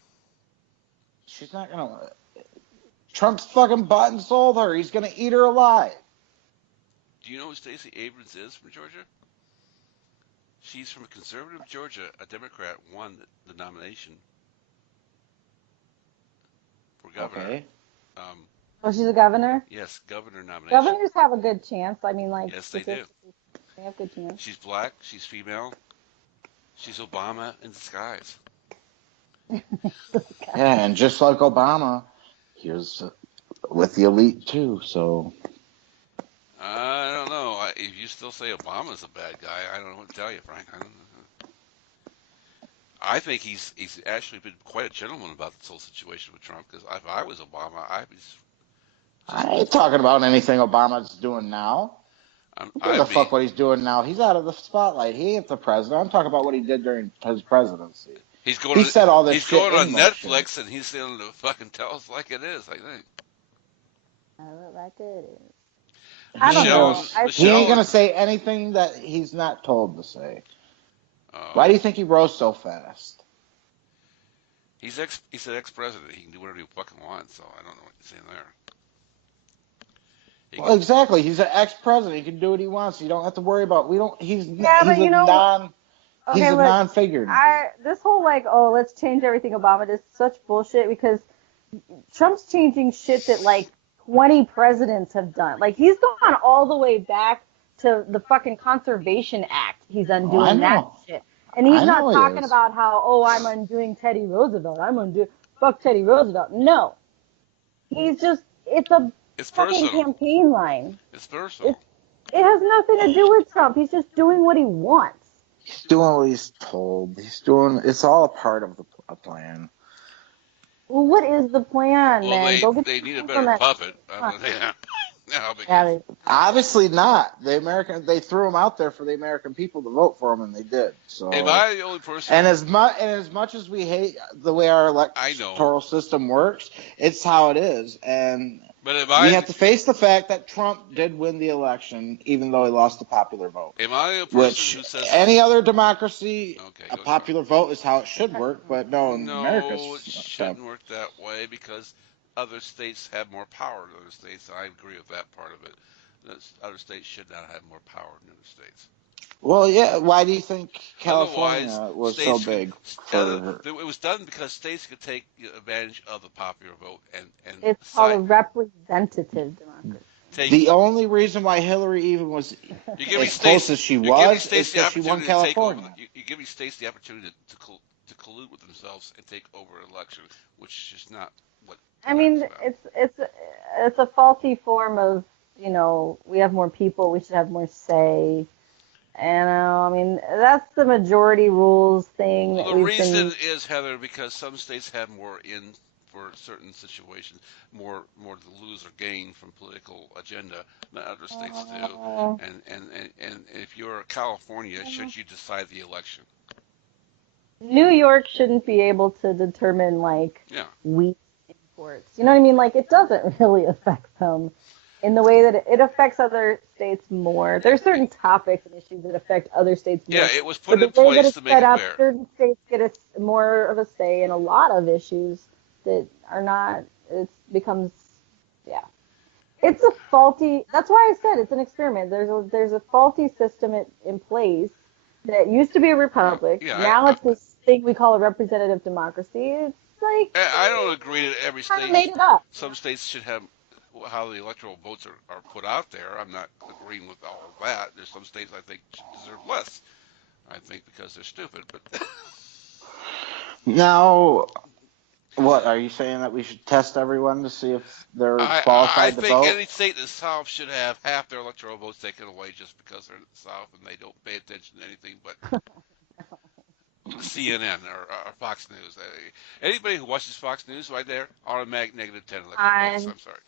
She's not gonna. Trump's fucking bought and sold her. He's gonna eat her alive. Do you know who Stacey Abrams is from Georgia? She's from a conservative Georgia. A Democrat won the nomination for governor. Okay. Um, Oh, she's a governor. yes, governor nomination. Governors have a good chance. I mean, like Yes, they do. statistically, they have good chance. She's black. She's female. She's Obama in disguise. Yeah, and just like Obama, he was with the elite too. So I don't know. If you still say Obama's a bad guy, I don't know what to tell you, Frank. I don't know. I think he's actually been quite a gentleman about this whole situation with Trump. Because if I was Obama, I'd be just I ain't talking about anything Obama's doing now. Who gives a I'd be fuck what he's doing now? He's out of the spotlight. He ain't the president. I'm talking about what he did during his presidency. he's going He to set all this he's shit going in on motion. Netflix and he's going to fucking tell us like it is. I think I look like it is. I He don't ain't gonna. know. He ain't Michelle. gonna say anything that he's not told to say. Why Oh, do you think he rose so fast? he's an ex president. He can do whatever he fucking wants. So I don't know what you're saying there. He Well, can. exactly. He's an ex-president. He can do what he wants. You don't have to worry about. We don't. Yeah, but He's a non. He's okay, a look, non-figure now. this whole like, oh, let's change everything Obama is such bullshit because Trump's changing shit that like 20 presidents have done. Like he's gone all the way back to the fucking Conservation Act. He's Oh, I undoing that know. shit. And he's I not know he talking is. about how, oh, I'm undoing Teddy Roosevelt. I'm undoing fuck Teddy Roosevelt. No. He's just it's a It's fucking personal. campaign line. It's personal. It's it has nothing to do with Trump. He's just doing what he wants. He's doing what he's told. He's doing. It's all a part of the plan. Well, what is the plan, Well, man? Go get they your need a hands on better that. puppet. Come on. Yeah, how big Yeah, is? Obviously not. They threw him out there for the American people to vote for him, and they did. Am So, I the only person? and as much as we hate the way our I know, electoral system works, it's how it is, and but we have to face the fact that Trump did win the election, even though he lost the popular vote. am I a person Which who says any other democracy, okay? a Go ahead. popular vote is how it should work, but no, in America's No, it stuff. shouldn't work that way because other states have more power than other states. I agree with that part of it. Other states should not have more power than other states. Well, yeah. Why do you think Otherwise, California was so states could. big for? It was done because states could take advantage of the popular vote and it's called a decide. representative democracy. Take The only reason why Hillary even was you give me as close states. as she You're giving was states is the because she won opportunity to take over. California. You give me states the opportunity to collude with themselves and take over an election, which is just not what I America's mean, about. it's a faulty form of we have more people, we should have more say. And I mean, that's the majority rules thing Well, that the we've reason been. is, Heather, because some states have more in for certain situations, more to lose or gain from political agenda than other states do. Uh, And if you're California, should you decide the election? New York shouldn't be able to determine like Yeah. wheat imports. You know what I mean? Like it doesn't really affect them. in the way that it affects other states more. There's certain topics and issues that affect other states more. Yeah, it was But put the in way that place it's to make set it up, fair. certain states get more of a say in a lot of issues that are not. It becomes, yeah. It's a faulty. That's why I said it's an experiment. There's a faulty system in place that used to be a republic. Yeah, Now it's this thing we call a representative democracy. It's like I don't agree that every kind of state. made it up. Some states should have how the electoral votes are put out there. I'm not agreeing with all of that. There's some states I think should deserve less. I think because they're stupid. But Now, what are you saying that we should test everyone to see if they're I qualified to think vote? any state in the South should have half their electoral votes taken away just because they're in the South and they don't pay attention to anything but CNN or Fox News. Anybody who watches Fox News right there, automatic negative 10 electoral votes. I'm I'm sorry.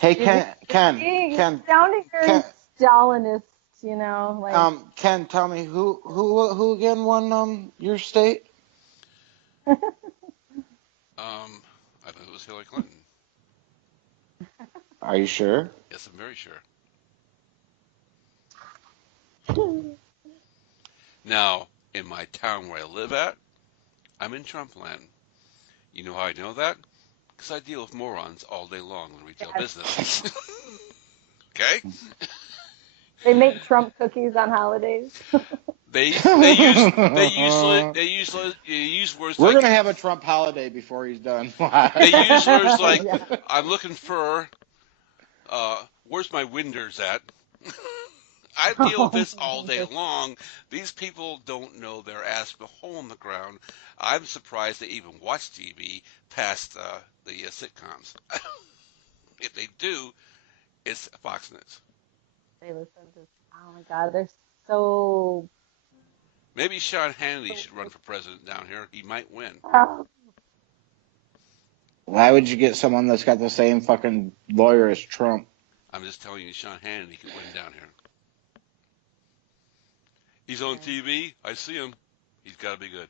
Hey, you're sounding very Ken, Stalinist, you know, like Ken, tell me who again won your state? I think it was Hillary Clinton. Are you sure? Yes, I'm very sure. Now, in my town where I live at, I'm in Trump land. You know how I know that? Because I deal with morons all day long in retail business. Okay? they make Trump cookies on holidays. They use words We're like gonna have a Trump holiday before he's done. they use words like Yeah. I'm looking for where's my winders at? I deal with this all day long. These people don't know their ass from a hole in the ground. I'm surprised they even watch TV past the sitcoms. If they do, it's Fox News. They listen to. Oh my God, they're so. Maybe Sean Hannity should run for president down here. He might win. Oh, Why would you get someone that's got the same fucking lawyer as Trump? I'm just telling you, Sean Hannity could win down here. He's on TV. I see him. He's got to be good.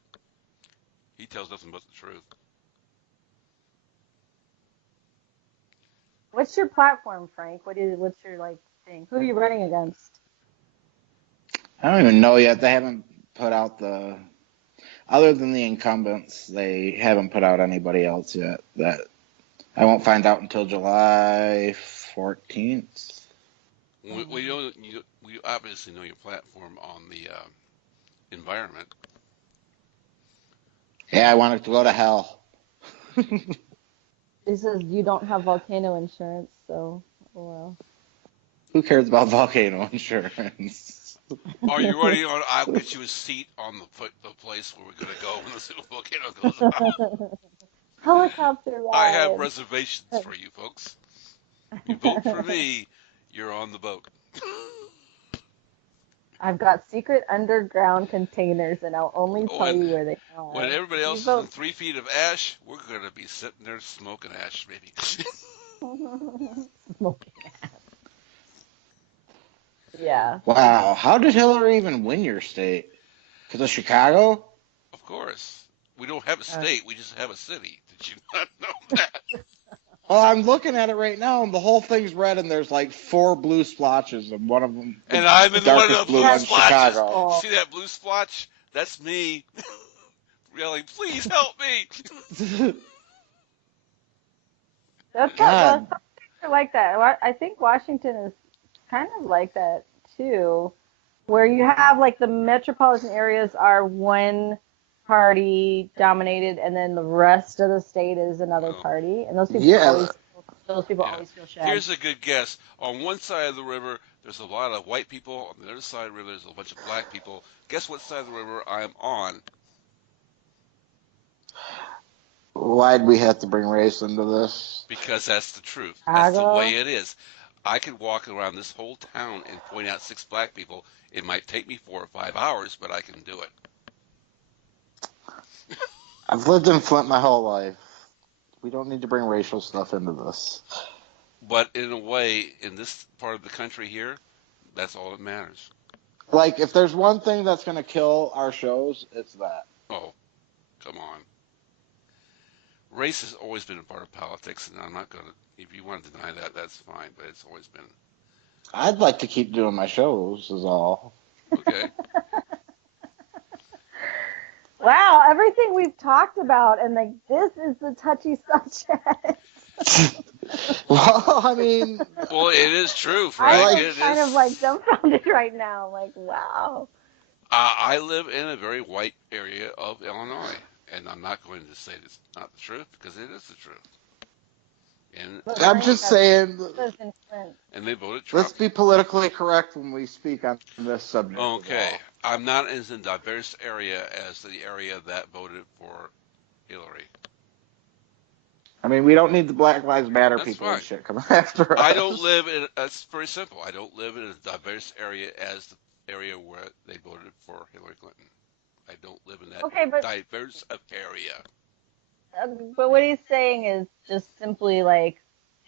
He tells nothing but the truth. what's your platform, Frank? What's your like thing? Who are you running against? I don't even know yet. They haven't put out other than the incumbents, they haven't put out anybody else yet. That I won't find out until July 14th. We obviously know your platform on the environment. Yeah, I want it to go to hell. It says you don't have volcano insurance, so well. Who cares about volcano insurance? Are you ready? I'll get you a seat on the place where we're going to go when the volcano goes out. Helicopter ride. I have reservations for you folks. You vote for me, you're on the boat. I've got secret underground containers, and I'll only tell you where they are. When everybody else is in 3 feet of ash, we're going to be sitting there smoking ash, baby. Smoking ash. Yeah. Wow, how did Hillary even win your state? Because of Chicago? Of course. We don't have a state, we just have a city. Did you not know that? Well, I'm looking at it right now, and the whole thing's red, and there's like 4 blue splotches, and one of them. And I'm in one of the blue one's splotches. Oh. See that blue splotch? That's me. Really, please help me. That's some states are like that. I think Washington is kind of like that too, where you have like the metropolitan areas are one party dominated, and then the rest of the state is another party, and those people always feel shagged. Here's a good guess. On one side of the river, there's a lot of white people. On the other side of the river, there's a bunch of black people. Guess what side of the river I'm on? Why'd we have to bring race into this? Because that's the truth. That's the way it is. I could walk around this whole town and point out 6 black people. It might take me 4 or 5 hours, but I can do it. I've lived in Flint my whole life. We don't need to bring racial stuff into this. But in a way, in this part of the country here, that's all that matters. Like, if there's one thing that's going to kill our shows, it's that. Oh, come on. Race has always been a part of politics, and I'm not going to. If you want to deny that, that's fine. But it's always been. I'd like to keep doing my shows, is all. Okay. Wow, everything we've talked about, and like this is the touchy subject. Well, I mean, Well, it is true, Frank. I'm It kind is. of like dumbfounded right now. Like, wow. I live in a very white area of Illinois, and I'm not going to say it's not the truth because it is the truth. And But I'm Frank just saying, lives in Flint. and they voted Trump. let's be politically correct when we speak on this subject. is Okay, all. I'm not as in diverse area as the area that voted for Hillary. I mean, we don't need the Black Lives Matter That's people fine. and shit coming after us. I don't live in. That's very simple. I don't live in a diverse area as the area where they voted for Hillary Clinton. I don't live in that Okay, but diverse of area. but what he's saying is just simply like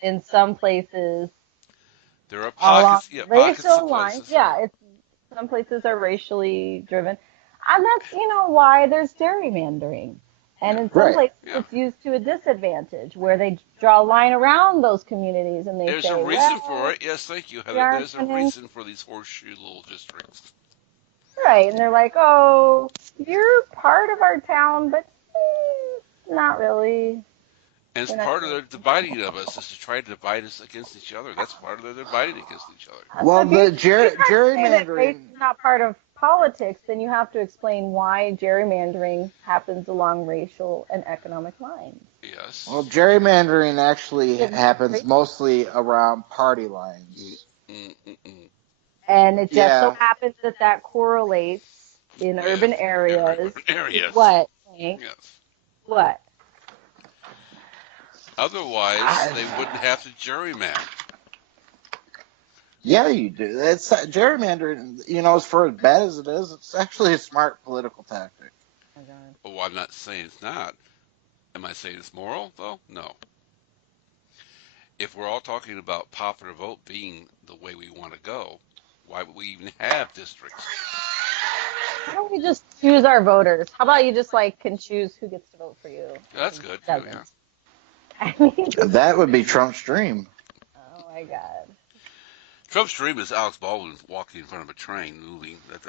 in some places There are along pockets, yeah, pockets racial of lines. places. Yeah, it's some places are racially driven, and that's why there's gerrymandering. And in some Right. places, Yeah. it's used to a disadvantage, where they draw a line around those communities and they There's say, a reason well, for it. Yes, thank you, we Heather. aren't There's a gonna, reason for these horseshoe little districts. right? And they're like, oh, you're part of our town, but not really. And it's We're not part of gonna- their dividing of us is to try to divide us against each other. That's part of their dividing against each other. Well, If you- the if you try to say that race gerrymandering. is not part of politics, then you have to explain why gerrymandering happens along racial and economic lines. Yes. Well, gerrymandering actually It- happens mostly around party lines. Mm-mm-mm. And it just so Yeah. happens that that correlates in urban With areas. areas. What, Hank? Yes. What? Otherwise, they wouldn't have to gerrymander. Yeah, you do. It's gerrymandering. As for as bad as it is, it's actually a smart political tactic. Oh, God. Oh, I'm not saying it's not. Am I saying it's moral, though? No. If we're all talking about popular vote being the way we want to go, why would we even have districts? Why don't we just choose our voters? How about you just can choose who gets to vote for you? That's good, too, Doesn't. yeah. I mean, That would be Trump's dream. oh my God. Trump's dream is Alex Baldwin walking in front of a train moving. That's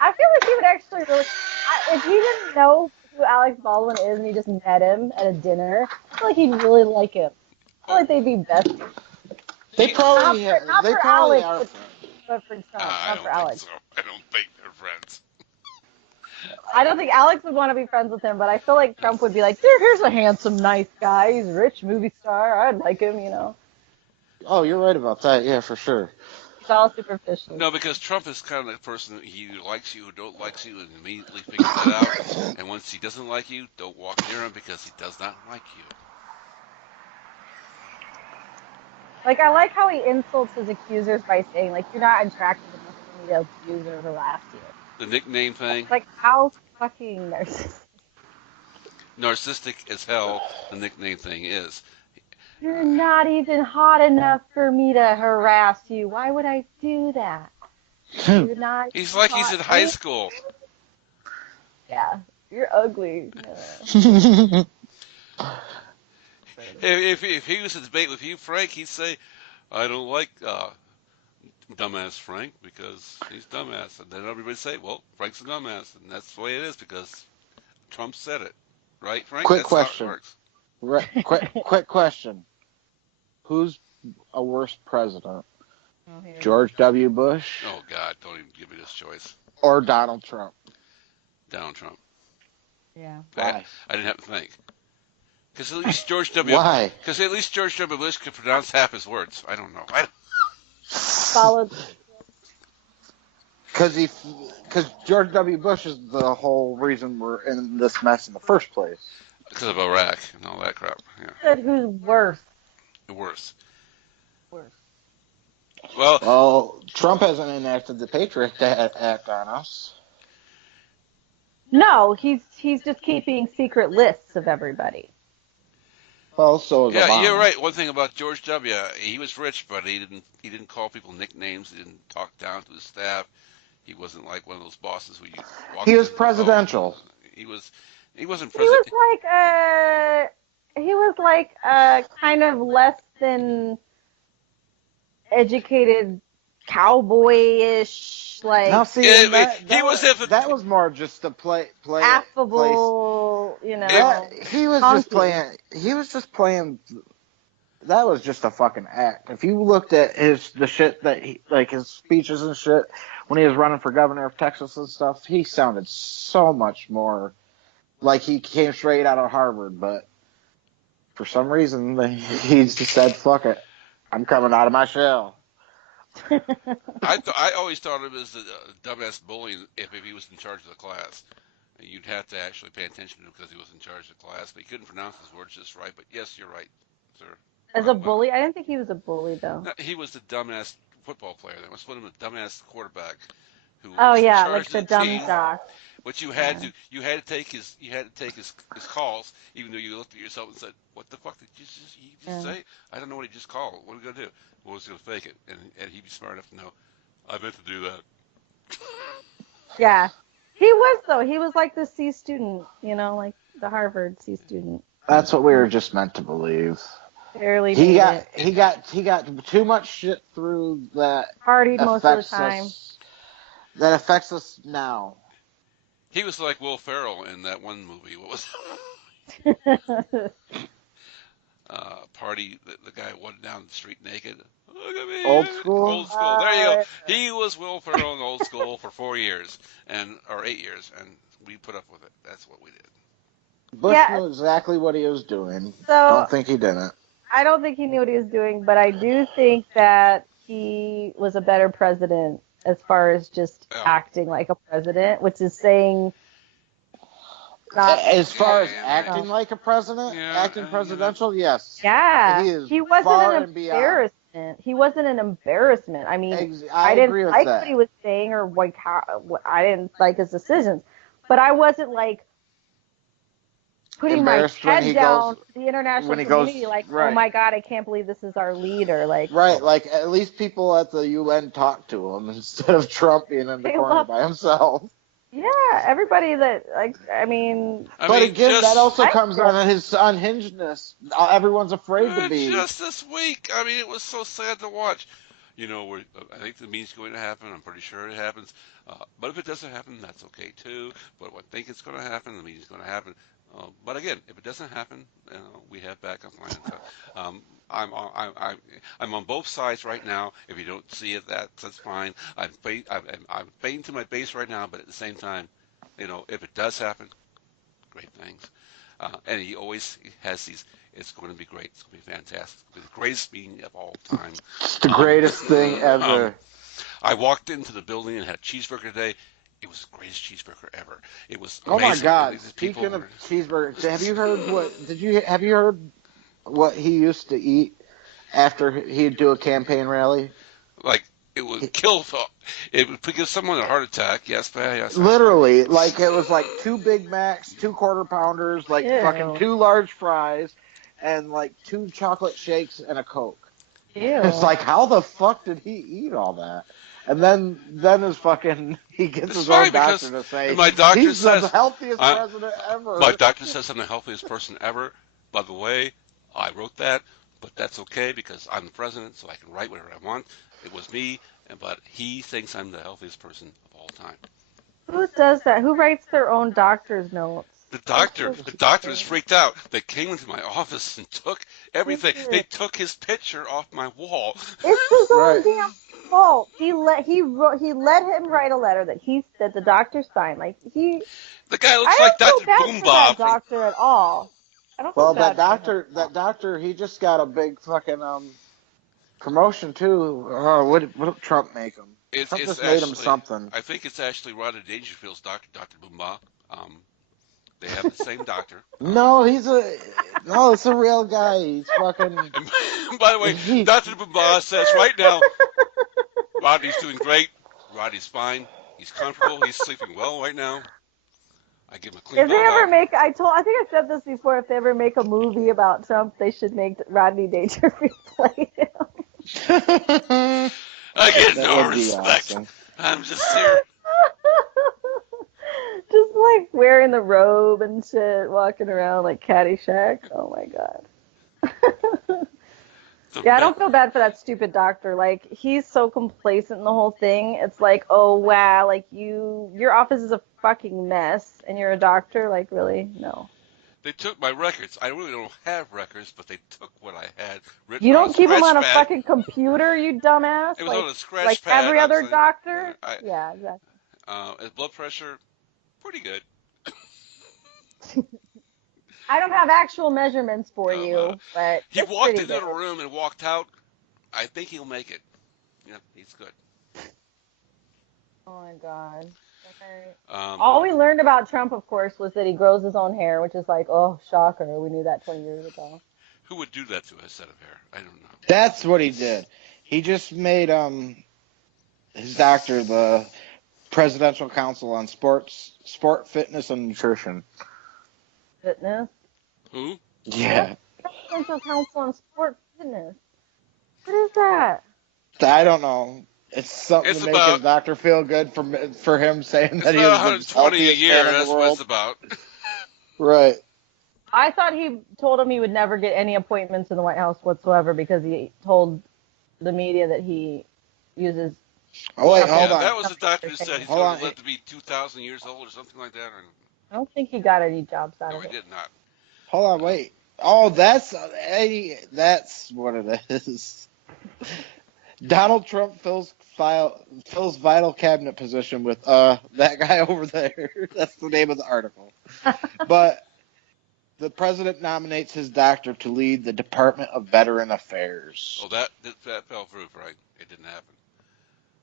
I feel like he would actually really. If he didn't know who Alex Baldwin is and he just met him at a dinner, I feel like he'd really like him. I feel like they'd be besties. They probably Not they for probably Alex, are. but for Trump. I Not don't for think Alex. so. I don't think they're friends. I don't think Alex would want to be friends with him, but I feel like Trump would be like, here's a handsome, nice guy. He's a rich movie star. I'd like him. Oh, you're right about that. Yeah, for sure. It's all superficial. No, because Trump is kind of the person that he either likes you or don't likes you and immediately figures that out. And once he doesn't like you, don't walk near him because he does not like you. Like, I like how he insults his accusers by saying, you're not attractive enough for me to abuse or harass you. The nickname thing, Like, how fucking narcissistic. narcissistic as hell, the nickname thing is. You're not even hot enough for me to harass you. Why would I do that? You're not. He's like he's hot in high enough. school. Yeah, you're ugly. If he was to debate with you, Frank, he'd say, I don't like dumbass Frank because he's dumbass. And then everybody say, well, Frank's a dumbass. And that's the way it is because Trump said it. Right, Frank? Quick That's question. how it works. Quick question. Who's a worse president? George W. Bush Oh, God, don't even give me this choice. or Donald Trump? Donald Trump. Yeah. Why? I didn't have to think. Because at least George W. Why? Because at least George W. Bush could pronounce half his words. I don't know. Followed. Because George W. Bush is the whole reason we're in this mess in the first place. Because of Iraq and all that crap. Yeah. Said who's worse? Worse. Worse. Well, Trump hasn't enacted the Patriot Act on us. No, he's just keeping secret lists of everybody. Well, so is yeah, Obama. you're right. One thing about George W. He was rich, but he didn't call people nicknames. He didn't talk down to his staff. He wasn't like one of those bosses who you walk He was in, presidential. He was, He wasn't He president. was like kind of less than educated cowboyish, like Now, see, and He was that was more just to play affable, that he was just honky. playing. He was just playing. That was just a fucking act. If you looked at the shit that like his speeches and shit when he was running for governor of Texas and stuff, he sounded so much more like he came straight out of Harvard. But for some reason, he just said, "Fuck it, I'm coming out of my shell." I always thought of him as the dumbass bully if he was in charge of the class. You'd have to actually pay attention to him because he was in charge of the class, but he couldn't pronounce his words just right. But yes, you're right, sir. As a bully, I didn't think he was a bully though. No, he was the dumbass football player. That was one of the dumbass quarterback who Oh was in yeah, charge like of the the dumb team. jock. But you Yeah. had to take his calls, even though you looked at yourself and said, "What the fuck did he just say? I don't know what he just called. What are we gonna do? Well, he's gonna fake it," and he'd be smart enough to know. I meant to do that. Yeah. He was though. He was like the C student, like the Harvard C student. That's what we were just meant to believe. Barely He made got it. he got too much shit through that Partied most of the affects time. us. That affects us now. He was like Will Ferrell in that one movie. What was Party? The guy went down the street naked. Look at me. Old School? Old School. There you go. Yeah. He was Will Ferrell in Old School for 4 years or 8 years, and we put up with it. That's what we did. Bush Yeah. knew exactly what he was doing. So Don't think he didn't. I don't think he knew what he was doing, but I do think that he was a better president as far as just acting like a president, which is saying not. As far as Yeah, acting like a president, Yeah, acting presidential, yes. Yeah, He is he wasn't far an and beyond. embarrassment. He wasn't an embarrassment. I mean, I didn't agree with like that. what he was saying or I didn't like his decisions, but I wasn't like putting my Embarrassed when head he down goes- to the international when he community goes- like, right. oh my God, I can't believe this is our leader. Like, Right, like at least people at the UN talk to him instead of Trump being in the They corner love- by himself. yeah, everybody that, like, I mean, But again, that also I comes feel- on his unhingedness. Everyone's afraid to be. Just this week. I mean, it was so sad to watch. I think the meeting's going to happen. I'm pretty sure it happens. But if it doesn't happen, that's okay too. But I think it's going to happen. The meeting's going to happen. But again, if it doesn't happen, we have backup plans. I'm on both sides right now. If you don't see it, that's fine. I'm fading to my base right now. But at the same time, if it does happen, great things. And he always has these. It's going to be great. It's going to be fantastic. It's going to be the greatest meeting of all time. It's the greatest thing ever. I walked into the building and had a cheeseburger today. It was the greatest cheeseburger ever. It was Oh amazing. my God! These Speaking people of cheeseburgers, have you heard what he used to eat after he'd do a campaign rally? like it would kill. It would give someone a heart attack. Yes, yes. Literally, like it was like 2 Big Macs, 2 quarter pounders, like Ew. fucking 2 large fries, and like 2 chocolate shakes and a Coke. Ew. It's like, how the fuck did he eat all that? And then his fucking, he gets It's his fine own doctor because to say, my doctor he's the says- healthiest president ever. My doctor says I'm the healthiest person ever. By the way, I wrote that, but that's okay because I'm the president, so I can write whatever I want. It was me, but he thinks I'm the healthiest person of all time. Who does that? Who writes their own doctor's notes? The doctor is freaked out. They came into my office and took everything. They took his picture off my wall. It's his own Right. damn fault. He let him write a letter that the doctor signed. Like The guy I looks don't like feel Dr. bad for Boomba. that doctor at all. I don't feel Well, bad that doctor, he just got a big fucking promotion too. What did Trump make him? Trump just made him something. I think it's actually Rodney Dangerfield's doctor, Dr. Boomba. They have the same doctor. No, it's a real guy. He's fucking. And by the way, Dr. Boomba says right now, Rodney's doing great. Rodney's fine. He's comfortable. He's sleeping well right now. I give him a clean If they ever bath. make, I think I said this before. If they ever make a movie about Trump, they should make Rodney Dangerfield play him. I get That no would be respect. awesome. I'm just here. Just like wearing the robe and shit, walking around like Caddyshack. Oh my god. Yeah, I don't feel bad for that stupid doctor. Like, he's so complacent in the whole thing. It's like, oh wow, like your office is a fucking mess, and you're a doctor. Like, really? No. They took my records. I really don't have records, but they took what I had written You on a don't keep them scratch on a pad. fucking computer, you dumbass. It was on a scratch Like pad. every other Saying, doctor. I, Yeah, exactly. his blood pressure, pretty good. I don't have actual measurements for you, but He it's walked pretty into good. the room and walked out. I think he'll make it. Yeah, he's good. Oh my god. Okay. Um, All we learned about Trump, of course, was that he grows his own hair, which is like, oh, shocker. We knew that 20 years ago. who would do that to a set of hair? I don't know. That's what he did. He just made his doctor the Presidential Council on Sport, Fitness, and Nutrition. Fitness? Who? Yeah. Presidential Council on Sport Fitness. What is that? I don't know. It's something It's to make about- his doctor feel good for him saying It's that he about is the 120 a healthiest year. man in That's the what it's world. about. Right. I thought he told him he would never get any appointments in the White House whatsoever because he told the media that he uses. Oh wait, Yeah, hold on. That was the doctor who said he's Hold going on. to live to be 2,000 years old or something like that. I don't think he got any jobs out No, of he it. did not. Hold on, wait. Oh, that's what it is. Donald Trump fills vital cabinet position with that guy over there. That's the name of the article. But the president nominates his doctor to lead the Department of Veteran Affairs. Oh, that fell through, right? It didn't happen.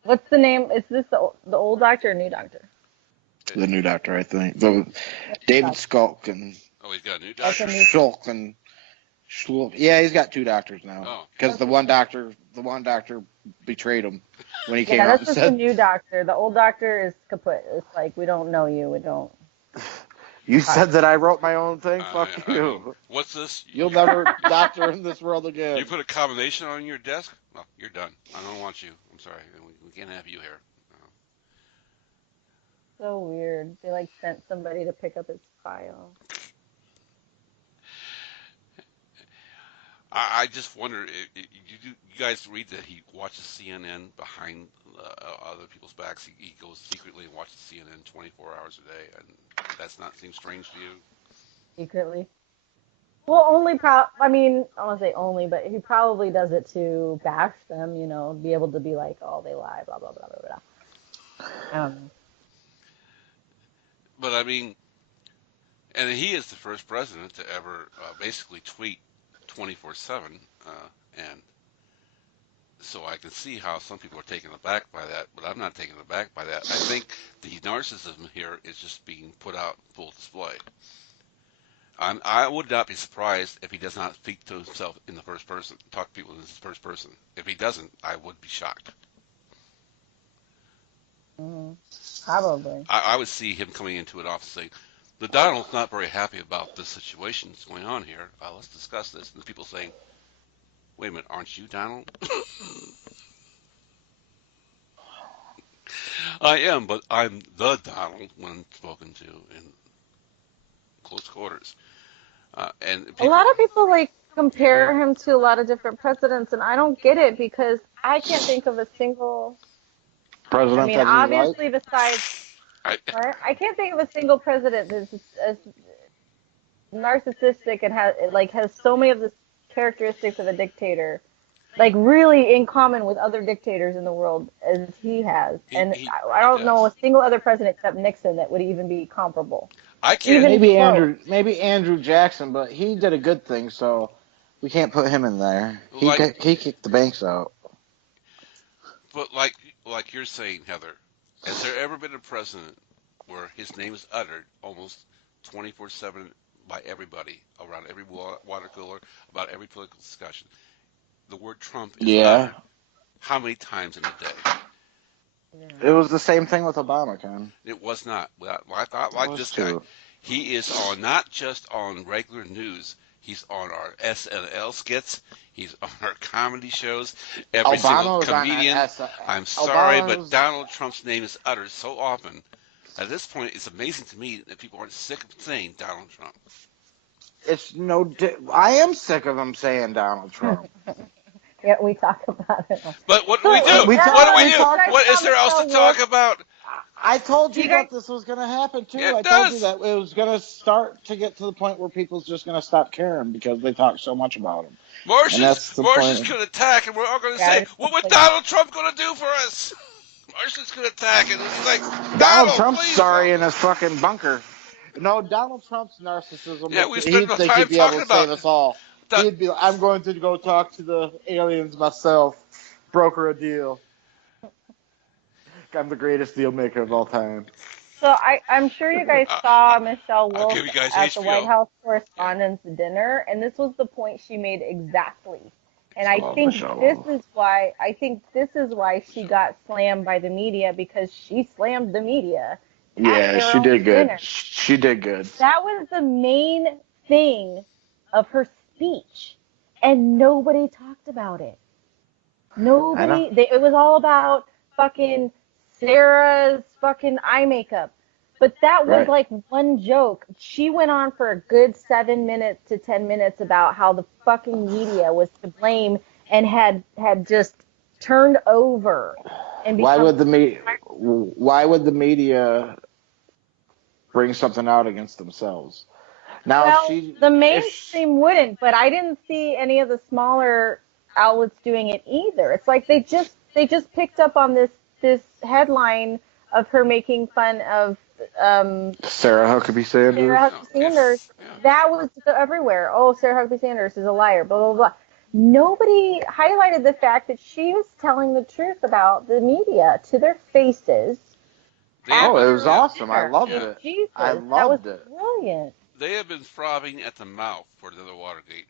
What's the name? Is this the old doctor or new doctor? The new doctor, I think. David Skulk and Oh, he's got a new That's doctor? a new- Schulk and Schulk. Yeah, he's got two doctors now. Oh. Because the one doctor betrayed him when he came Yeah, out that's and just said, the new doctor. The old doctor is kaput. It's like, we don't know you. We don't. "You said that I wrote my own thing. Fuck I you. mean, what's this? You'll never doctor in this world again." You put a combination on your desk? Well, you're done. I don't want you. I'm sorry. We can't have you here. So weird. They like sent somebody to pick up his file. I just wonder, you guys read that he watches CNN behind other people's backs. He goes secretly and watches CNN 24 hours a day, and that's not seem strange to you? Secretly. Well, I mean, I won't say only, but he probably does it to bash them, be able to be like, oh, they lie, blah, blah, blah, blah, blah. I don't know. But I mean, and he is the first president to ever basically tweet 24/7, and so I can see how some people are taken aback by that, but I'm not taken aback by that. I think the narcissism here is just being put out full display. I would not be surprised if he does not speak to himself in the first person, talk to people in the first person. If he doesn't, I would be shocked. Mm-hmm. Probably. I would see him coming into an office saying, "The Donald's not very happy about this situation that's going on here. Let's discuss this." And the people saying, "Wait a minute, aren't you Donald?" I am, but I'm the Donald when spoken to in close quarters. And people, A lot of people like compare him to a lot of different presidents, and I don't get it because I can't think of a single. President. I mean, obviously, besides, I can't think of a single president that's as narcissistic and has so many of the characteristics of a dictator, like really in common with other dictators in the world as he has. And I don't know a single other president except Nixon that would even be comparable. I can't. Maybe Andrew Jackson, but he did a good thing, so we can't put him in there. He kicked the banks out. But like you're saying, Heather, has there ever been a president where his name is uttered almost 24/7 by everybody around every water cooler, about every political discussion? The word Trump is uttered how many times in a day? It was the same thing with Obama, Ken. It was not. Well, I thought like this guy. He is on not just on regular news. He's on our SNL skits. He's on our comedy shows. Every single comedian. I'm sorry, but Donald Trump's name is uttered so often At this point, it's amazing to me that people aren't sick of saying Donald Trump. I am sick of him saying Donald Trump. Yeah, we talk about it. But what do So we do? We What do talk. we We do? talk. What is there else to talk about? I told Do you you guys? that this was going to happen too. It I told you does. that it was going to start to get to the point where people's just going to stop caring because they talk so much about him. And that's the Martians point. could attack, and we're all going to Yeah, say, it's "What was like, Donald Trump going to do for us?" Martians could attack, and he's like, Donald "Donald, Trump's please sorry don't." in his fucking bunker. No, Donald Trump's narcissism Yeah, would. we spent He'd enough think time he'd be able talking to about save us all. that. He'd be like, I'm going to go talk to the aliens myself, broker a deal. I'm the greatest deal maker of all time. so I'm sure you guys Uh, saw Michelle I'll Wolf give you guys at the White HBO. House Yeah. Correspondents' Dinner, and this was the point she made exactly. And I I love think Michelle this Wolf. is why she got slammed by the media, because she slammed the media at Yeah, their she own did good. dinner. She did good. That was the main thing of her speech, and nobody talked about it. I know. It was all about fucking Sarah's fucking eye makeup. But that was Right. like one joke. She went on for a good 7 minutes to 10 minutes about how the fucking media was to blame and had just turned over and Why become. would the media bring something out against themselves? Now, Well, the if mainstream wouldn't, but I didn't see any of the smaller outlets doing it either. It's like they just picked up on this headline of her making fun of Sarah Huckabee Sanders. Sarah No, Huckabee Sanders. yeah. That was everywhere. Oh, Sarah Huckabee Sanders is a liar. Blah blah blah. Nobody highlighted the fact that she was telling the truth about the media to their faces at Oh, it was their own awesome. I dinner. loved And it. Jesus, I that was loved it. brilliant. They have been throbbing at the mouth for another Watergate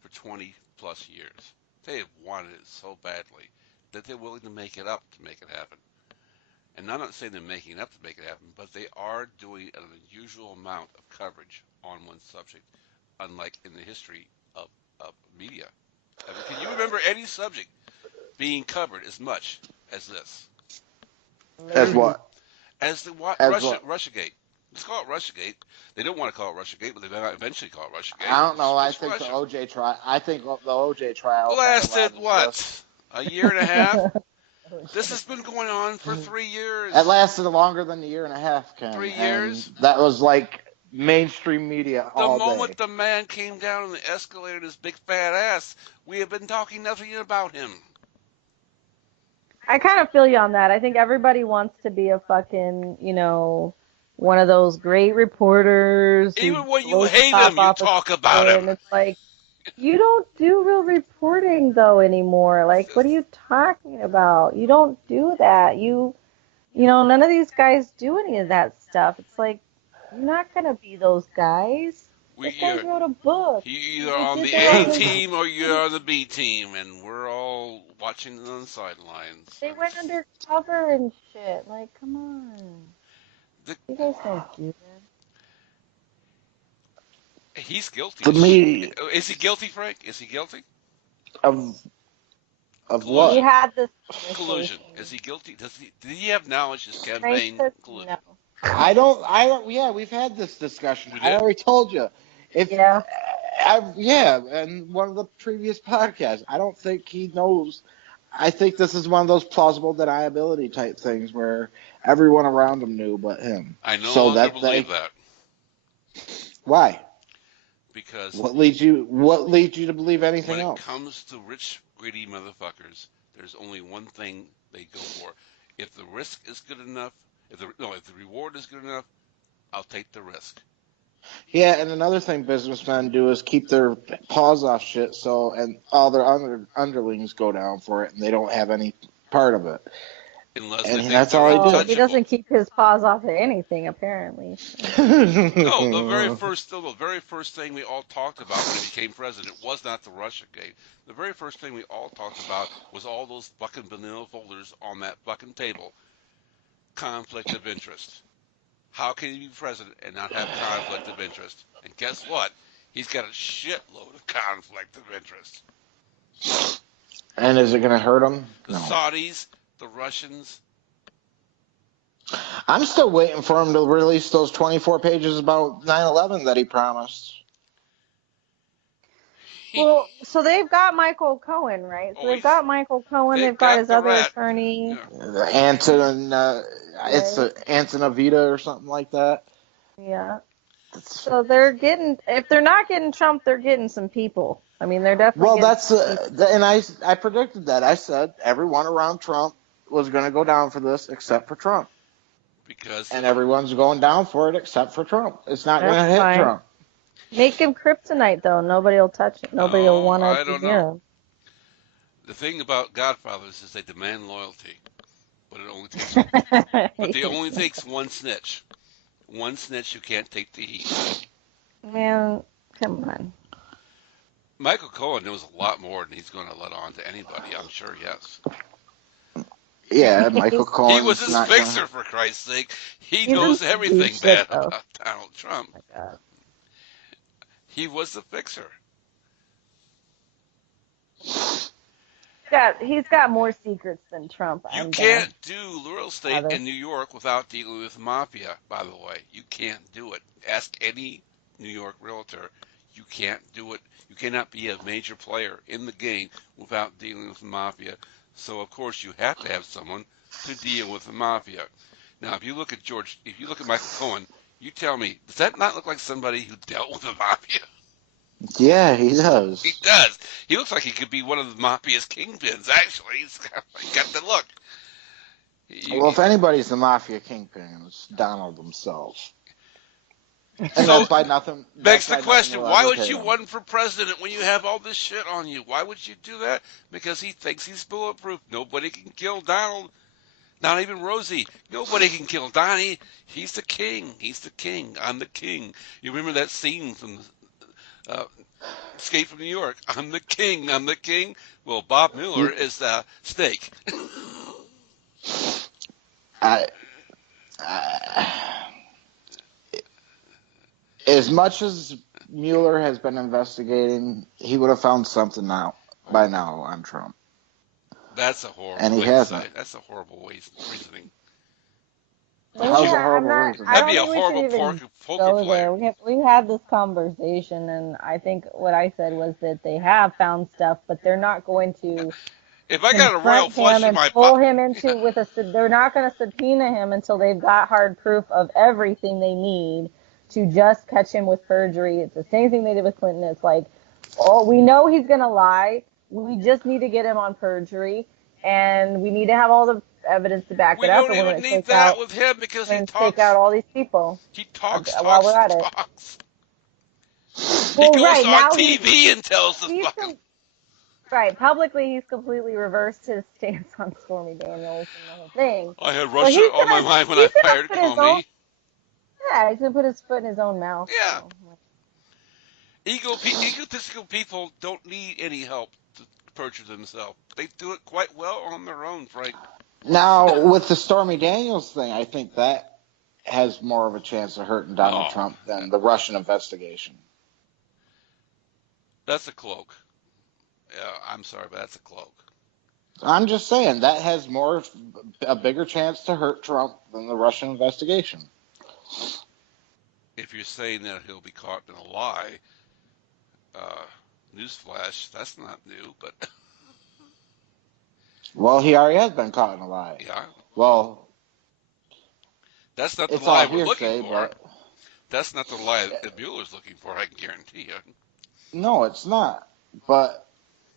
for 20 plus years. They have wanted it so badly that they're willing to make it up to make it happen. And I'm not saying they're making it up to make it happen, but they are doing an unusual amount of coverage on one subject, unlike in the history of media. I mean, can you remember any subject being covered as much as this? As what? As the As what? Russiagate. Let's call it Russiagate. They don't want to call it Russiagate, but they might eventually call it Russiagate. I don't know. I It's think the Russia. OJ trial. I think the OJ trial kind of Lasted rises this. what? A year and a half? This has been going on for 3 years. It lasted longer than a year and a half, Ken. 3 And years? that was like mainstream media The all moment day. the man came down on the escalator in his big fat ass, we have been talking nothing about him. I kind of feel you on that. I think everybody wants to be a fucking, one of those great reporters who Even when you blows the hate top him, you off a talk about story, him. and it's like, you don't do real reporting though anymore. Like, what are you talking about? You don't do that. None of these guys do any of that stuff. It's like, you're not gonna be those guys. Those guys wrote a book. You're either They on did the their A own. team or you're on the B team, and we're all watching on the sidelines. They went undercover and shit. Like, come on. The, You guys don't do that. he's guilty. To me, Is he guilty, Frank? Is he guilty? of We what? Collusion. had this Collusion. conversation. Is he guilty? Did he have knowledge his Frank campaign says collusion? no. I don't. Yeah, we've had this discussion. We I did? already told you. If Yeah. yeah, and one of the previous podcasts, I don't think he knows. I think this is one of those plausible deniability type things where everyone around him knew but him. I no So longer that believe that why? because What leads you to believe anything when it else? comes to rich, greedy motherfuckers, there's only one thing they go for. If the risk is good enough, if the reward is good enough, I'll take the risk. Yeah, and another thing businessmen do is keep their paws off shit, so and all their underlings go down for it, and they don't have any part of it. Unless they And think that's they're all I Well, do. he untouchable. doesn't keep his paws off of anything, apparently. No, the very first thing we all talked about when he became president was not the Russiagate. The very first thing we all talked about was all those fucking vanilla folders on that fucking table. Conflict of interest. How can he be president and not have conflict of interest? And guess what? He's got a shitload of conflict of interest. And is it going to hurt him? The No. Saudis, the Russians, I'm still waiting for him to release those 24 pages about 9/11 that he promised. Well, so they've got Michael Cohen, right? So Oh, they've got Michael Cohen. they've They've got got his the other rat. attorney, Yeah. Anton, it's right? Anton Avita or something like that. Yeah. That's, So they're getting, if they're not getting Trump, they're getting some people. I mean, they're definitely well, getting that's some people. and I predicted that. I said everyone around Trump was going to go down for this except for Trump, Because and everyone's going down for it except for Trump. It's not going That's to hit fine. Trump. Make him kryptonite, though. Nobody will touch it. Nobody will oh, want I to don't near know. him. The thing about Godfathers is they demand loyalty, but it only takes they only takes one snitch. One snitch who can't take the heat. Man, come on. Michael Cohen knows a lot more than he's going to let on to anybody. I'm sure. Yes. Yeah, Michael He was Cohen's his not going to. fixer, for Christ's sake. He He's a knows piece everything of shit, bad though. about Donald Trump. Oh my God. He was the fixer. He's got more secrets than Trump. You I'm gonna can't do real estate rather. in New York without dealing with mafia, by the way. You can't do it. Ask any New York realtor. You can't do it. You cannot be a major player in the game without dealing with the mafia. So, of course, you have to have someone to deal with the mafia. Now, if you look at Michael Cohen, you tell me, does that not look like somebody who dealt with the mafia? Yeah, he He does. does. He looks like he could be one of the mafia's kingpins, actually. He's got the look. Well, if You, anybody's the mafia kingpin, it's Donald himself, and so, that's why nothing. begs That's the why nothing question, will why ever would hit you him. run for president when you have all this shit on you? Why would you do that? Because he thinks he's bulletproof. Nobody can kill Donald. Not even Rosie. Nobody can kill Donnie. He's the king. He's the king. I'm the king. You remember that scene from Escape from New York? I'm the king. I'm the king. Well, Bob Mueller He, is the snake. I, I, as much as Mueller has been investigating, he would have found something out by now on Trump, That's a and horrible he way to say hasn't. it. That's a horrible way reasoning. We But How's you, a I'm horrible not. reason? I that'd don't be a think we should horrible even poker go player. there. We had this conversation, and I think what I said was that they have found stuff, but they're not going to If I got a royal confront flush him in and my pull pot, him into with a. They're not going to subpoena him until they've got hard proof of everything they need to just catch him with perjury. It's the same thing they did with Clinton. It's like, oh, we know he's going to lie. We just need to get him on perjury, and we need to have all the evidence to back we it up. don't And we're even going to need take that out. with him because We're going to take out all these people he talks, while talks, we're at it. talks. He Well, goes right on now TV and tells us he's fucking. right publicly he's completely reversed his stance on Stormy Daniels and the whole thing. I had So Russia on my mind when I he's gonna fired put his own Comey. he's gonna put his foot in his own mouth. Yeah, So egotistical people don't need any help to perjure themselves. They do it quite well on their own, Frank. Now, with the Stormy Daniels thing, I think that has more of a chance of hurting Donald Oh, Trump than the Russian investigation. that's a cloak. Yeah, I'm sorry, but that's a cloak. I'm just saying that has a bigger chance to hurt Trump than the Russian investigation. If you're saying that he'll be caught in a lie, uh, newsflash, that's not new, but Well, he already has been caught in a lie. yeah, Well, that's not the it's all lie we're looking hearsay, for. but That's not the lie that Mueller's looking for, I can guarantee you. no, it's not. But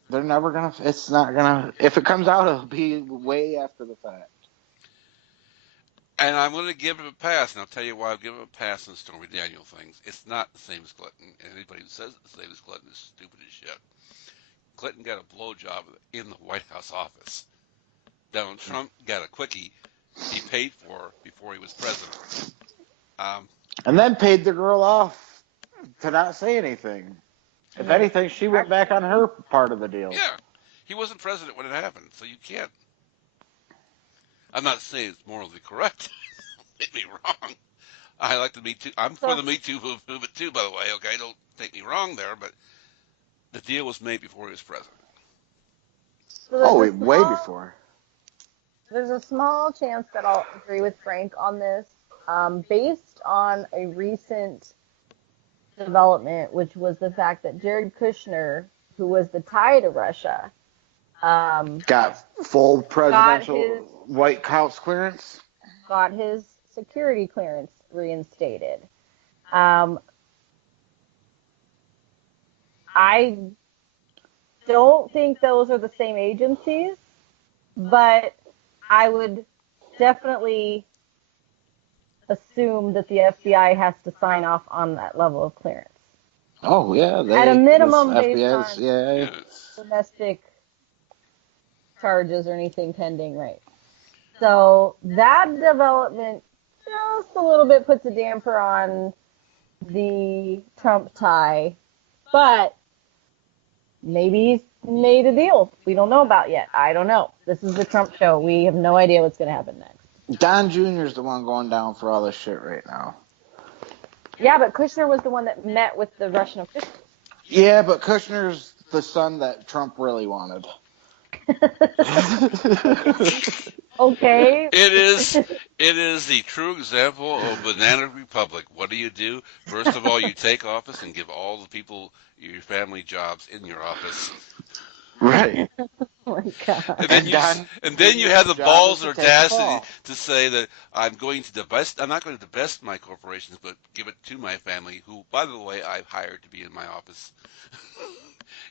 they're never gonna. It's not gonna. If it comes out, it'll be way after the fact. And I'm going to give him a pass, and I'll tell you why I'll give him a pass on Stormy Daniel things. It's not the same as Clinton. And anybody who says it's the same as Clinton is stupid as shit. Clinton got a blowjob in the White House office. Donald Trump got a quickie he paid for before he was president. Um, And then paid the girl off to not say anything. If yeah. anything, she went back on her part of the deal. yeah, he wasn't president when it happened, so you can't. I'm not saying it's morally correct. Don't get me wrong. I like the Me Too. I'm for So the Me Too movement too, by the way. Okay, don't take me wrong there, but the deal was made before he was president. so Oh, the way small before. there's a small chance that I'll agree with Frank on this, based on a recent development, which was the fact that Jared Kushner, who was the tie to Russia, Got full presidential his White House clearance. got his security clearance reinstated. I don't think those are the same agencies, but I would definitely assume that the FBI has to sign off on that level of clearance. Oh yeah, At a minimum, based FBI's, on yeah. domestic charges or anything pending, right? So that development just a little bit puts a damper on the Trump tie, but maybe he's made a deal we don't know about yet. I don't know. This is the Trump show. We have no idea what's going to happen next. Don Jr. is the one going down for all this shit right now. Yeah, but Kushner was the one that met with the Russian officials. Yeah, but Kushner's the son that Trump really wanted. Okay. It is the true example of banana republic. What do? First of all, you take office and give all the people your family jobs in your office. Right. Oh my God. And then you have the balls and audacity to say that I'm not going to divest my corporations, but give it to my family, who, by the way, I've hired to be in my office.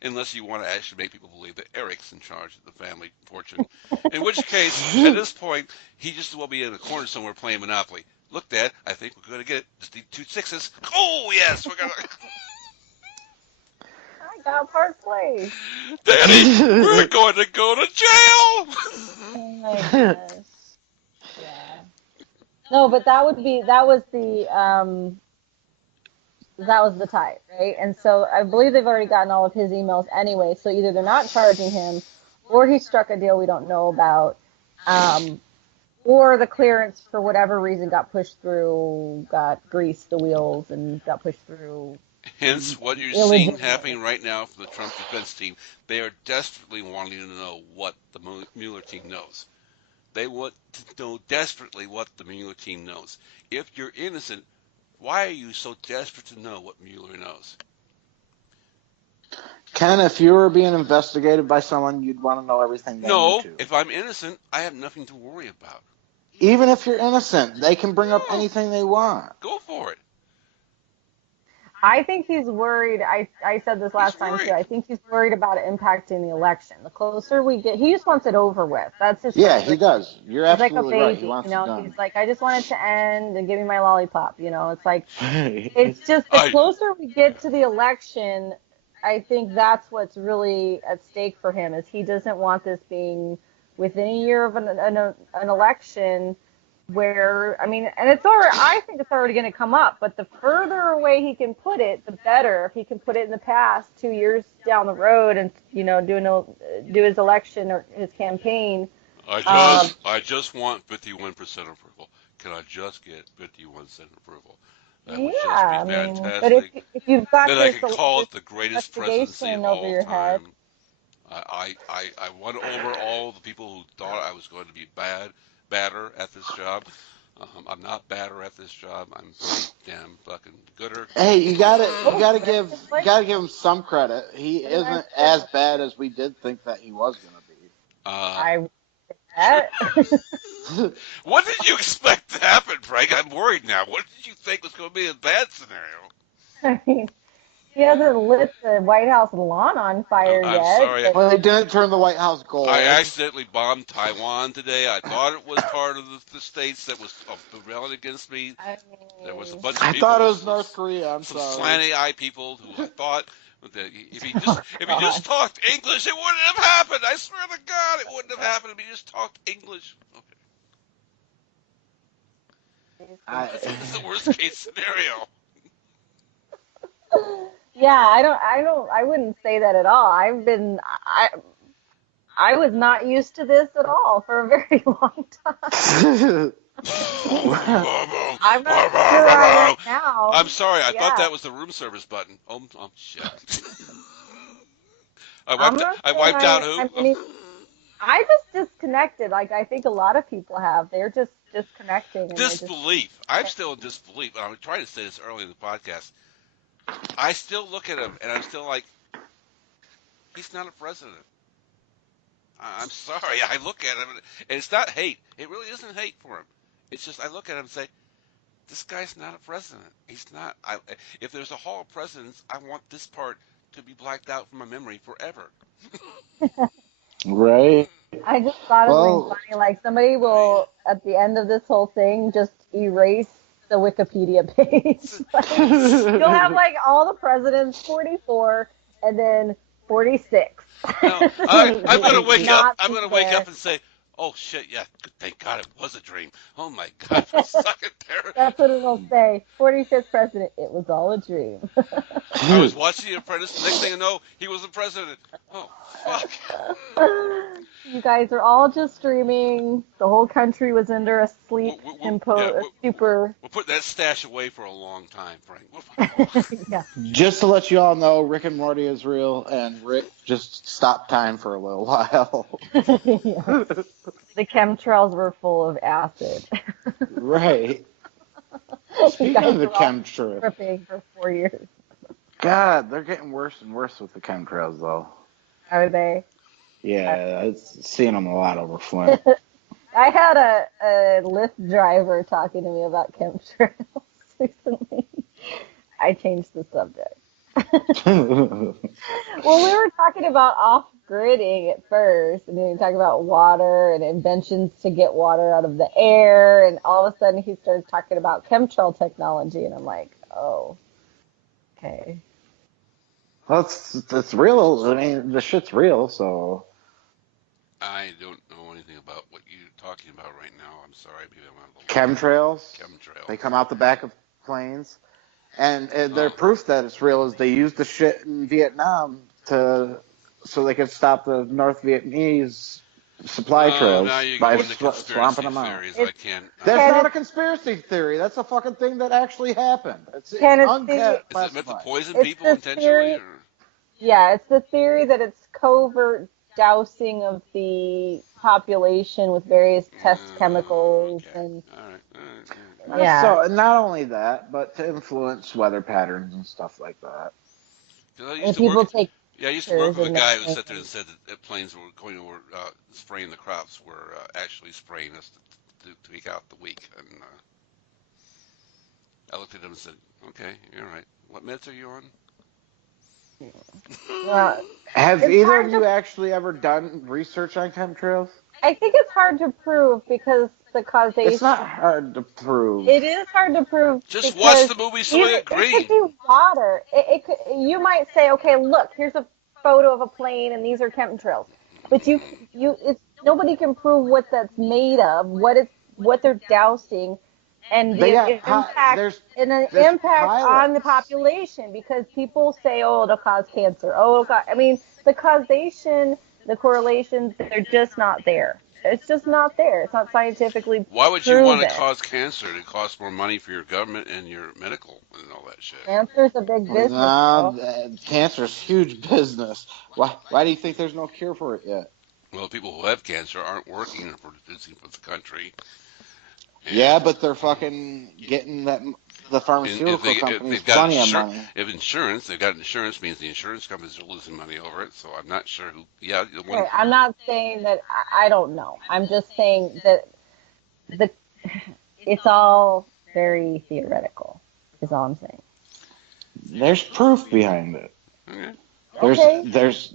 Unless you want to actually make people believe that Eric's in charge of the family fortune. In which case, at this point, he just will be in a corner somewhere playing Monopoly. Look, Dad, I think we're going to get it. Just need 2 6s. Oh, yes, we're going to... I got Park Place. Daddy, we're going to go to jail! Oh my gosh. Yeah. No, but that was the tie, right? And so I believe they've already gotten all of his emails anyway, so either they're not charging him, or he struck a deal we don't know about, or the clearance, for whatever reason, got pushed through, got greased the wheels, and got pushed through. Hence, what you're seeing happening right now for the Trump defense team, they are desperately wanting to know what the Mueller team knows. They want to know desperately what the Mueller team knows. If you're innocent, why are you so desperate to know what Mueller knows? Ken, if you were being investigated by someone, you'd want to know everything they need to. If I'm innocent, I have nothing to worry about. Even if you're innocent, they can bring up anything they want. Go for it. I think he's worried. I said this last time too. I think he's worried about it impacting the election. The closer we get, he just wants it over with. That's his. Yeah, he does. You're absolutely right. He wants it done. He's like, I just want it to end and give me my lollipop. It's like, it's just the closer we get to the election, I think that's what's really at stake for him. Is he doesn't want this being within a year of an election. Where, and it's already, I think it's already going to come up, but the further away he can put it, the better. If he can put it in the past, 2 years down the road, and do his election or his campaign. I just want 51% approval. Can I just get 51% approval? That would just be fantastic. But if you've got then I could call it the greatest presidency of all time. Head. I won over all the people who thought I was going to be badder at this job. I'm not badder at this job. I'm pretty damn fucking gooder. Hey, you gotta give him some credit. He isn't as bad as we did think that he was gonna be. What did you expect to happen, Frank? I'm worried now. What did you think was going to be a bad scenario? He hasn't lit the White House lawn on fire yet. I'm sorry. Well, they didn't turn the White House gold. I accidentally bombed Taiwan today. I thought it was part of the states that was rebelling against me. There was a bunch of people. I thought it was North Korea. I'm sorry. Some slanty-eyed people who thought that if he just talked English, it wouldn't have happened. I swear to God, it wouldn't have happened if he just talked English. Okay. This is the worst-case scenario. Yeah, I wouldn't say that at all. I was not used to this at all for a very long time. I'm not sure I am now. I'm sorry, I thought that was the room service button. Oh shit. I wiped out who? I just disconnected. Like I think a lot of people have. They're just disconnecting and they're just. Disbelief. I'm still in disbelief. I'm trying to say this early in the podcast. I still look at him and I'm still like, he's not a president. I'm sorry. I look at him and it's not hate. It really isn't hate for him. It's just I look at him and say, this guy's not a president. He's not. If there's a hall of presidents, I want this part to be blacked out from my memory forever. Right. I just thought of something Well, funny. Like somebody will, at the end of this whole thing, just erase the Wikipedia page. Like, you'll have like all the presidents, 44, and then 46. No, I'm gonna wake up. Not I'm gonna there. wake up and say, "Oh shit, yeah, thank God it was a dream." Oh my God, for a second there, That's what it'll say. 45th president. It was all a dream. I was watching The Apprentice. The next thing I know, he was the president. Oh fuck. You guys are all just dreaming. The whole country was under a sleep stupor. We'll put that stash away for a long time, Frank. Yeah. just to let you all know, Rick and Morty is real, and Rick just stopped time for a little while. Yeah. The chemtrails were full of acid. Right. You Speaking guys of the were all chemtrails, tripping for 4 years. God, they're getting worse and worse with the chemtrails, though. Are they? Yeah, I've seen them a lot over Flint. I had a Lyft driver talking to me about chemtrails recently. I changed the subject. Well, we were talking about off-gridding at first, and then we talked about water and inventions to get water out of the air, and all of a sudden he started talking about chemtrail technology, and I'm like, oh, okay. Well, it's real. I mean, the shit's real, so. I don't know anything about what you're talking about right now. I'm sorry, people. Chemtrails? Chemtrails. They come out the back of planes. And their proof that it's real is they used the shit in Vietnam so they could stop the North Vietnamese supply trails now you're by going to conspiracy swamping them out. theories. I can't. That's not a conspiracy theory. That's a fucking thing that actually happened. It's Is it meant to poison people intentionally? Or? Yeah, it's the theory that it's covert dousing of the population with various test chemicals Okay. and All right. yeah. So not only that, but to influence weather patterns and stuff like that. And people take I used to work with a guy who sat there and said that planes were going over spraying the crops were actually spraying us to take out the weak. And I looked at him and said, "Okay, you're right. What meds are you on?" Have either of you actually ever done research on chemtrails? I think it's hard to prove because the causation. It's not hard to prove. It is hard to prove. Just watch the movie Soylent Green. It could be water. You might say, okay, look, here's a photo of a plane, and these are chemtrails. But nobody can prove what that's made of, what they're dousing, and the impact on the population. Because people say, oh, it'll cause cancer. Oh, God. I mean, the causation, the correlations, they're just not there. It's just not there. It's not scientifically Why would proven. you want to cause cancer? It costs more money for your government and your medical and all that shit. Cancer's a big business. Cancer's huge business. Why do you think there's no cure for it yet? Well, people who have cancer aren't working and producing for the country. And yeah, but they're fucking getting the pharmaceutical companies plenty of money. If they've got insurance, means the insurance companies are losing money over it. So I'm not sure who. Yeah, okay, I'm not saying that. I don't know. I'm just saying that it's all very theoretical. Is all I'm saying. There's proof behind it. Okay. There's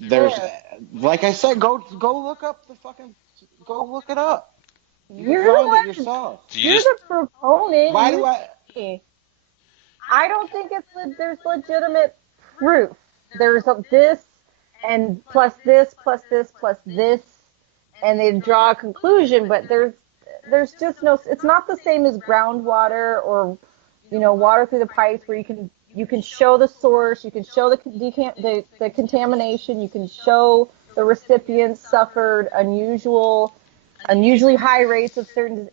like I said, go look it up. You're the one. Yourself. You're the proponent. Why do I? I don't think there's legitimate proof. There's this and plus this, and they draw a conclusion. But there's just no. It's not the same as groundwater or water through the pipes where you can show the source, you can show the contamination, you can show the recipients suffered unusually high rates of certain.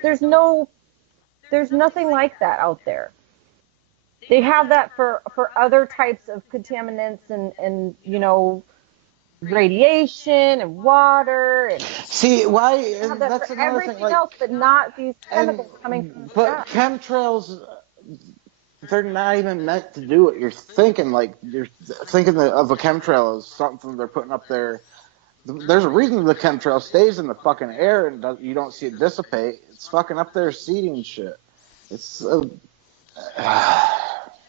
There's nothing like that out there. They have that for other types of contaminants and radiation and water and See, why? have And that that's for another thing. everything Like, else, but not these and chemicals coming from the sky. but chemtrails, they're not even meant to do what you're thinking. Like, you're thinking of a chemtrail as something they're putting up there. There's a reason the chemtrail stays in the fucking air and you don't see it dissipate. It's fucking up there seeding shit. It's. I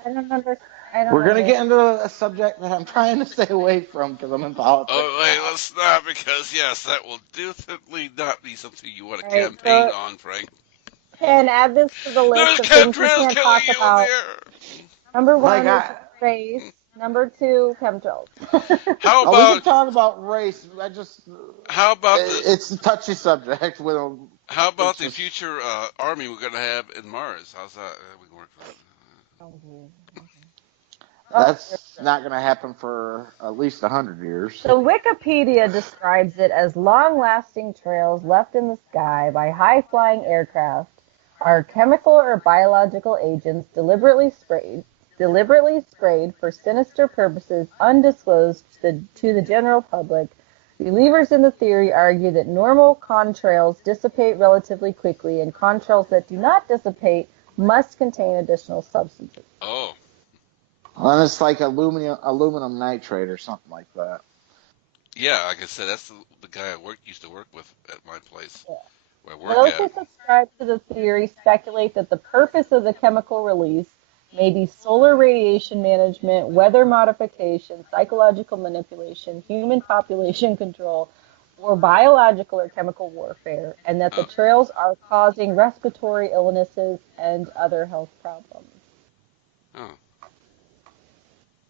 don't understand. I don't We're gonna understand. get into a subject that I'm trying to stay away from because I'm in politics Oh, wait, now. let's not, because yes, that will definitely not be something you want to All right, campaign so on, Frank. Ken, add this to the list There's of things we chemtrails can't killing talk you over about. there. Number Like one is I, race. Number two, chemtrails. How oh, we can about talk about race. how about the It's a touchy subject. how about It's the just future army we're gonna have in Mars? How's that? We can work for that. Oh, that's not gonna happen for at least 100 years. so Wikipedia describes it as long-lasting trails left in the sky by high-flying aircraft are chemical or biological agents deliberately sprayed for sinister purposes undisclosed to the general public. Believers in the theory argue that normal contrails dissipate relatively quickly, and contrails that do not dissipate must contain additional substances. Oh, And it's like aluminum nitrate or something like that. yeah, like I said, that's the guy I used to work with at my place where I work Those at. who subscribe to the theory speculate that the purpose of the chemical release may be solar radiation management, weather modification, psychological manipulation, human population control, or biological or chemical warfare, and that the Uh, trails are causing respiratory illnesses and other health problems. oh,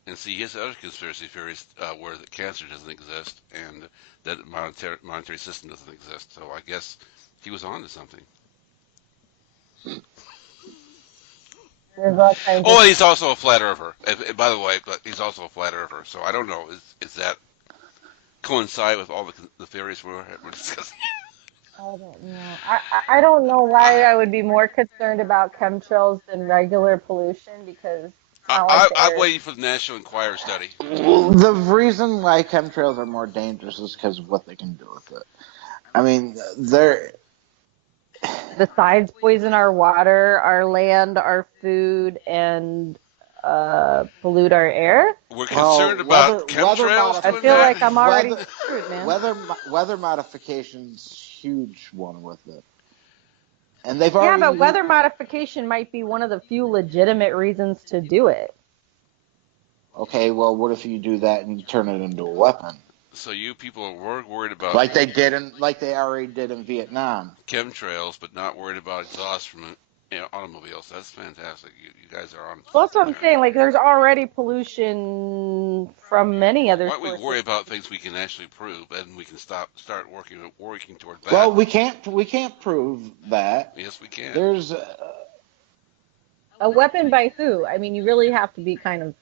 and see, his other conspiracy theories were that cancer doesn't exist and that the monetary system doesn't exist. So I guess he was on to something. There's all kinds of Oh, he's also a flat earther. And by the way, he's also a flat earther. So I don't know. Is that coincide with all the theories we're discussing? I don't know. I don't know why I would be more concerned about chemtrails than regular pollution because it's not like the I'm air is. waiting for the National Enquirer study. Well, the reason why chemtrails are more dangerous is because of what they can do with it. I mean, they're Besides poison our water, our land, our food, and pollute our air. We're concerned well, about weather chemtrails I doing feel that. like I'm already weather screwed, man. weather modification's huge one with it, and they've Yeah, but already weather modification might be one of the few legitimate reasons to do it. okay. Well, what if you do that and you turn it into a weapon, So you people were worried about like they already did in Vietnam? chemtrails, but not worried about exhaust from automobiles. That's fantastic. You guys are on Well, that's what something I'm there. saying. Like, there's already pollution from many other Why don't we sources. worry about things we can actually prove, and we can start working toward that? Well, we can't prove that. Yes, we can. There's A weapon by who? I mean, you really have to be kind of.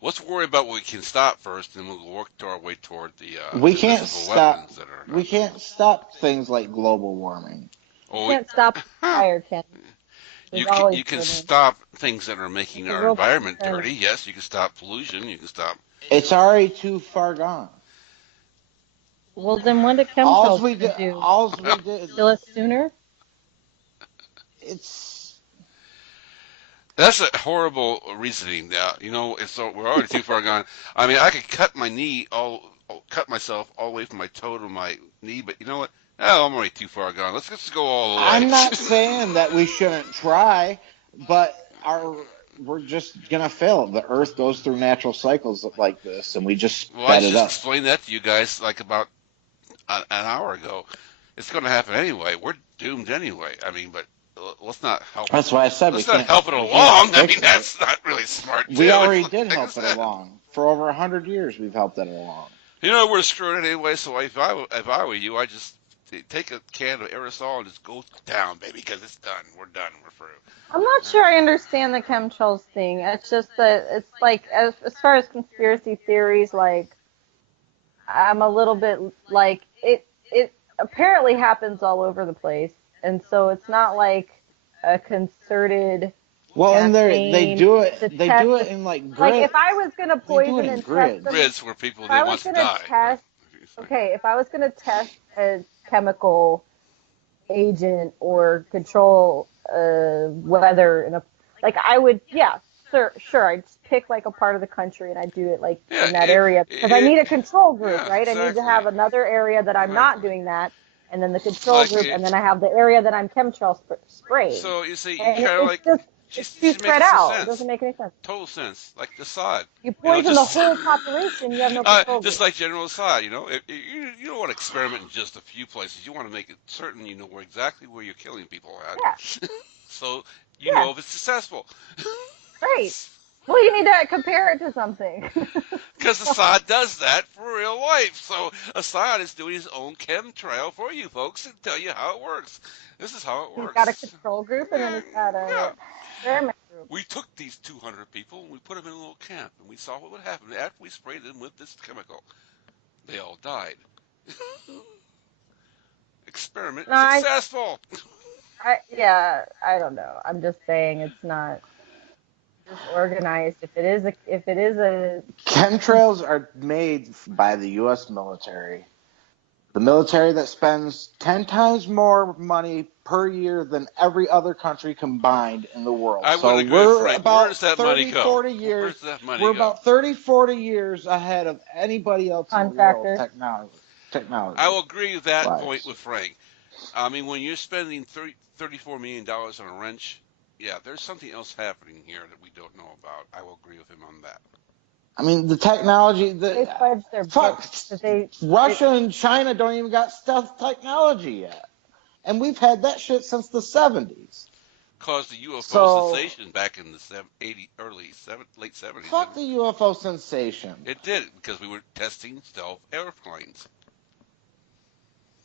Let's worry about what we can stop first, and we'll work our way toward the we can't invisible weapons stop that are we out there. can't stop things like global warming. You Oh, can't stop fire, Ken. There's always you can burning. stop things that are It's making a our robot environment turning. dirty. Yes, you can stop pollution. You can stop. It's already too far gone. Well, then what are Alls chemtrails we going did, to do? alls we did. Kill us sooner? It's That's a horrible reasoning. Now we're already too far gone. I mean, I could cut myself all the way from my toe to my knee, but you know what? Oh, I'm already too far gone. Let's just go all the way. I'm not saying that we shouldn't try, but we're just gonna fail. The Earth goes through natural cycles like this, and we just Well, I sped it just up. explained that to you guys like about an hour ago. It's going to happen anyway. We're doomed anyway. I mean, but let's not help. That's why I said Let's not help it we can't along. I fix mean, it. that's not really smart too. We already It's did like I help it said. along. For over 100 years, we've helped it along. We're screwed anyway. So if I were you, I just take a can of aerosol and just go down, baby, because it's done. We're done. We're through. I'm not sure I understand the chemtrails thing. It's just that it's like, as far as conspiracy theories, like, I'm a little bit like, it apparently happens all over the place. And so it's not like a concerted Well, and they campaign do to it. They test. do it in like Like grid. if I was gonna They do it poison in and test grids. them, Grids where people if they I was want to gonna die. Right? test, okay, if I was gonna test a chemical agent or control weather in a, like I would, yeah, sure, I'd pick like a part of the country and I'd do it like Yeah, in that area because I need a control group, yeah, right? I need to exactly. have another area that I'm not Exactly. doing that, and then the control Like group, and then I have the area that I'm chemtrail spraying, so you see, you and kind of it's like just it's too she's making spread some out. It sense. doesn't make any sense. Total sense. Like Assad. You You know, poison the just whole population, you have no control just group. like General Assad. You know, you don't want to experiment in just a few places. You want to make it certain you know exactly where you're killing people Yeah, at, so you yeah, know if it's successful. right. Well, you need to compare it to something. Because Assad does that for real life. So Assad is doing his own chemtrail for you folks and tell you how it works. This is how it He's got a works. control group, and then Yeah, he's got yeah. a experiment group. We took these 200 people and we put them in a little camp and we saw what would happen after we sprayed them with this chemical. They all died. Experiment No, successful. yeah, I don't know. I'm just saying it's not disorganized. If it is a, Chemtrails are made by the U.S. military. The military that spends 10 times more money per year than every other country combined in the world. I So would agree with we're Frank. Where does about that money 30, go? 40 Where years. does that money We're go? about 30, 40 years ahead of anybody else in the world contractors. I technology will agree with that point wise. with Frank. I mean, when you're spending $34 million on a wrench, yeah, there's something else happening here that we don't know about. I will agree with him on that. I mean, the technology, They pledged their fuck, books that they. Russia and China don't even got stealth technology yet. And we've had that shit since the 70s. Caused the UFO So, sensation back in the late 70s. fuck the UFO sensation. It did because we were testing stealth airplanes.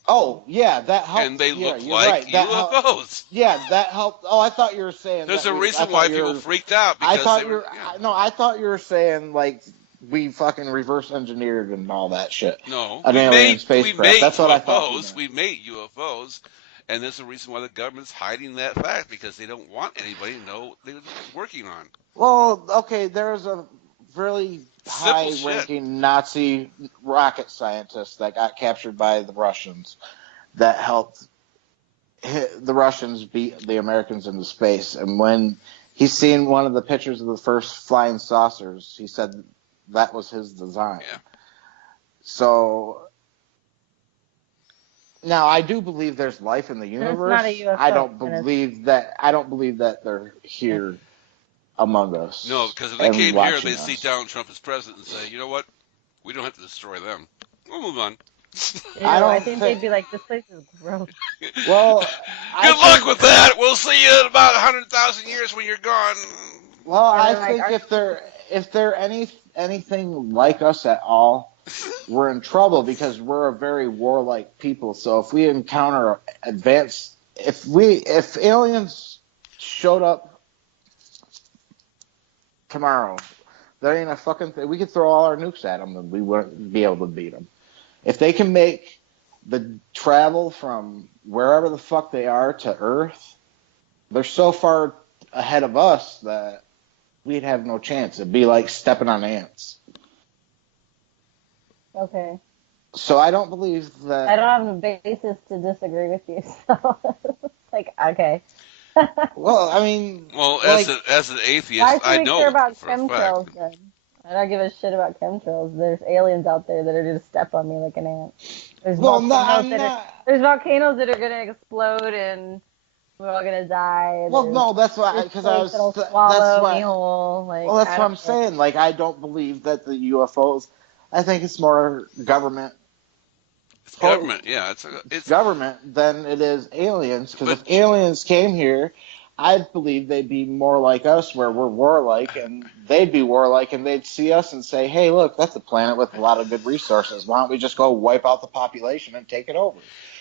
Oh, yeah, that helped. And they Yeah, look you're like right. That helped. UFOs. Yeah, that helped. Oh, I thought you were saying There's that. a I reason thought why you people were. freaked out I because thought they you were. were. Yeah. No, I thought you were saying like we fucking reverse engineered and all that shit. No, An alien spacecraft. That's what I thought you UFOs. meant. We made UFOs, and there's a reason why the government's hiding that fact because they don't want anybody to know they're working on Well, okay, there's a really simple shit. high-ranking Nazi rocket scientist that got captured by the Russians that helped the Russians beat the Americans into space. And when he's seen one of the pictures of the first flying saucers, he said that was his design. Yeah. So now I do believe there's life in the It's not a universe. UFO. I don't believe that they're here among us. No, because if they and came here, watching they'd see us. Donald Trump as president and say, you know what? We don't have to destroy them. We'll move on. I think they'd be like, this place is gross. Well, Good luck with that. We'll see you in about 100,000 years when you're gone. Well, I They're think like, if they're anything like us at all, we're in trouble because we're a very warlike people. So if we encounter if aliens showed up tomorrow, there ain't a fucking thing. We could throw all our nukes at them and we wouldn't be able to beat them. If they can make the travel from wherever the fuck they are to Earth, they're so far ahead of us that we'd have no chance. It'd be like stepping on ants. okay. So I don't believe that. I don't have a basis to disagree with you, so it's like, okay. Well, I mean, Well, like, as an atheist, Why should I we know care about for a fact. chemtrails then? I don't give a shit about chemtrails. There's aliens out there that are going to step on me like an ant. There's well, no, volcanoes I'm that are, not. there's volcanoes that are going to explode and we're all going to die. Well, There's no, that's why, this because place that'll that's swallow me why. whole. Like, Well, that's I what don't I'm know. saying. Like, I don't believe that the UFOs. I think it's more government. It's government, yeah. It's Government than it is aliens. Because but if aliens came here, I believe they'd be more like us, where we're warlike, and they'd be warlike, and they'd see us and say, "Hey, look, that's a planet with a lot of good resources. Why don't we just go wipe out the population and take it over?"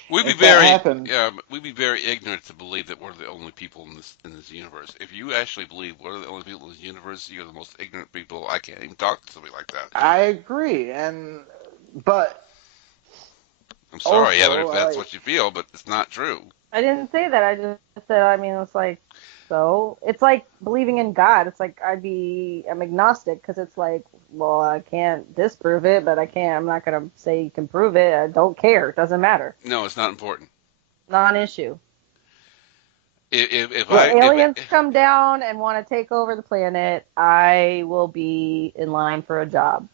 If that happened, we'd be very ignorant to believe that we're the only people in this universe. If you actually believe we're the only people in this universe, you're the most ignorant people. I can't even talk to somebody like that. I agree, but I'm sorry, also, Heather, if that's what you feel, but it's not true. I didn't say that. I just said, I mean, it's like, So it's like believing in God. It's like I'm agnostic because it's like, well, I can't disprove it, but I'm not going to say you can prove it. I don't care. It doesn't matter. No, it's not important. Non-issue. If If I aliens come down and want to take over the planet, I will be in line for a job.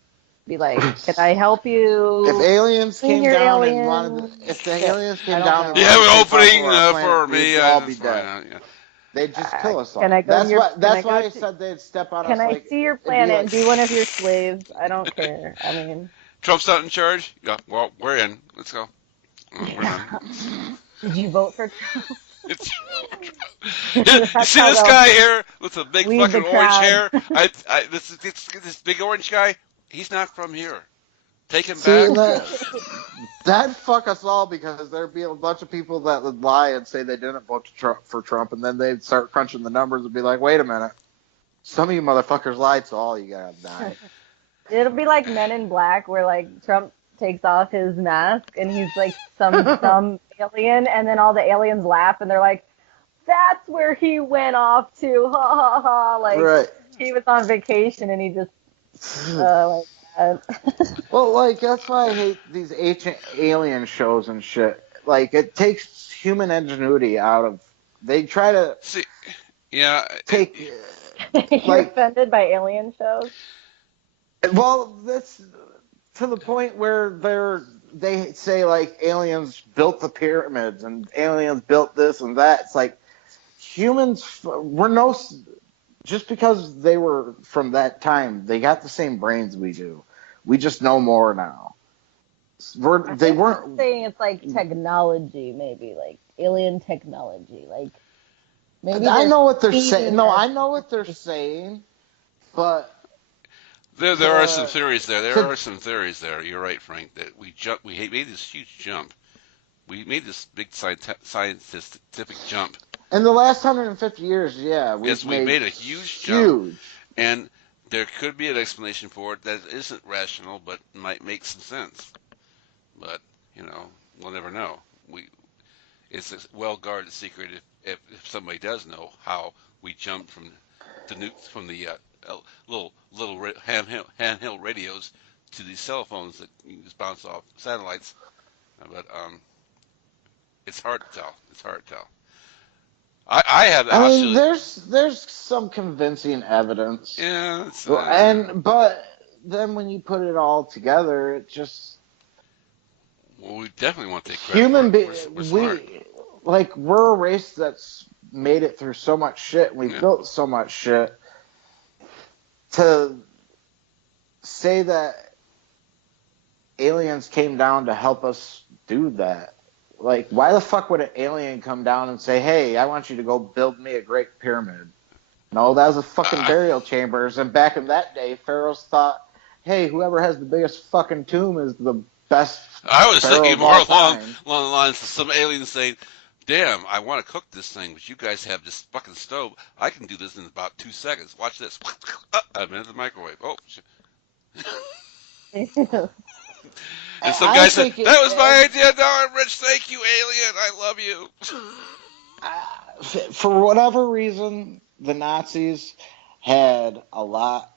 Be like, can I help you? If aliens clean came your down and alien wanted, if the shit? aliens I came don't down and know. you have wanted to an take opening over our for planet, me, we'd all that's be fine. dead. Yeah. They'd just kill us all. Can I go to That's your? why. Can I That's go why I to? said they'd step on Can us I like see your it'd be planet like. and be one of your slaves? I don't care. I mean, Trump's not in charge. Yeah. Well, we're in. Let's go. We're done. did you vote for Trump? It's, you That's see how this they'll guy here with the big lead fucking the orange crowd. hair? This big orange guy. He's not from here. Take him See, back. and that'd fuck us all because there'd be a bunch of people that would lie and say they didn't vote for Trump, and then they'd start crunching the numbers and be like, "Wait a minute, some of you motherfuckers lied, so all you gotta die." It'll be like Men in Black, where like Trump takes off his mask and he's like some dumb alien, and then all the aliens laugh and they're like, "That's where he went off to, ha ha ha!" Like Right. he was on vacation and he just like that. Well, like that's why I hate these ancient alien shows and shit. Like it takes human ingenuity out of. They try to See, yeah. take You're like offended by alien shows? well, that's to the point where they say like aliens built the pyramids and aliens built this and that. It's like humans we're no just because they were from that time, they got the same brains we do. We just know more now. They weren't. Saying it's like technology, maybe like alien technology, like maybe I they're know what they're saying. feeding No, us. I know what they're saying, but There are some theories there. There to, are some theories there. You're right, Frank. That we made this huge jump. We made this big scientific jump. in the last 150 years, yeah, Yes, we made a huge jump, huge. and there could be an explanation for it that isn't rational, but might make some sense. But we'll never know. It's a well-guarded secret if somebody does know how we jumped from the little handheld radios to these cell phones that you just bounce off satellites. But it's hard to tell. It's hard to tell. I have I mean, actually. there's some convincing evidence, Yeah, but then when you put it all together, it just well, we definitely want to take credit human for it. being. We're smart. We're a race that's made it through so much shit, and we've Yeah. built so much shit. To say that aliens came down to help us do that, like, why the fuck would an alien come down and say, "Hey, I want you to go build me a great pyramid"? No, that was a fucking burial chambers, and back in that day, pharaohs thought, "Hey, whoever has the biggest fucking tomb is the best." I was pharaoh thinking of more all along time. the lines of some aliens saying, "Damn, I want to cook this thing, but you guys have this fucking stove. I can do this in about 2 seconds. Watch this. I'm in the microwave. Oh, shit." And some guy said, "That was my idea. No, I'm rich. Thank you, alien. I love you." For whatever reason, the Nazis had a lot,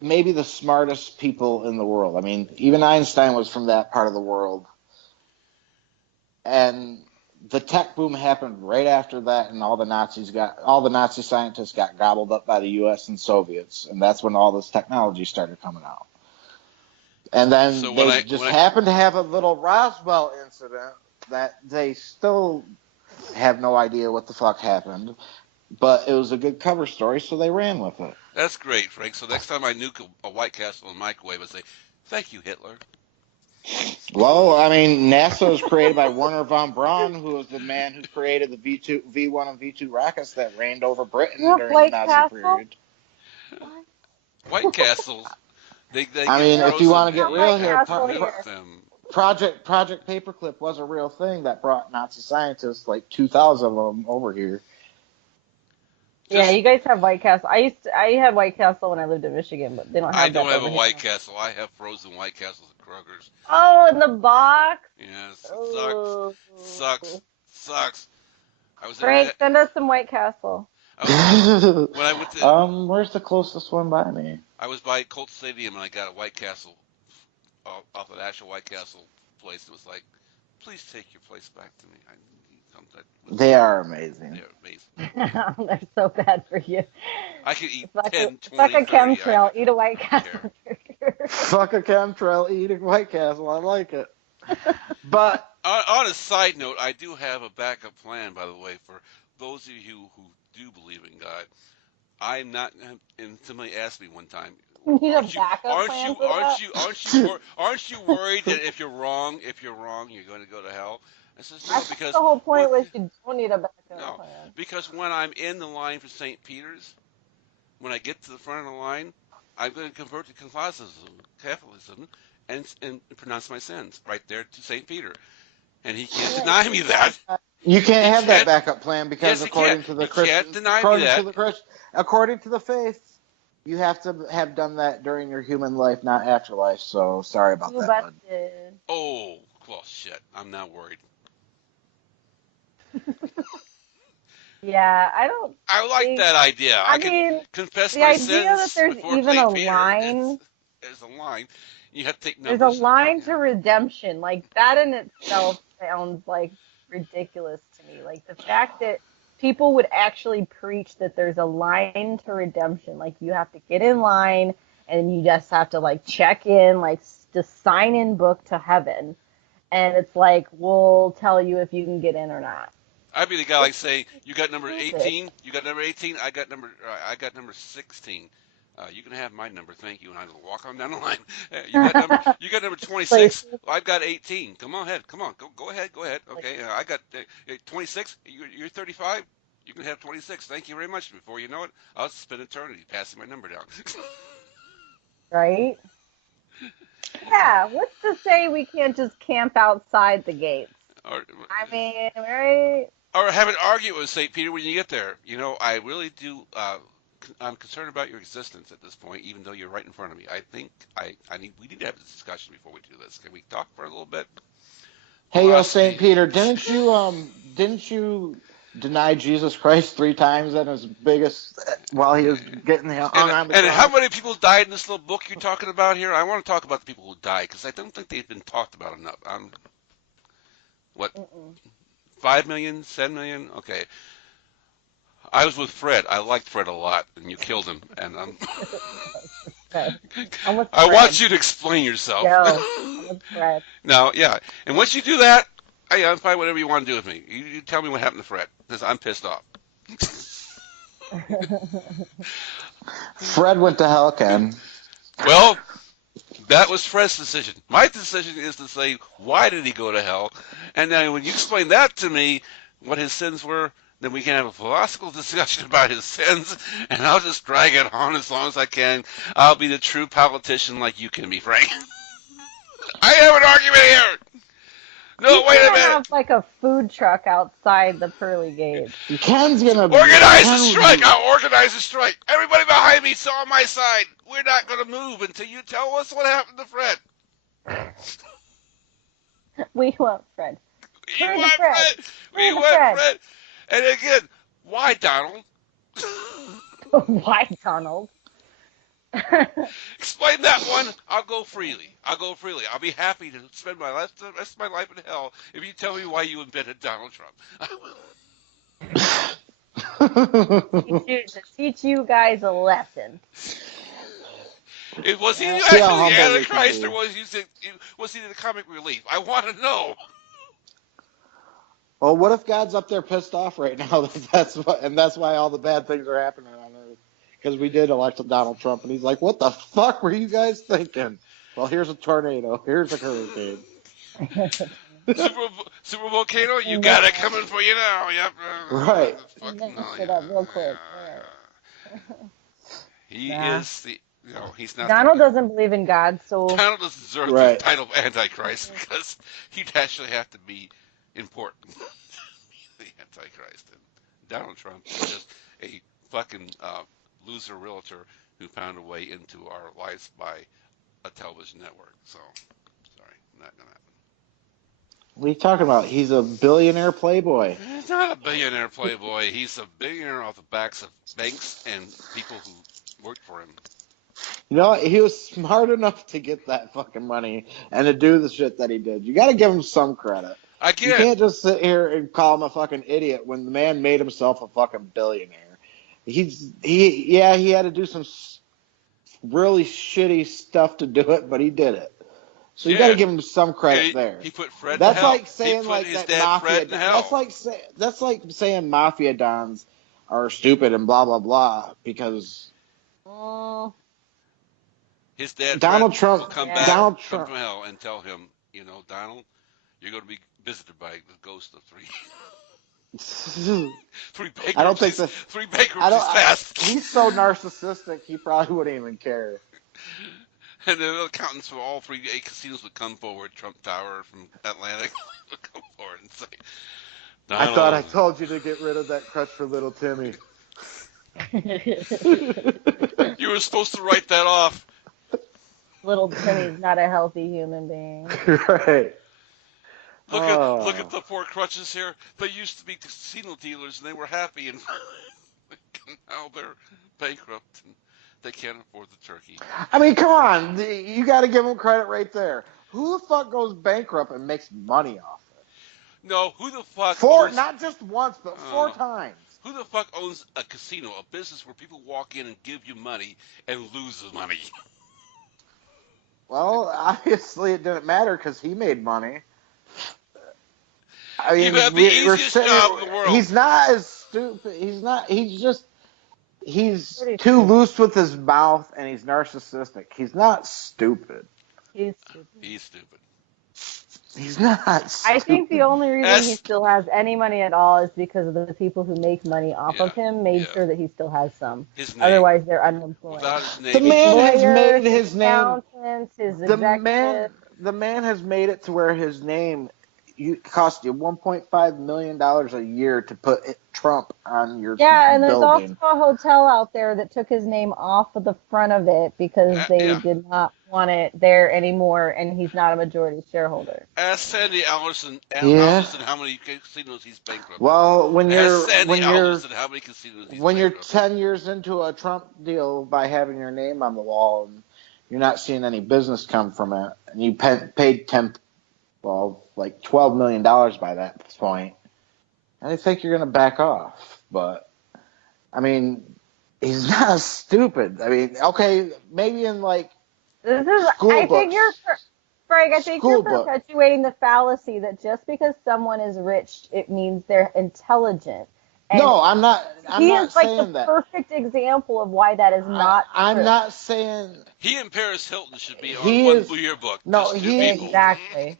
maybe the smartest people in the world. I mean, even Einstein was from that part of the world. And the tech boom happened right after that, and all the Nazi scientists got gobbled up by the U.S. and Soviets, and that's when all this technology started coming out. And then So they happened to have a little Roswell incident that they still have no idea what the fuck happened, but it was a good cover story, so they ran with it. That's great, Frank. So next time I nuke a White Castle in the microwave, I say, "Thank you, Hitler." Well, I mean, NASA was created by Werner von Braun, who was the man who created the V1 and V2 rockets that reigned over Britain during the White Nazi Castle? period. White Castles, they I get mean, if you frozen want to get and real White here, Castle here. them. Project Paperclip was a real thing that brought Nazi scientists, like 2,000 of them, over here. Yeah, you guys have White Castle. I had White Castle when I lived in Michigan, but they don't have I that don't have over a here. White Castle. I have frozen White Castles at Kroger's. Oh, in the box. Yes, it Oh. sucks. I was in Frank, send us some White Castle. When I went to, Where's the closest one by me? I was by Colt Stadium and I got a White Castle off an actual White Castle place. It was like, please take your place back to me. They are amazing. They're amazing. They're so bad for you. I could eat It's like 10, it's like 20, a 30. chemtrail. Eat a White I don't Castle care. burger. Fuck a chemtrail, eat a White Castle. I like it. But On a side note, I do have a backup plan, by the way, for those of you who do believe in God. I'm not, and somebody asked me one time, You need a aren't you, backup aren't plan you, for aren't that? you, aren't you, aren't you worried that if you're wrong, you're going to go to hell? I says I no, thought because the whole when, point was you don't need a backup no, plan. because when I'm in the line for St. Peter's, when I get to the front of the line, I'm going to convert to Catholicism, and pronounce my sins right there to St. Peter, and he can't Yeah, deny me that. you can't He have that can't. backup plan because Yes, he can't. according to the He can't Christians, deny me that. according to the faith, you have to have done that during your human life, not afterlife. So sorry about you that, bud. busted. Oh, well, shit. I'm not worried. Yeah, I don't I like think. that idea. I I can mean, confess the my idea that sins there's before even a St. Peter. line, There's a line. You have to take there's a numbers. line Yeah. to redemption. Like that in itself sounds like ridiculous to me. Like the fact that people would actually preach that there's a line to redemption. Like you have to get in line and you just have to like check in, like just sign in book to heaven. And it's like, we'll tell you if you can get in or not. I'd be the guy like saying, "You got number Stupid. 18. You got number 18. I got number 16. You can have my number, thank you." And I walk on down the line. You got number Like, 26. Well, I've got 18. Come on ahead. Come on. Go ahead. Go ahead. Okay. I got 26. You're 35. You can have 26. Thank you very much. Before you know it, I'll spend eternity passing my number down. right? Yeah, what's to say we can't just camp outside the gates? or, I mean, right? or have an argument with St. Peter when you get there. I really do. I'm concerned about your existence at this point, even though you're right in front of me. I think we need to have this discussion before we do this. Can we talk for a little bit? Hey, yo, Philosophy. Saint Peter, didn't you deny Jesus Christ 3 times in his biggest while he was getting hung And on the and how cross? many people died in this little book you're talking about here? I want to talk about the people who died because I don't think they've been talked about enough. What, Mm-mm. 5 million, 7 million? Okay. I was with Fred. I liked Fred a lot, and you killed him. And Okay. I'm with I Fred. want you to explain yourself. Yo, I'm with Fred. Now, yeah. And once you do that, I'm fine. Whatever you want to do with me. You tell me what happened to Fred, because I'm pissed off. Fred went to hell, Ken. Well, that was Fred's decision. My decision is to say, why did he go to hell? And then when you explain that to me, what his sins were, then we can have a philosophical discussion about his sins, and I'll just drag it on as long as I can. I'll be the true politician like you can be, Frank. I have an argument here. No, You wait a can't minute. have like a food truck outside the pearly gates. Ken's gonna Organize a strike. I'll organize a strike. Everybody behind me, so on my side. We're not going to move until you tell us what happened to Fred. We want Fred. We Where's want Fred? Fred. We Where's want Fred? Fred. And again, why, Donald? Why, Donald? Explain that one. I'll go freely. I'll be happy to spend the rest of my life in hell if you tell me why you invented Donald Trump. To teach you guys a lesson. Was he See actually how the humble we can Antichrist, be. or was he the comic relief? I want to know. Well, what if God's up there pissed off right now? That's why all the bad things are happening on Earth. Because we did elect Donald Trump, and he's like, "What the fuck were you guys thinking?" Well, here's a tornado. Here's a hurricane. Super volcano, you got it coming for you now. Yep. Right. Mess it up real quick. He Nah. is the. He's not. Donald doesn't believe in God, so Donald doesn't deserve Right. the title of Antichrist because he'd actually have to be important. The Antichrist. And Donald Trump is just a fucking loser realtor who found a way into our lives by a television network. So, sorry, not gonna happen. What are you talking about? He's a billionaire playboy. He's not a billionaire playboy. He's a billionaire off the backs of banks and people who worked for him. You know, he was smart enough to get that fucking money and to do the shit that he did. You got to give him some credit. I You get. can't just sit here and call him a fucking idiot when the man made himself a fucking billionaire. He had to do some really shitty stuff to do it, but he did it. So you got to give him some credit there. He put Fred That's in hell. like saying he put like his that dad mafia. Fred in hell. That's like saying mafia dons are stupid and blah blah blah because his dad Donald Fred Trump will come back Donald from Trump. hell and tell him, Donald, you're going to be visited by the ghost of three bankruptcies. I don't think that. Three bankruptcies fast. He's so narcissistic. He probably wouldn't even care. And the accountants for all three casinos would come forward. Trump Tower from Atlantic would come forward and say, I thought I told you to get rid of that crutch for little Timmy. You were supposed to write that off. Little Timmy's not a healthy human being. Right. Look at the poor crutches here. They used to be casino dealers and they were happy, and now they're bankrupt and they can't afford the turkey. I mean, come on. You got to give him credit right there. Who the fuck goes bankrupt and makes money off it? No, who the fuck not just once, but 4 times. Who the fuck owns a casino, a business where people walk in and give you money and lose the money? Well, obviously it didn't matter because he made money. I mean, you have the easiest job in the world. He's not as stupid. He's too loose with his mouth and he's narcissistic. He's not stupid. He's stupid. He's stupid. He's not stupid. I think the only reason he still has any money at all is because of the people who make money off of him made sure that he still has some. Otherwise, they're unemployed. Without his name, the man lawyers, has made his name. His The man has made it to where his name cost you $1.5 million a year to put Trump on your and there's building. also a hotel out there that took his name off of the front of it because they did not want it there anymore, and he's not a majority shareholder. Ask Sandy Alderson how many casinos he's bankrupt. Well, when you're 10 years into a Trump deal by having your name on the wall and you're not seeing any business come from it, and you paid $12 million by that point, I think you're going to back off. But, I mean, he's not stupid. I mean, okay, maybe in school books. Frank, I think you're perpetuating the fallacy that just because someone is rich, it means they're intelligent. And no, I'm not. He is the perfect example of why that is not true. I'm not saying he and Paris Hilton should be on one yearbook. No, exactly.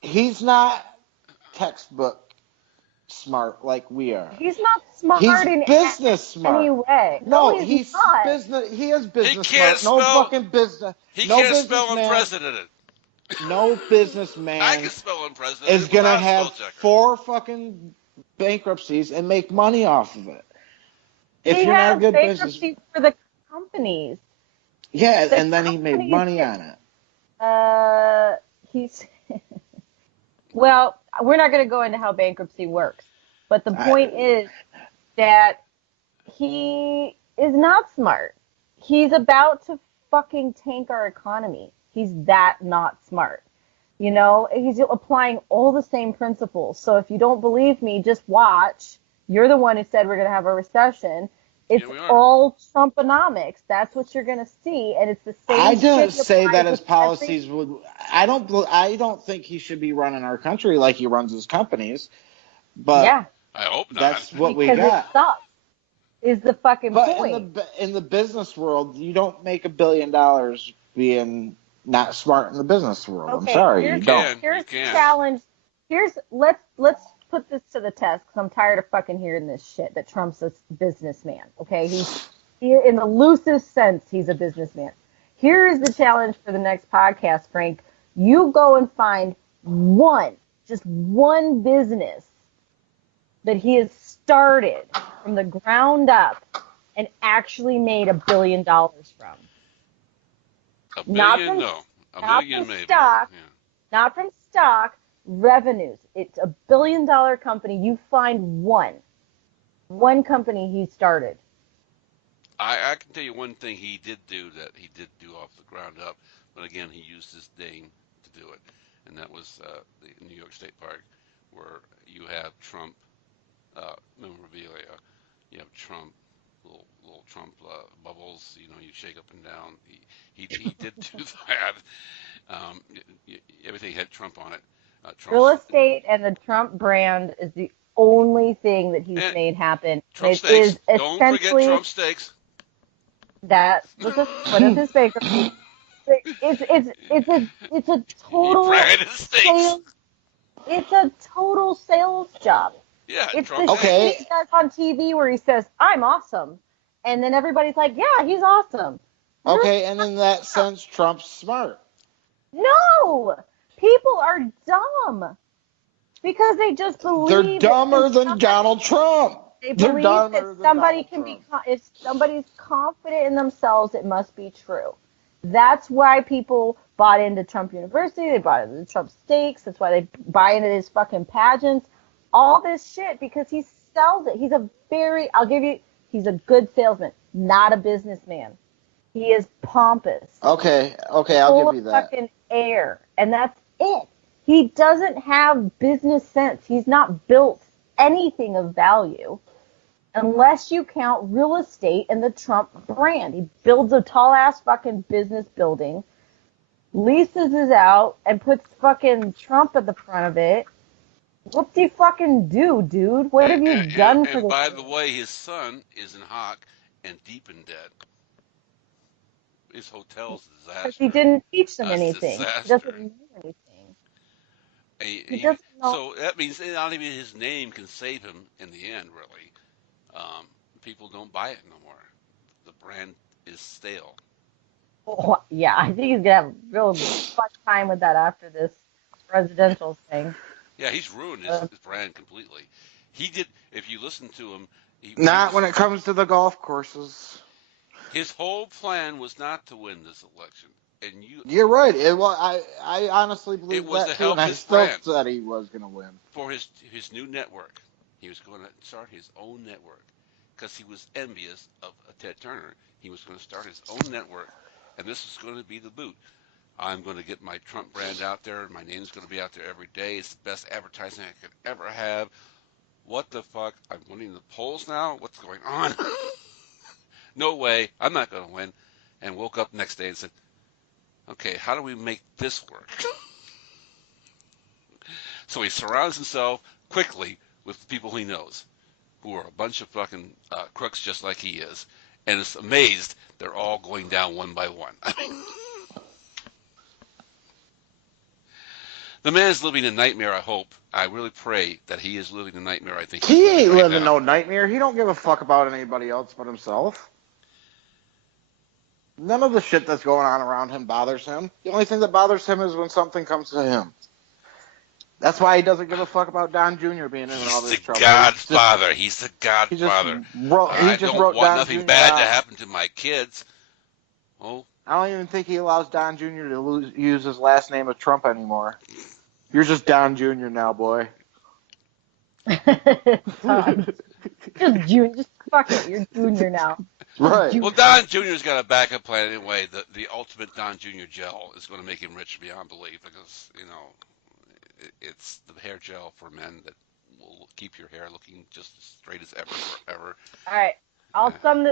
He's not textbook smart like we are. He's not smart in business smart. Any way. No, he's business. He is business smart. No fucking business. He can't spell unprecedented. No businessman I can spell unprecedented. Is gonna have 4 fucking bankruptcies and make money off of it. If you're not a good business for the companies. Yeah, and then he made money on it. He's well, we're not going to go into how bankruptcy works, but the point is that he is not smart. He's about to fucking tank our economy. He's that not smart. He's applying all the same principles. So if you don't believe me, just watch. You're the one who said we're going to have a recession. It's all Trumponomics. That's what you're going to see, and it's the same. I don't say that his policies would. I don't think he should be running our country like he runs his companies. But I hope not. That's what because we got. It sucks. Is the fucking point. In the business world, you don't make $1 billion being not smart in the business world. Okay, I'm sorry, you don't. Here's the challenge. Let's put this to the test because I'm tired of fucking hearing this shit that Trump's a businessman. Okay, he in the loosest sense, he's a businessman. Here is the challenge for the next podcast, Frank. You go and find just one business that he has started from the ground up and actually made $1 billion from. $1 billion, no. $1 million maybe. Stock, not from stock, revenues. It's a $1 billion company. You find one company he started. I can tell you one thing he did do off the ground up, but again, he used his name to do it, and that was the New York State Park, where you have Trump memorabilia, you have Trump little Trump bubbles, you shake up and down. He did do that. Everything had Trump on it. Real estate and the Trump brand is the only thing that he's made happen. Trump it steaks. is Don't forget Trump steaks. That was one of his bankruptcy. It's a total sales. It's a total sales job. Yeah, it's Trump the shit he does on TV where he says, "I'm awesome," and then everybody's like, "Yeah, he's awesome." Okay, and in that sense, Trump's smart. No, people are dumb because they just believe they're dumber than Donald Trump. They believe that somebody can be, if somebody's confident in themselves, it must be true. That's why people bought into Trump University. They bought into Trump steaks. That's why they buy into his fucking pageants. All this shit because he sells it. He's a good salesman, not a businessman. He is pompous. Okay, I'll give you that. Fucking air, and that's it. He doesn't have business sense. He's not built anything of value unless you count real estate and the Trump brand. He builds a tall-ass fucking business building, leases it out, and puts fucking Trump at the front of it. What do you fucking do, dude? What have you done for this? And by the way, his son is in hock and deep in debt. His hotel's a disaster. Because he didn't teach them anything. He doesn't know anything. He doesn't know. So that means not even his name can save him in the end, really. People don't buy it no more. The brand is stale. Oh, yeah, I think he's going to have a real fun time with that after this presidential thing. Yeah, he's ruined his brand completely. He did, if you listen to him... Not when it comes to the golf courses. His whole plan was not to win this election. And You're right. I honestly believe that too, and I still said he was going to win. For his new network. He was going to start his own network because he was envious of Ted Turner. He was going to start his own network, and this is going to be the boot. I'm going to get my Trump brand out there. My name's going to be out there every day. It's the best advertising I could ever have. What the fuck? I'm winning the polls now? What's going on? No way. I'm not going to win. And woke up next day and said, okay, how do we make this work? So he surrounds himself quickly with people he knows, who are a bunch of fucking crooks just like he is. And it's amazed they're all going down one by one. I mean, the man is living a nightmare, I hope. I really pray that he is living a nightmare. I think he ain't living no nightmare. He don't give a fuck about anybody else but himself. None of the shit that's going on around him bothers him. The only thing that bothers him is when something comes to him. That's why he doesn't give a fuck about Don Jr. being in all this trouble. He's the godfather. I don't want nothing bad to happen to my kids. Oh, I don't even think he allows Don Jr. to use his last name of Trump anymore. You're just Don Jr. now, boy. Just fuck it. You're Junior now. Right. Well, Don Jr.'s got a backup plan anyway. The ultimate Don Jr. gel is going to make him rich beyond belief because, it's the hair gel for men that will keep your hair looking just as straight as ever forever. All right. I'll sum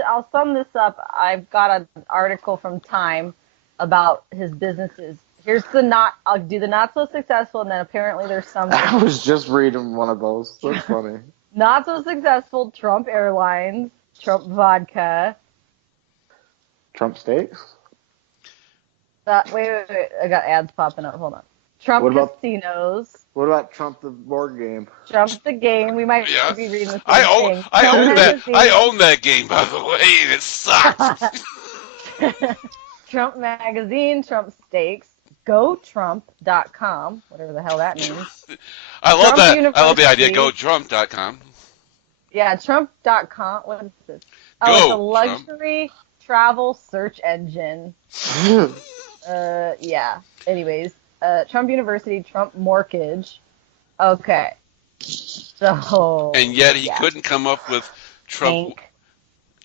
this up. I've got an article from Time about his businesses. I'll do the not so successful, and then apparently there's some. I was just reading one of those. That's funny. Not so successful: Trump Airlines, Trump Vodka, Trump Steaks. Wait! I got ads popping up. Hold on. Trump Casinos. What about Trump the board game? Trump the game. We might be reading the same thing. I own that game, by the way, and it sucks. Trump Magazine, Trump Steaks, GoTrump.com, whatever the hell that means. I love that. University. I love the idea. GoTrump.com. Yeah, Trump.com. What is this? Oh, it's a luxury travel search engine. Yeah. Anyways, Trump University, Trump Mortgage. Okay. So. And yet he yeah. couldn't come up with Trump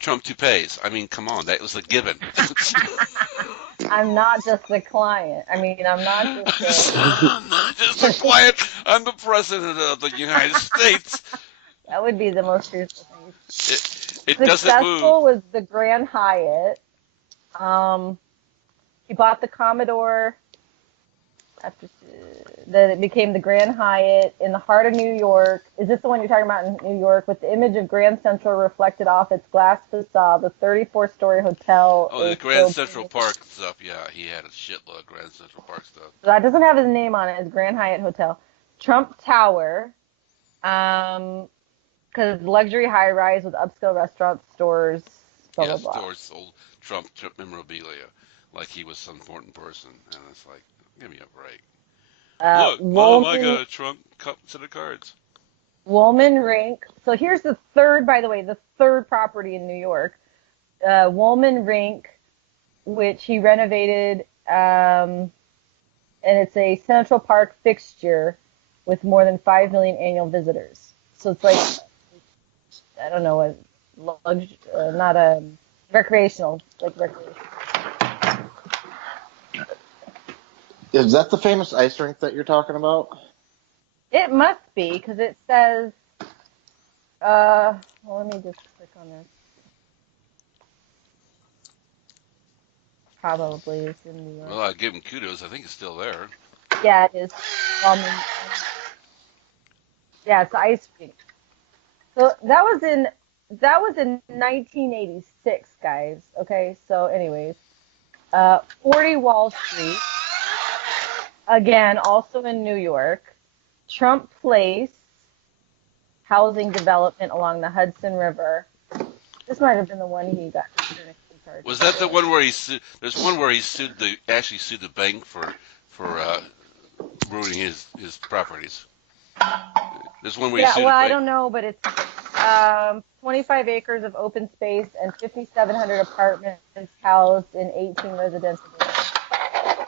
toupees. I mean, come on, that was a given. I'm not just a client. I mean, I'm not just I'm not just a client. I'm the president of the United States. That would be the most truthful thing. It doesn't move. Successful was the Grand Hyatt. He bought the Commodore. Then it became the Grand Hyatt in the heart of New York. Is this the one you're talking about in New York? With the image of Grand Central reflected off its glass facade, the 34-story hotel. Oh, the Grand Central Park stuff. Yeah, he had a shitload of Grand Central Park stuff. So that doesn't have his name on it. It's Grand Hyatt Hotel. Trump Tower. Because luxury high-rise with upscale restaurants, stores, blah, blah, blah. Stores sold Trump memorabilia like he was some important person. And it's like, give me a break. Look, Mom, I got a trunk set of cards. Woolman Rink. So here's the third, by the way, the third property in New York. Woolman Rink, which he renovated, and it's a Central Park fixture with more than 5 million annual visitors. So it's like, I don't know, not a recreational, like recreational. Is that the famous ice rink that you're talking about? It must be, because it says, well, let me just click on this. Probably it's in New York. Well, I give him kudos. I think it's still there. Yeah, it is. Yeah, it's the ice rink. So that was in 1986, guys. Okay, so anyways, 40 Wall Street. Again, also in New York. Trump Place, housing development along the Hudson River. This might have been the one he got. Was that the one where he sued? There's one where he actually sued the bank for ruining his properties. There's one where he sued the bank. I don't know, but it's 25 acres of open space and 5,700 apartments housed in 18 residential buildings.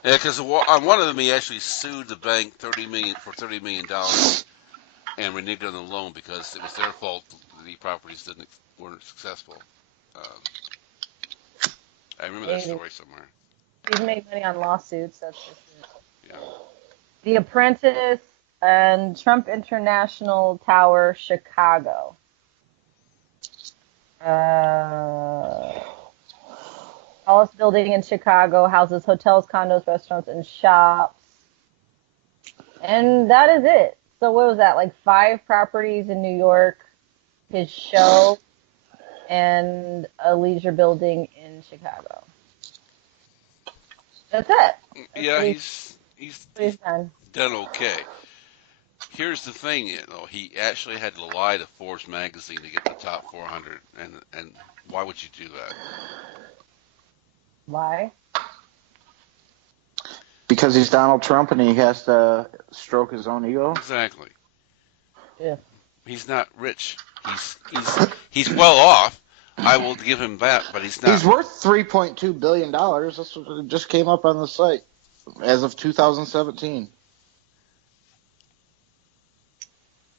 Yeah, because on one of them he actually sued the bank $30 million and reneged on the loan because it was their fault the properties weren't successful. I remember that story somewhere. He's made money on lawsuits, that's for sure. Yeah. The Apprentice and Trump International Tower, Chicago. Tallest building in Chicago, houses hotels, condos, restaurants, and shops. And that is it. So what was that, like 5 properties in New York, his show, and a leisure building in Chicago. That's it. He's done okay. Here's the thing, though. He actually had to lie to Forbes magazine to get the top 400, and why would you do that? Why? Because he's Donald Trump and he has to stroke his own ego. Exactly. Yeah. He's not rich. He's well off. I will give him that, but he's not. He's worth $3.2 billion. That's what just came up on the site as of 2017.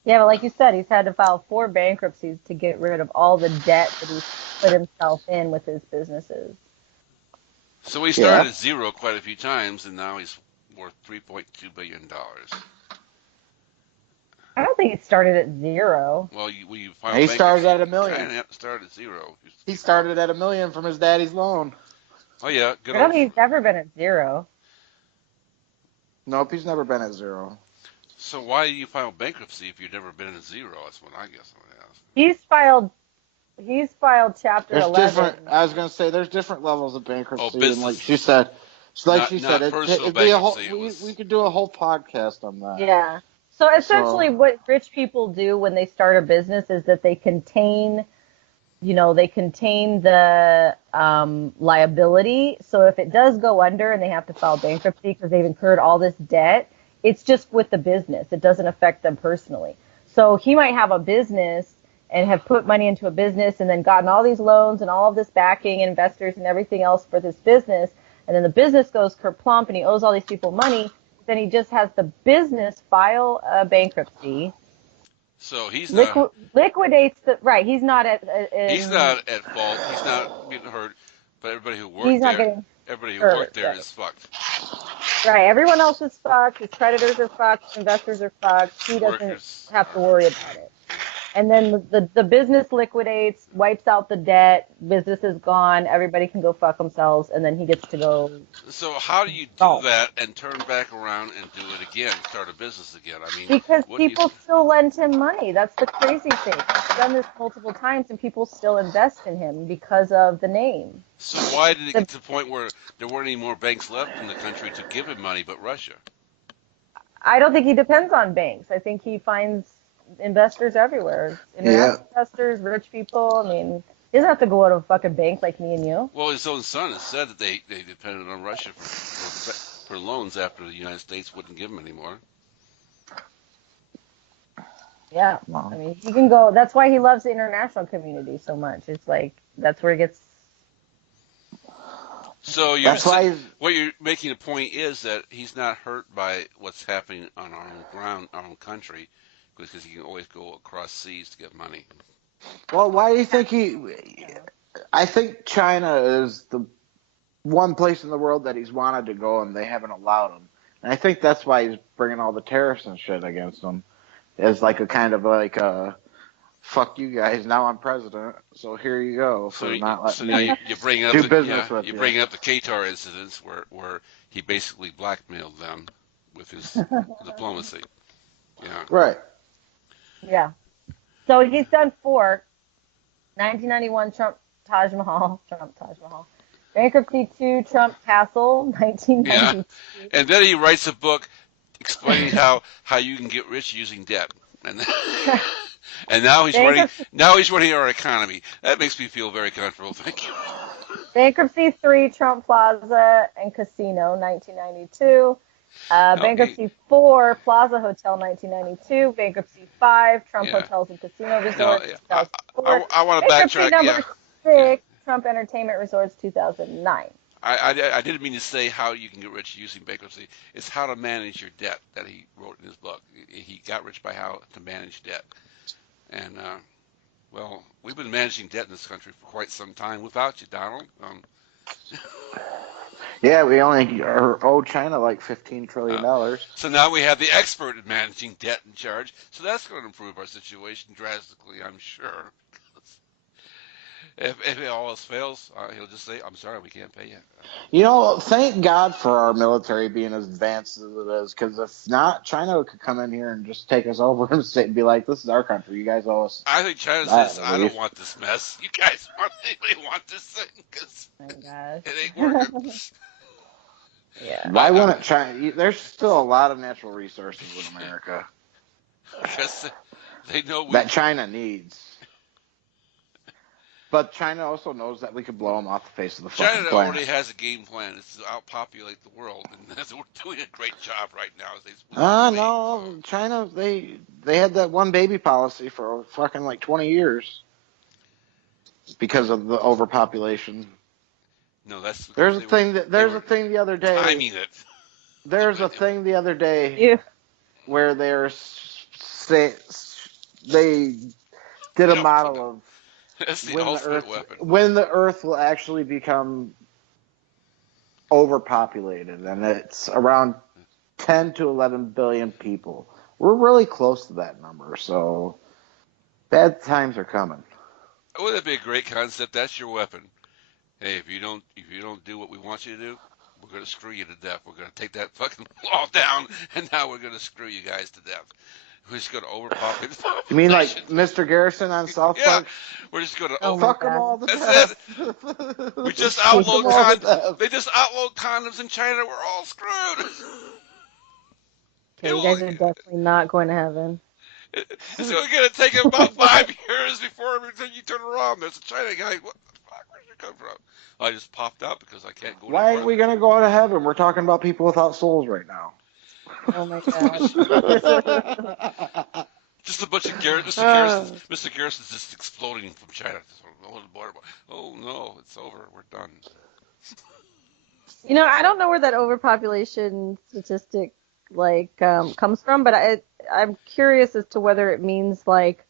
Yeah, but like you said, he's had to file 4 bankruptcies to get rid of all the debt that he's put himself in with his businesses. So he started at zero quite a few times, and now he's worth $3.2 billion. I don't think it started at 0. Well, he started at $1 million. He started at 0. He started at $1 million from his daddy's loan. Oh yeah, good. I don't think he's ever been at 0. Nope, he's never been at 0. So why do you file bankruptcy if you've never been at 0? That's what I guess I would ask. He's filed Chapter 11. I was going to say there's different levels of bankruptcy, business. And like she said, it'd be a whole. We could do a whole podcast on that. Yeah. So essentially, what rich people do when they start a business is that they contain the liability. So if it does go under and they have to file bankruptcy because they've incurred all this debt, it's just with the business. It doesn't affect them personally. So he might have a business and have put money into a business and then gotten all these loans and all of this backing, investors and everything else for this business. And then the business goes kerplump and he owes all these people money. If then he just has the business file a bankruptcy. So he's not Liquidates the right. He's not he's not at fault. He's not getting hurt, but everybody who he's worked not there, getting everybody who hurt. worked there Right. is fucked. Right. Everyone else is fucked. His creditors are fucked. Investors are fucked. He doesn't Workers. have to worry about it. And then the business liquidates, wipes out the debt, business is gone, everybody can go fuck themselves, and then he gets to go. So how do you do golf. that and turn back around and do it again, start a business again? I mean, Because what do you- people still lend him money. That's the crazy thing. He's done this multiple times, and people still invest in him because of the name. So why did it get to the point where there weren't any more banks left in the country to give him money but Russia? I don't think he depends on banks. I think he finds investors everywhere. International investors, rich people. I mean, he doesn't have to go to a fucking bank like me and you. Well, his own son has said that they depended on Russia for loans after the United States wouldn't give them anymore. Yeah, I mean, he can go. That's why he loves the international community so much. It's like that's where he gets. So what you're making a point is that he's not hurt by what's happening on our own ground, our own country, because he can always go across seas to get money. Well, why do you think I think China is the one place in the world that he's wanted to go, and they haven't allowed him. And I think that's why he's bringing all the tariffs and shit against them. As like a kind of like a fuck you guys. Now I'm president, so here you go. So now you bring up do business with you bring up the Qatar incidents where he basically blackmailed them with his diplomacy. Yeah. Right. Yeah. So he's done 4. 1991 Trump Taj Mahal. Bankruptcy 2 Trump Castle. 1992. Yeah. And then he writes a book explaining how you can get rich using debt. And now he's running our economy. That makes me feel very comfortable. Thank you. Bankruptcy 3 Trump Plaza and Casino. 1992. Bankruptcy 4 Plaza Hotel. 1992. Bankruptcy 5 Trump Hotels and Casino Resorts. 2004. I want to backtrack. Number 6 Trump Entertainment Resorts. 2009. I didn't mean to say how you can get rich using bankruptcy. It's how to manage your debt that he wrote in his book. He got rich by how to manage debt. And, well, we've been managing debt in this country for quite some time without you, Donald. Yeah, we only owe China like $15 trillion. So now we have the expert in managing debt in charge. So that's going to improve our situation drastically, I'm sure. If it all else fails, he'll just say, I'm sorry, we can't pay you. You know, thank God for our military being as advanced as it is, because if not, China could come in here and just take us over and be like, this is our country, you guys owe us. I think China says, I don't want this mess. You guys really want this thing, because it ain't working. Yeah. Why wouldn't China? There's still a lot of natural resources in America. Because they know that China needs. But China also knows that we could blow them off the face of the fucking planet. China already has a game plan. It's to outpopulate the world, and we're doing a great job right now. No, China, they had that one baby policy for fucking like 20 years because of the overpopulation. No, that's there's a thing the other day. I mean it. There's a thing the other day where they did a model of that's the ultimate weapon. When the Earth will actually become overpopulated, and it's around 10 to 11 billion people. We're really close to that number, so bad times are coming. Wouldn't that be a great concept? That's your weapon. Hey, if you don't do what we want you to do, we're going to screw you to death. We're going to take that fucking wall down, and now we're going to screw you guys to death. We're just going to overpopulate the population. You mean like Mr. Garrison on South Park? Yeah, we're just going to fuck them all to death. It. We just outlawed condoms. They just outlawed condoms in China. We're all screwed. Okay, you guys are definitely not going to heaven. It's going to take about 5 years before you turn around. There's a China guy. What the fuck? Where'd you come from? I just popped up because I can't go. Why are we going to go to heaven? We're talking about people without souls right now. Oh my god. Just a bunch of Mr. Garrison's just exploding from China. Oh no, it's over. We're done. You know, I don't know where that overpopulation statistic comes from, but I'm curious as to whether it means like,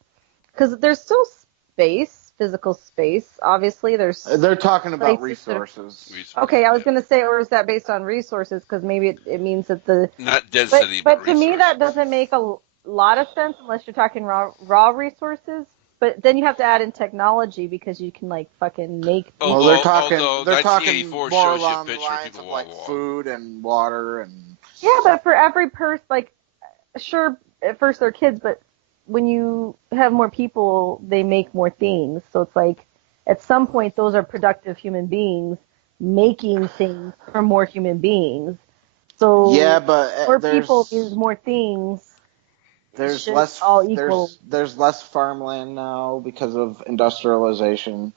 because there's still space, physical space. Obviously, there's They're talking about places resources. Okay, I was gonna say, or is that based on resources? Because maybe it means that Not density, but to me resource. that doesn't make a lot of sense unless you're talking raw resources. But then you have to add in technology because you can like fucking make. Well, they're talking Although more 1984 shows you a along the picture of lines people of like wall. food and water and. Yeah, but for every person, like, sure, at first they're kids, but when you have more people, they make more things. So it's like, at some point, those are productive human beings making things for more human beings. So Yeah, but more people means more things. there's Should less all equal. there's less farmland now because of industrialization.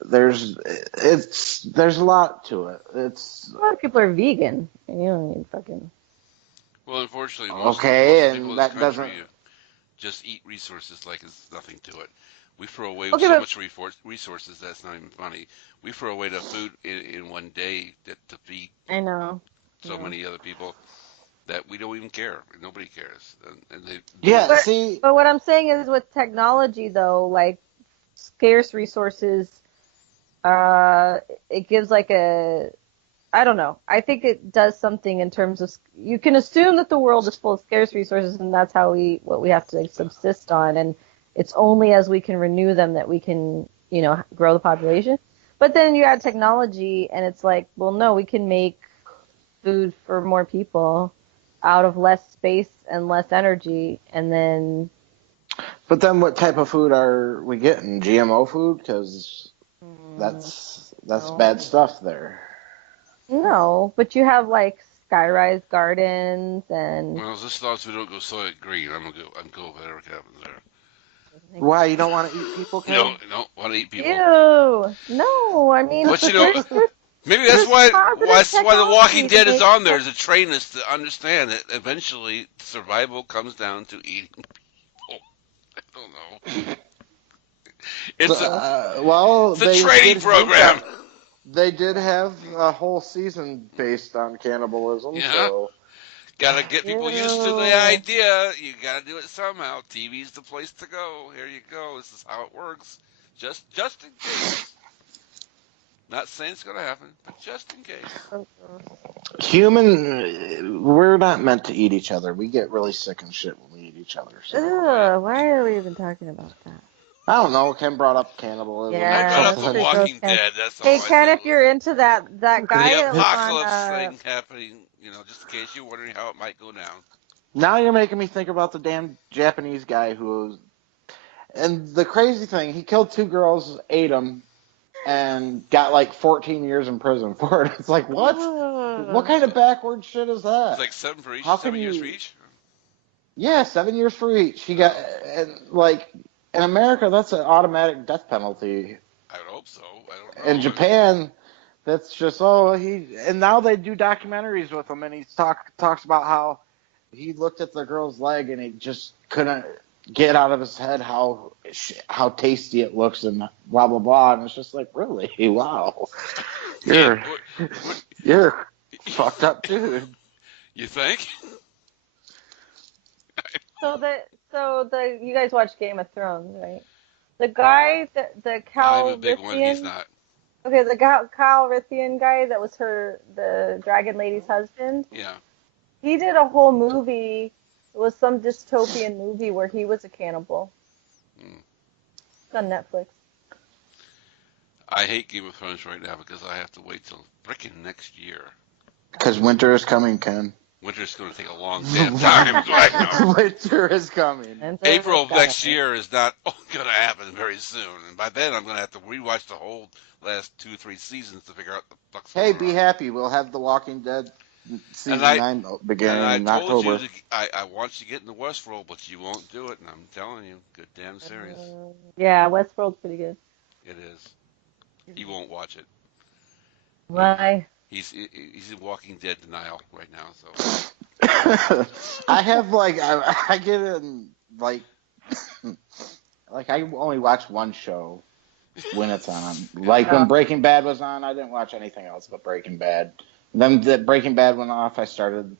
There's a lot to it. It's A lot of people are vegan. And you don't need fucking. Well, unfortunately, okay, most people and in this that country doesn't. just eat resources like it's nothing to it. We throw away Okay, so but much resources that's not even funny. We throw away the food in one day to feed I know. so many other people that we don't even care. Nobody cares. And they Yeah, But see, but what I'm saying is with technology though, like scarce resources, it gives like a, I don't know. I think it does something in terms of, you can assume that the world is full of scarce resources and that's what we have to subsist on, and it's only as we can renew them that we can, grow the population. But then you add technology and it's like, well, no, we can make food for more people out of less space and less energy, and then but then what type of food are we getting? GMO food? Because that's no. bad stuff there. No, but you have like skyrise gardens and well, as long as we don't go soy green, I'm go whatever happens there. Why you don't want to eat people, Ken? No, want to eat people. Ew. No, I mean, But maybe that's there's why positive The Walking technology to Dead is make on there, is to train us to understand that eventually survival comes down to eating people. I don't know. It's a training program. They did have a whole season based on cannibalism, Yeah. so Gotta get people used to the idea. You gotta do it somehow. TV's the place to go. Here you go. This is how it works. Just in case. Not saying it's gonna happen, but just in case. we're not meant to eat each other. We get really sick and shit when we eat each other. So. Ugh, why are we even talking about that? I don't know. Ken brought up cannibalism. I Yeah, brought up that's The pretty Walking gross, Ken. Dead. That's all Hey, I Ken, said if you're was into that guy the that was apocalypse on, thing happening. Just in case you're wondering how it might go down. Now you're making me think about the damn Japanese guy who was. And the crazy thing, he killed 2 girls, ate them, and got like 14 years in prison for it. It's like, what? What kind of backward shit is that? It's like 7 for each. How 7 can years you? for each. Yeah, 7 years for each. He got, and like in America, that's an automatic death penalty. I would hope so. I don't know. In Japan, that's just and now they do documentaries with him, and he talks about how he looked at the girl's leg and he just couldn't get out of his head how tasty it looks and blah blah blah, and it's just like, really, wow, you're fucked up dude. You think? so you guys watch Game of Thrones, right? The guy, the Cal I'm a big one. He's Rithian. not. Okay, the Kyle Rithian guy that was the Dragon Lady's husband. Yeah. He did a whole movie. It was some dystopian movie where he was a cannibal. It's on Netflix. I hate Game of Thrones right now because I have to wait till frickin' next year. Because winter is coming, Ken. Winter's going to take a long damn time. Winter is coming. April of next year is not going to happen very soon. And by then, I'm going to have to rewatch the whole last 2-3 seasons to figure out the fuck's Hey, going be on. happy. We'll have The Walking Dead season 9 beginning in October. I want you to get into Westworld, but you won't do it. And I'm telling you, good damn serious. Yeah, Westworld's pretty good. It is. You won't watch it. Why? He's in Walking Dead denial right now. So I have I get in like I only watch one show when it's on. Like when Breaking Bad was on, I didn't watch anything else but Breaking Bad. Then the Breaking Bad went off, I started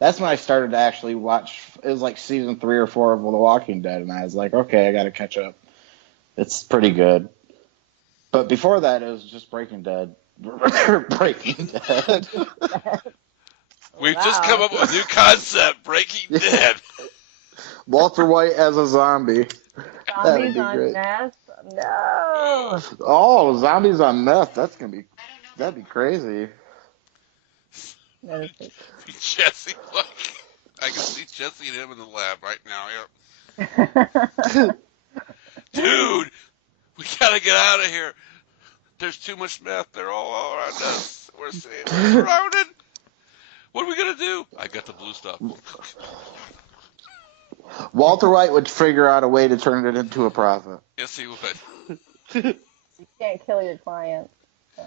That's when I started to actually watch. It was like season 3 or 4 of The Walking Dead, and I was like, okay, I got to catch up. It's pretty good. But before that, it was just Breaking Dead. Breaking Dead. We've just come up with a new concept, Breaking Dead. Walter White as a zombie. Zombies on meth? No. Oh, zombies on meth. That'd be crazy. That is crazy. Jesse, look. I can see Jesse and him in the lab right now. Yep. Dude, we gotta get out of here. There's too much meth. They're all around us. We're surrounded. What are we gonna do? I got the blue stuff. Walter White would figure out a way to turn it into a profit. Yes, he would. You can't kill your clients. So.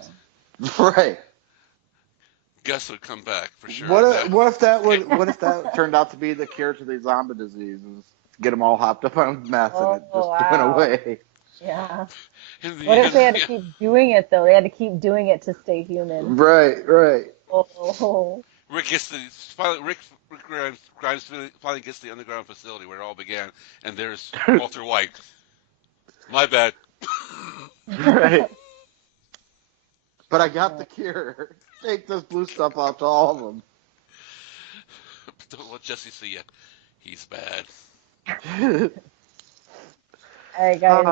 Right. Gus would come back for sure. What if that turned out to be the cure to the zombie disease? Get them all hopped up on meth and it just went away. Yeah. What if they had to keep doing it though? They had to keep doing it to stay human. Right. Oh. Rick Grimes finally gets to the underground facility where it all began, and there's Walter White. My bad. Right. But I got the cure. Take this blue stuff out to all of them. Don't let Jesse see you. He's bad. All right, guys.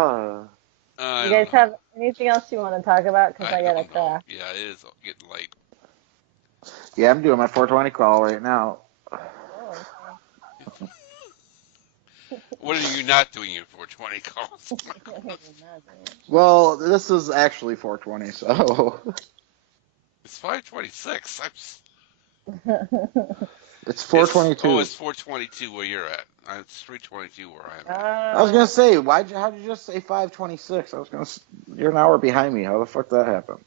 You guys have anything else you want to talk about? Because I got to crack. Yeah, it is getting late. Yeah, I'm doing my 420 call right now. Oh, okay. What are you not doing your 420 calls? Well, this is actually 420, so. It's 526. It's 422. It's 422 where you're at. It's 322 where I'm at. I was gonna say, how'd you just say 526? You're an hour behind me. How the fuck that happened?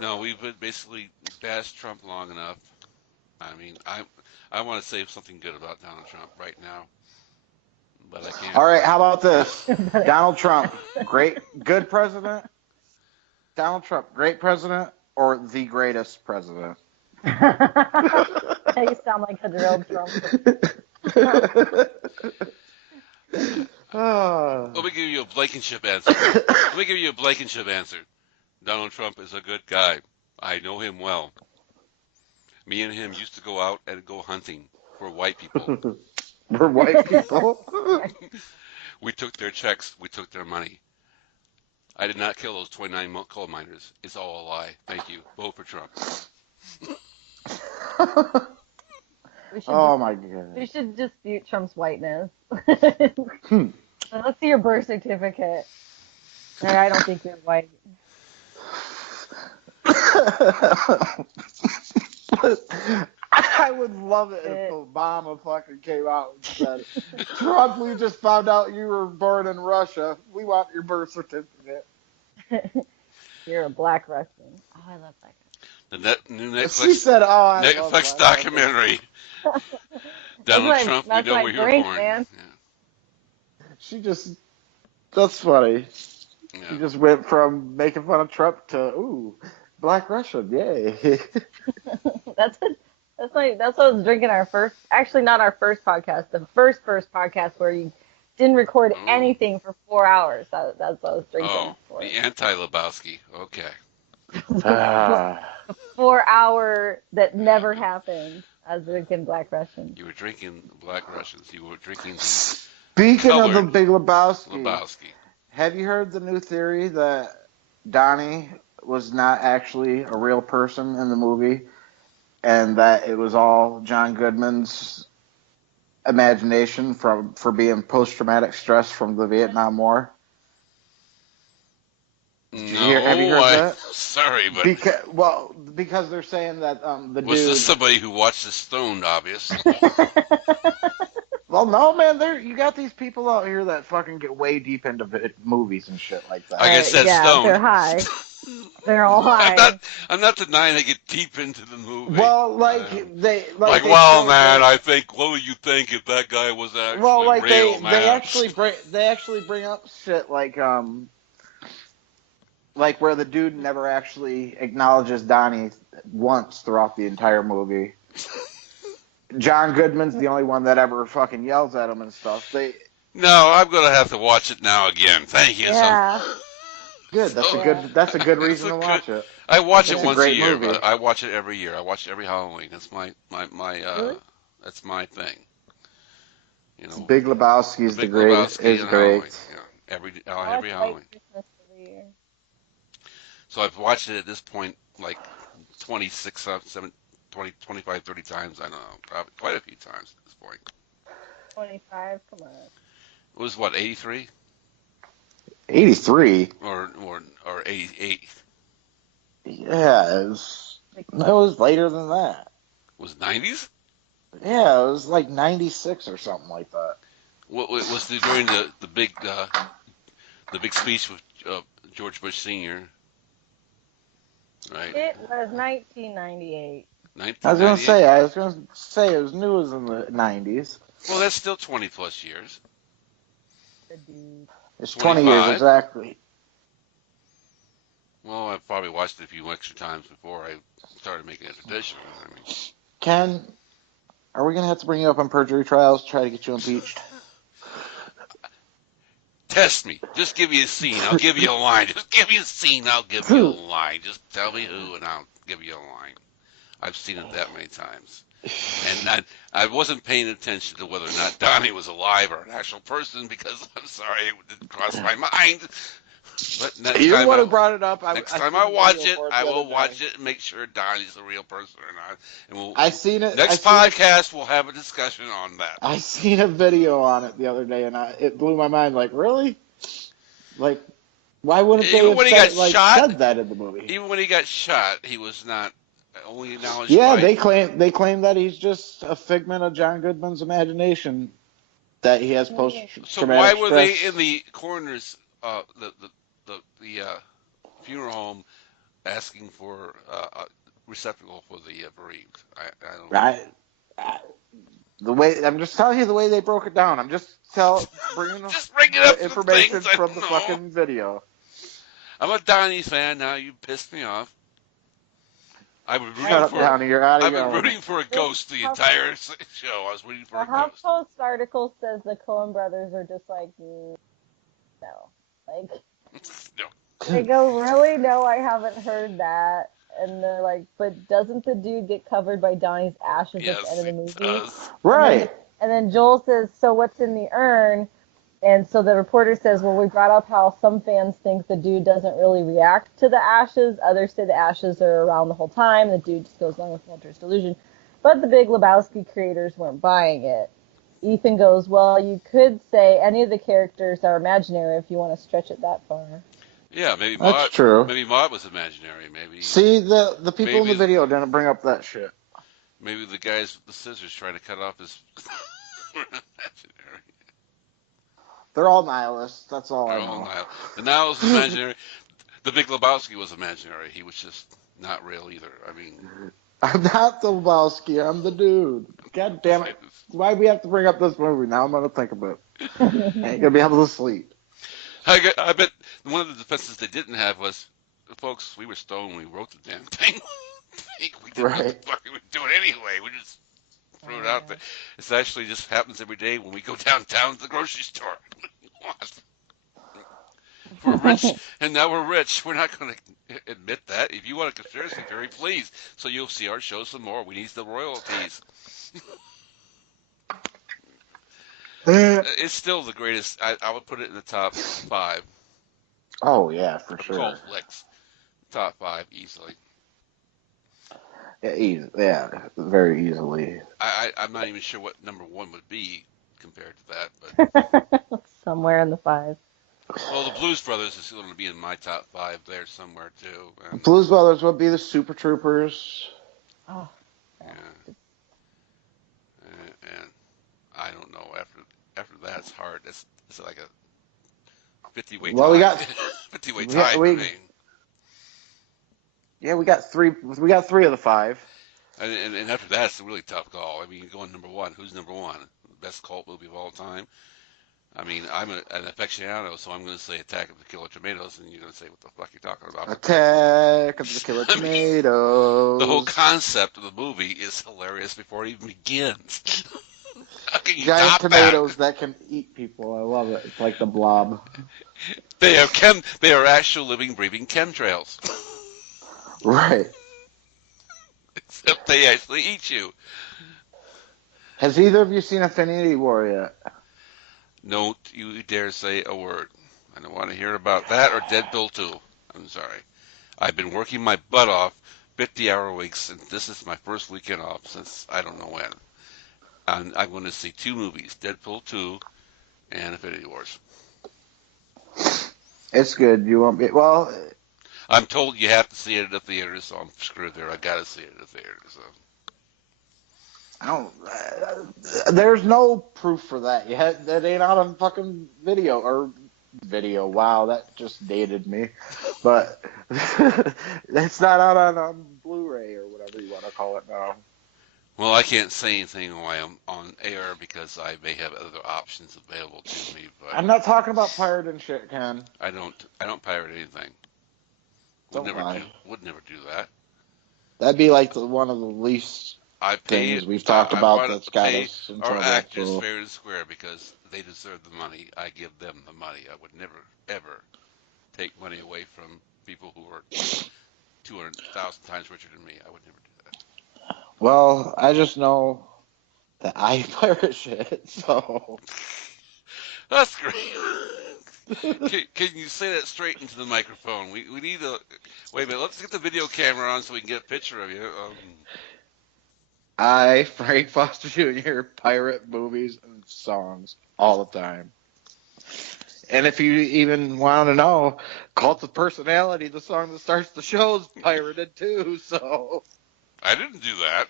No, we've been basically bashed Trump long enough. I mean, I want to say something good about Donald Trump right now, but I can't. All right, how about this? Donald Trump, good president. Donald Trump, great president, or the greatest president? You sound like a real Trump. Let me give you a Blankenship answer. Donald Trump is a good guy. I know him well. Me and him used to go out and go hunting for white people. For white people? We took their checks. We took their money. I did not kill those 29 coal miners. It's all a lie. Thank you. Vote for Trump. My God. We should dispute Trump's whiteness. Let's see your birth certificate. No, I don't think you're white. I would love it if Obama fucking came out and said, Trump, we just found out you were born in Russia. We want your birth certificate. You're a black Russian. Oh, I love black Russian. The new Netflix, she said, Netflix documentary. Donald Trump, we know where you were born. Man. Yeah. That's funny. Yeah. She just went from making fun of Trump to, black Russian, yay. That's what I was drinking actually not our first podcast, the first podcast where you didn't record anything for 4 hours. That's what I was drinking for. The anti-Lebowski. Okay. A 4 hour that never happened. I was drinking Black Russian. You were drinking Black Russians. You were drinking Speaking of the Big Lebowski. Have you heard the new theory that Donnie was not actually a real person in the movie and that it was all John Goodman's imagination for being post-traumatic stress from the Vietnam War? No, have you heard that? Sorry, but because they're saying that the was dude. this somebody who watched this stoned? Obviously. Well, no, man. You got these people out here that fucking get way deep into movies and shit like that. I guess that's stoned. They're high. They're all high. I'm not denying they get deep into the movie. Well, man, I think. What would you think if that guy was actually real, man? They actually bring up shit like where the dude never actually acknowledges Donnie once throughout the entire movie. John Goodman's the only one that ever fucking yells at him and stuff. No, I'm gonna have to watch it now again. Thank you. Yeah. Good. So, That's a good it's reason a to good. watch it. I watch it It's a once a great year. movie. I watch it every year. I watch it every Halloween. That's my Really? that's my thing. You know, Big the Lebowski's the Big greatest. Lebowski Is and great. Halloween. Yeah, I watch every White Halloween. Christmas every year. So I've watched it at this point like 26, 7, 20, 25, 30 times. I don't know, probably quite a few times at this point. 25. Come on. It was what, 83 '83. or 88? Yeah, it was later than that. Was it 90s? Yeah, it was like '96 or something like that. What was during the big speech with George Bush Sr. Right? It was 1998. I was gonna 1998. say, it was new as in the '90s. Well, that's still 20 plus years. The dude. It's 20 years 25. exactly. Well, I've probably watched it a few extra times before I started making it a tradition. I mean, Ken, are we gonna have to bring you up on perjury trials? Try to get you impeached? test me. Just give me a scene. I'll give you a line. Just give me a scene. I'll give you a line. Just tell me who, and I'll give you a line. I've seen it that many times. And I wasn't paying attention to whether or not Donnie was alive or an actual person because I'm sorry, it didn't cross my mind. But next You're the time one who brought it up. next time I watch it, I will watch it and make sure Donnie's a real person or not. And I seen it. Next podcast, we'll have a discussion on that. I seen a video on it the other day, and it blew my mind. Like, really? Like, why wouldn't they Even have when he said, got shot, said that in the movie? Even when he got shot, he was not only acknowledged. Yeah, by, they claim that he's just a figment of John Goodman's imagination. That he has post-traumatic So why were stress. they in the coroner's the funeral home asking for a receptacle for the bereaved? I don't know. The way I'm just telling you the way they broke it down. I'm just bringing just bring it up the information things from the fucking video. I'm a Donnie fan now. You pissed me off. I've been Shut up, Downey. You're out of I've your been element. rooting for a ghost the entire show. I was waiting for a ghost. The HuffPost article says the Coen brothers are just like, no. Like, No. they go, really? No, I haven't heard that. And they're like, but doesn't the dude get covered by Donnie's ashes at the end of the movie? Does. Right. And then Joel says, so what's in the urn? And so the reporter says, well, we brought up how some fans think the dude doesn't really react to the ashes. Others say the ashes are around the whole time. The dude just goes along with Walter's delusion. But the Big Lebowski creators weren't buying it. Ethan goes, well, you could say any of the characters are imaginary if you want to stretch it that far. Yeah, maybe That's Maude, true. Maybe Maude was imaginary. Maybe. See, the people in the video didn't bring up that shit. Maybe the guys with the scissors trying to cut off his were imaginary. They're all nihilists. That's all I know. The nihilist is imaginary. The Big Lebowski was imaginary. He was just not real either. I mean, I'm not the Lebowski. I'm the dude. God damn it. Why do we have to bring up this movie? Now I'm going to think about it. I ain't going to be able to sleep. I bet one of the defenses they didn't have was, folks, we were stoned when we wrote the damn thing. We didn't know what the fuck we were doing anyway. We just threw it out there. It actually just happens every day when we go downtown to the grocery store. We're rich, and now we're rich. We're not going to admit that. If you want a conspiracy theory, please. So you'll see our show some more. We need the royalties. It's still the greatest. I would put it in the top 5. Oh, yeah, for sure. Cult flicks. Top 5 easily. Yeah, very easily. I'm not even sure what number 1 would be compared to that, but somewhere in the 5. Well, the Blues Brothers is going to be in my top 5 there somewhere too. And, Blues Brothers would be the Super Troopers. Oh. Yeah. And I don't know. After that, it's hard. It's like a 50-way tie. Well, we got 50-way tie for me. Yeah, we got 3. We got 3 of the 5. And after that, it's a really tough call. I mean, you're going number 1. Who's number 1? The best cult movie of all time? I mean, I'm an aficionado, so I'm going to say Attack of the Killer Tomatoes, and you're going to say what the fuck you're talking about. Attack of the Killer I mean, the whole Tomatoes. concept of the movie is hilarious before it even begins. How can you Giant top that? tomatoes that can eat people. I love it. It's like the blob. They are actual living, breathing chemtrails. Right. Except they actually eat you. Has either of you seen Infinity War yet? Don't you dare say a word. I don't want to hear about that or Deadpool 2. I'm sorry. I've been working my butt off 50-hour weeks, and this is my first weekend off since I don't know when. And I'm going to see two movies, Deadpool 2 and Infinity Wars. It's good. You won't be. Well, I'm told you have to see it at the theater, so I'm screwed there. I got to see it at the theater. So I don't. There's no proof for that yet. That ain't out on fucking video. Wow, that just dated me. But it's not out on Blu-ray or whatever you want to call it now. well, I can't say anything while I'm on air because I may have other options available to me. But I'm not talking about pirate and shit, Ken. I don't pirate anything. Don't lie. Would never do that. That'd be like one of the least I pay. things we've talked I about want that's to got pay us in our trouble. actors So. fair and square because they deserve the money. I give them the money. I would never ever take money away from people who are 200,000 times richer than me. I would never do that. Well, I just know that I pirate shit, so. That's great. Can you say that straight into the microphone? We need a wait a minute. Let's get the video camera on so we can get a picture of you. I, Frank Foster Jr., pirate movies and songs all the time. And if you even want to know, Cult of Personality, the song that starts the show, is pirated too, so. I didn't do that.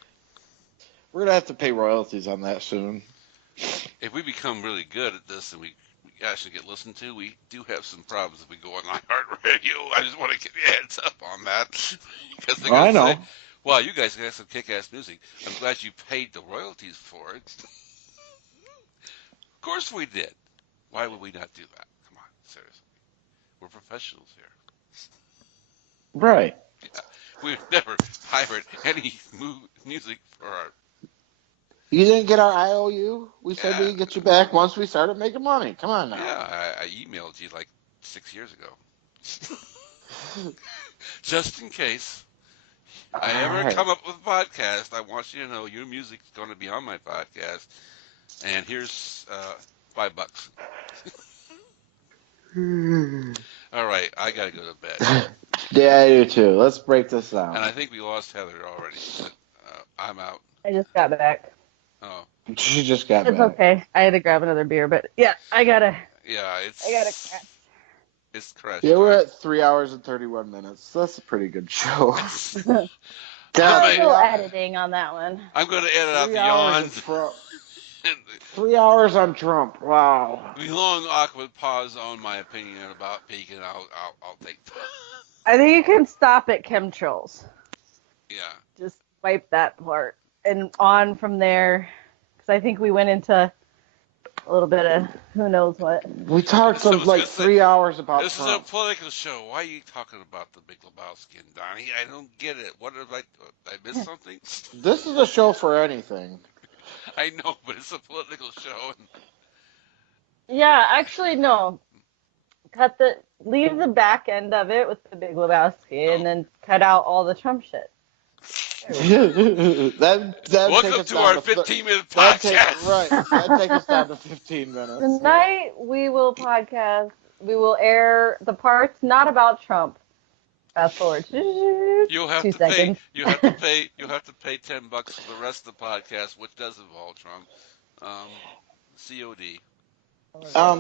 We're going to have to pay royalties on that soon. If we become really good at this and we actually get listened to, we do have some problems if we go on iHeartRadio. I just want to give you a heads up on that. Because they're going to say, wow, you guys got some kick-ass music. I'm glad you paid the royalties for it. Of course we did. Why would we not do that? Come on, seriously. We're professionals here. Right. Yeah, we've never hired any music for our... You didn't get our IOU? We said we'd get you back once we started making money. Come on now. Yeah, I emailed you like 6 years ago. Just in case I ever come up with a podcast, I want you to know your music's going to be on my podcast. And here's $5. All right, I got to go to bed. Yeah, I do too. Let's break this down. And I think we lost Heather already. But, I'm out. I just got back. Oh. She just got back. It's okay. I had to grab another beer, but yeah, I gotta crash. It's crash. Yeah, we're at 3 hours and 31 minutes. That's a pretty good show. A little editing on that one. I'm going to edit out the 3 hours yawns. 3 hours on Trump. Wow. The long, awkward pause on my opinion about peaking. I'll take that. I think you can stop at chemtrails. Yeah. Just wipe that part and on from there. Because I think we went into a little bit of who knows what. We talked for like 3 hours about this Trump. This is a political show. Why are you talking about the Big Lebowski and Donnie? I don't get it. What did I miss something? This is a show for anything. I know, but it's a political show. Yeah, actually, no. Leave the back end of it with the Big Lebowski, and then cut out all the Trump shit. Welcome to our 15-minute podcast. That takes us down to 15 minutes. Tonight we will podcast. We will air the parts not about Trump. Fast forward. You'll have 2 to seconds. pay. You'll have to pay $10 for the rest of the podcast, which does involve Trump. COD.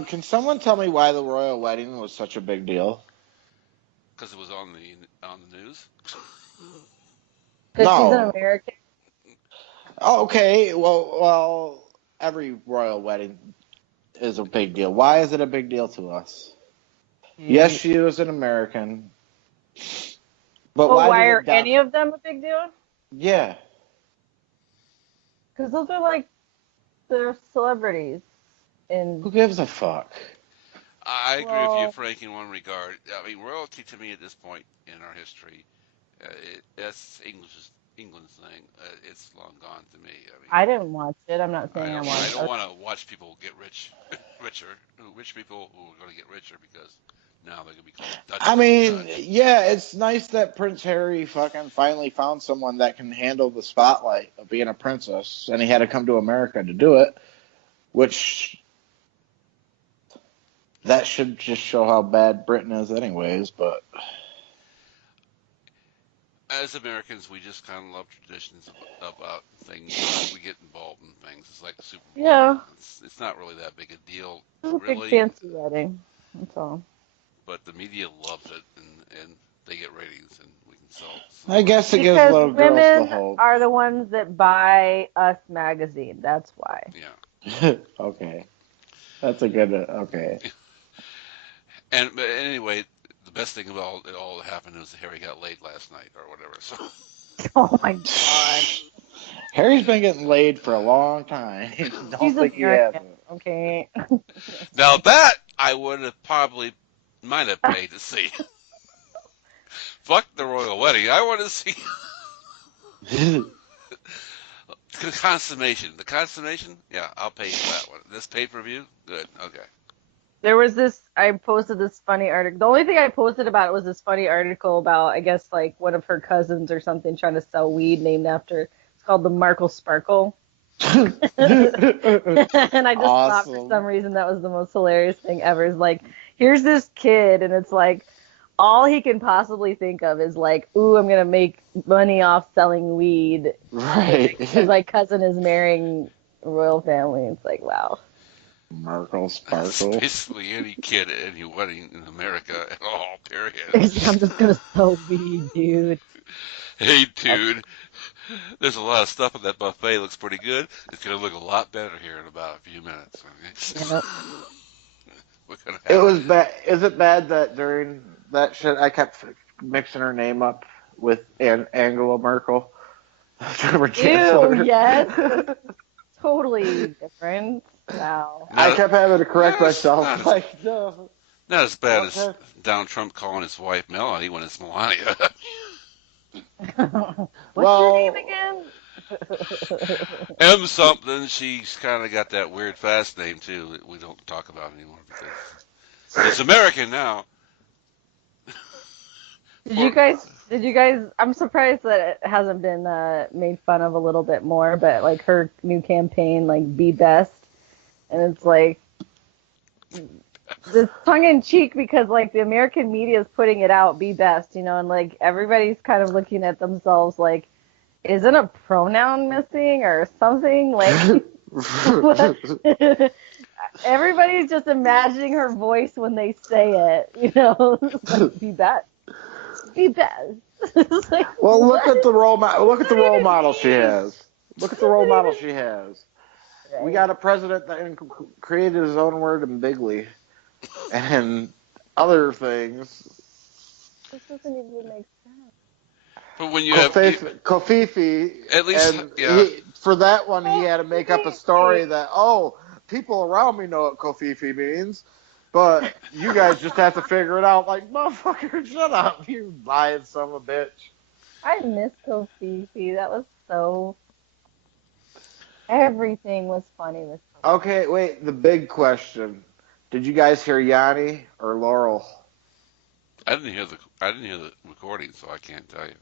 Can someone tell me why the royal wedding was such a big deal? Because it was on the news. Because she's an American. Oh, okay. Well, every royal wedding is a big deal. Why is it a big deal to us? Yes, she was an American. But why are any of them a big deal? Yeah. Because those are like, they're celebrities. And Who gives a fuck? I agree with you, Frank, in one regard. I mean, royalty to me at this point in our history, that's England's thing. It's long gone to me. I mean, I didn't watch it. I'm not saying I I watched don't it. want to watch people get richer, rich people who are going to get richer because now they're going to be called I duchess and mean, judge. yeah, it's nice that Prince Harry fucking finally found someone that can handle the spotlight of being a princess, and he had to come to America to do it, which that should just show how bad Britain is, anyways. But As Americans, we just kind of love traditions about things. We get involved in things. It's like the Super Bowl. Yeah, It's not really that big a deal, it was a big really. fancy wedding. That's all. But the media loves it, and they get ratings, and we can sell I guess it gives Because little girls the women hope. are the ones that buy Us magazine. That's why. Yeah. Okay, that's a good. Okay. But anyway, the best thing about it all that happened was Harry got laid last night or whatever. So Oh my god. Harry's been getting laid for a long time. He's Don't think he American. hasn't. Okay. now that I would have probably might have paid to see. Fuck the royal wedding. I want to see the consummation. The consummation? Yeah, I'll pay for that one. This pay-per-view? Good. Okay. There was this, I posted this funny article. The only thing I posted about it was this funny article about, I guess, like one of her cousins or something trying to sell weed named after, it's called the Markle Sparkle. And I just thought for some reason that was the most hilarious thing ever. Is like, here's this kid, and it's like, all he can possibly think of is like, ooh, I'm gonna make money off selling weed. Right. Because my cousin is marrying a royal family. It's like, wow. Markle It's Sparkle. basically any kid at any wedding in America at all, period. I'm just gonna sell weed, dude. Hey, dude, there's a lot of stuff on that buffet. Looks pretty good. It's going to look a lot better here in about a few minutes. Okay? Yep. We're gonna It have was bad. Is it bad that during that shit I kept mixing her name up with Angela Merkel? Former Ew, chancellor. yes. Totally different. Wow. I kept having to correct myself. Not, Like, no. not as bad as Okay. Donald Trump calling his wife Melanie when it's Melania. What's your name again? M something. She's kind of got that weird fast name too that we don't talk about anymore because it's American now. Did you guys, I'm surprised that it hasn't been made fun of a little bit more, but like her new campaign, like Be Best, and it's like, it's tongue in cheek because like the American media is putting it out, Be Best, you know, and like everybody's kind of looking at themselves like, isn't a pronoun missing or something? Like, everybody's just imagining her voice when they say it, you know, it's like, Be Best. Be best. Like, well, look at the role. Look at the role even model mean? she has. Look at the role model she has. Right. We got a president that created his own word in bigly, and other things. This doesn't even make sense. But when you Kofifi, at least, and yeah. for that one, he had to make up a story that, people around me know what Kofifi means, but you guys just have to figure it out. Like, motherfucker, shut up, you lying son of a bitch. I miss Kofifi. That was so. Everything was funny with Kofifi. Okay, wait, the big question. Did you guys hear Yanni or Laurel? I didn't hear the recording, so I can't tell you.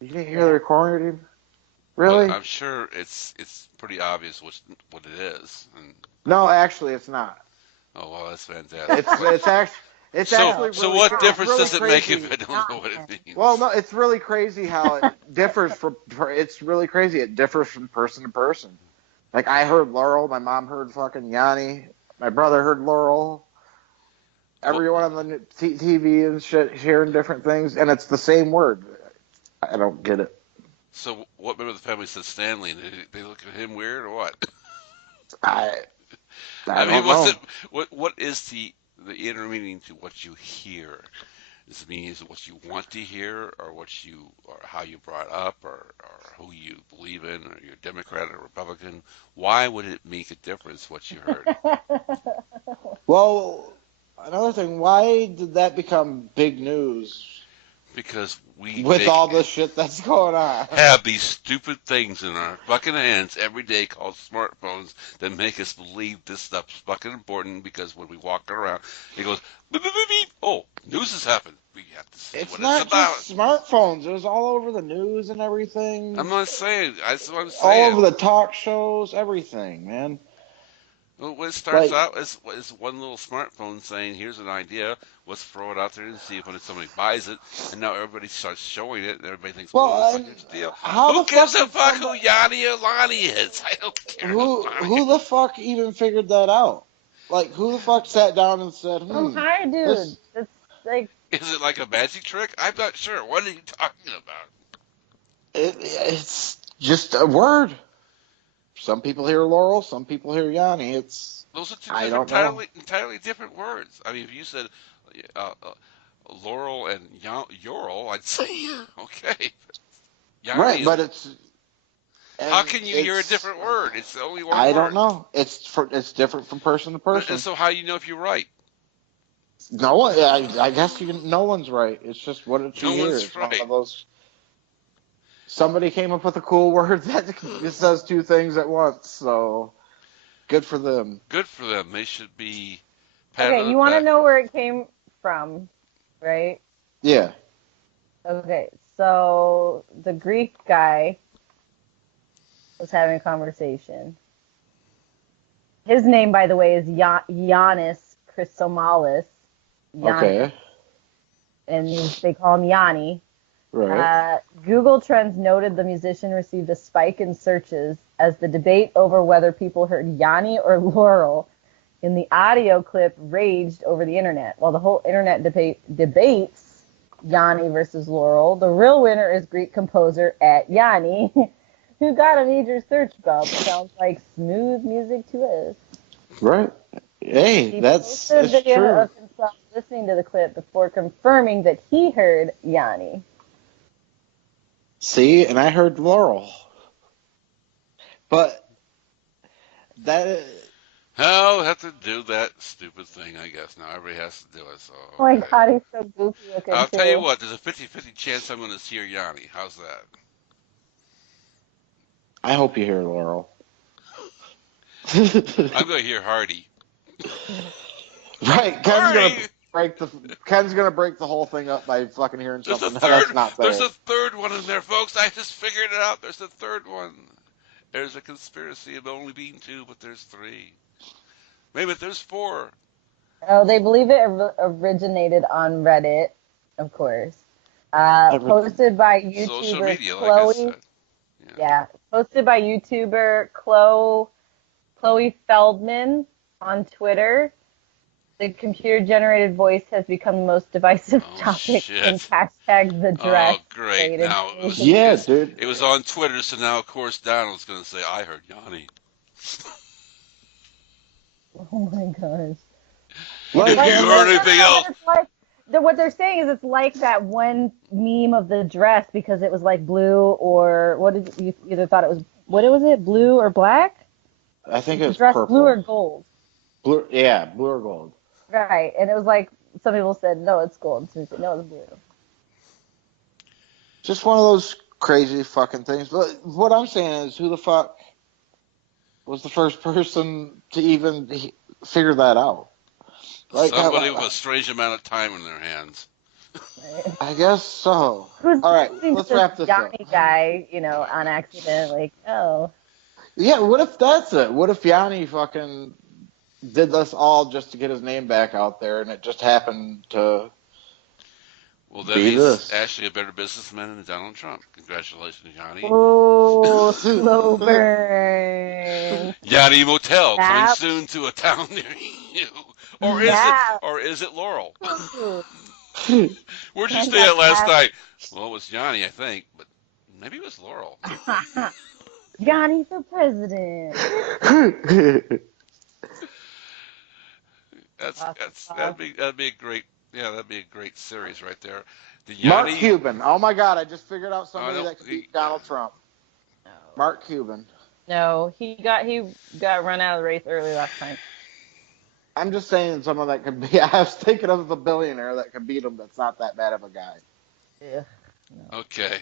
You didn't hear the recording? Well, Really? I'm sure it's pretty obvious what it is. And, No, actually, it's not. oh well, that's fantastic. It's actually So really what difference really does it make crazy. if I don't know what it means? Well, no, it's really crazy how it differs it's really crazy. It differs from person to person. Like, I heard Laurel, my mom heard fucking Yanni, my brother heard Laurel. Everyone on the TV and shit hearing different things, and it's the same word. I don't get it. So what member of the family said Stanley? Did they look at him weird or what? I I mean, don't know. what is the inner meaning to what you hear? Does it mean is it what you want to hear, or or how you brought up, or who you believe in, or you're Democrat or Republican? Why would it make a difference what you heard? Well, another thing, why did that become big news Because we with all the shit that's going on? have these stupid things in our fucking hands every day called smartphones that make us believe this stuff's fucking important because when we walk around, it goes beep, beep, beep, beep. Oh, news has happened. We have to see It's what it's not about. just smartphones. It was all over the news and I'm everything. not saying. That's what I'm All over saying. the talk shows, everything, man. Well, what it starts Like, out is one little smartphone saying, "Here's an idea. Let's throw it out there and see if when somebody buys it." And now everybody starts showing it, and everybody thinks, "Well, well, looks like and it's a deal." how Who the fuck gives a did fuck who somebody, Yanni or Lonnie is? I don't care who Lonnie is. who the fuck even figured that out? Like, who the fuck sat down and said, Oh, hi, dude. this, It's like, Is it like a magic trick? I'm not sure. What are you talking about? it's just a word. Some people hear Laurel, some people hear Yanni. Those are two I different, don't know. entirely different words. I mean, if you said uh, uh, Laurel and Yorl, I'd say okay. Yanni Right, is. but How and can you hear a it's, different word? It's only one I don't word. know. It's different from person to And person. so how you know if you're right? No one, I guess no one's right. It's just what you No hear. one's It's one right. of those. Somebody came up with a cool word that says two things at once. So good for them. Good for them. They should be patted okay, on you the want to back. know where it came from, right? Yeah. Okay, so the Greek guy was having a conversation. His name, by the way, is Giannis Chrysomalis. Giannis, Okay. and they call him Yanni. Right. Google Trends noted the musician received a spike in searches as the debate over whether people heard Yanni or Laurel in the audio clip raged over the internet. While the whole internet debates Yanni versus Laurel, the real winner is Greek composer at Yanni, who got a major search bump. Sounds like smooth music to us. Right. Hey, He that's posted a it's video true. of himself listening to the clip before confirming that he heard Yanni. See, and I heard Laurel, but that I'll have to do that stupid thing, I guess. Now everybody has to do it, so Oh my okay. god, he's so goofy looking I'll tell you too. what, there's a 50-50 chance I'm going to hear Yanni. How's that? I hope you hear Laurel. I'm going to hear Hardy. Right, Hardy! Ken's gonna break the whole thing up by fucking hearing There's a something third. that's not There's there. a third one in there, folks. I just figured it out. There's a third one. There's a conspiracy of only being two, but there's three. Maybe there's four. Oh, they believe it originated on Reddit, of course. Posted by Social YouTuber media, like I Chloe. said. Yeah. Yeah, posted by YouTuber Chloe Feldman on Twitter. The computer-generated voice has become the most divisive Oh topic since shit. hashtag the Oh dress great. related Now to Yeah, dude. it was on Twitter, so now of course Donald's going to say, "I heard Yanni." Oh my gosh. It's Like, Have like, you and no, heard that, no, no, anything no, but else? it's like, what they're saying is it's like that one meme of the dress because it was like blue or what did you either thought it was, what was it, blue or black? I think Was it the was dress blue or purple. gold? Blue, yeah, blue or gold. Right. And it was like, some people said, no, it's gold. Some people said, no, it's blue. Just one of those crazy fucking things. But what I'm saying is, who the fuck was the first person to even figure that out? Like, Somebody with a strange amount of time in their hands. Right. I guess so. Who's All right, listening to let's this wrap this up. Johnny guy, on accident? Like, oh. Yeah, what if that's it? What if Yanni fucking did this all just to get his name back out there, and it just happened to Well, then be he's this? actually a better businessman than Donald Trump. Congratulations, Yanni. Oh, slow burn. Yanni Motel coming Snap. soon to a town near you. Snap. Or is it Laurel? Ooh. Where'd you Ken stay got at last snap. night? Well, it was Yanni, I think, but maybe it was Laurel. Johnny for president. That's Awesome that's sauce. that'd be a great Yeah, that'd be a great series right there. The Mark Yanni. Cuban. Oh my God! I just figured out Oh, somebody no, that could beat Donald Trump. No. Mark Cuban. No, he got run out of the race early last time. I'm just saying someone that could be. I was thinking of a billionaire that could beat him. That's not that bad of a guy. Ugh, no. Okay.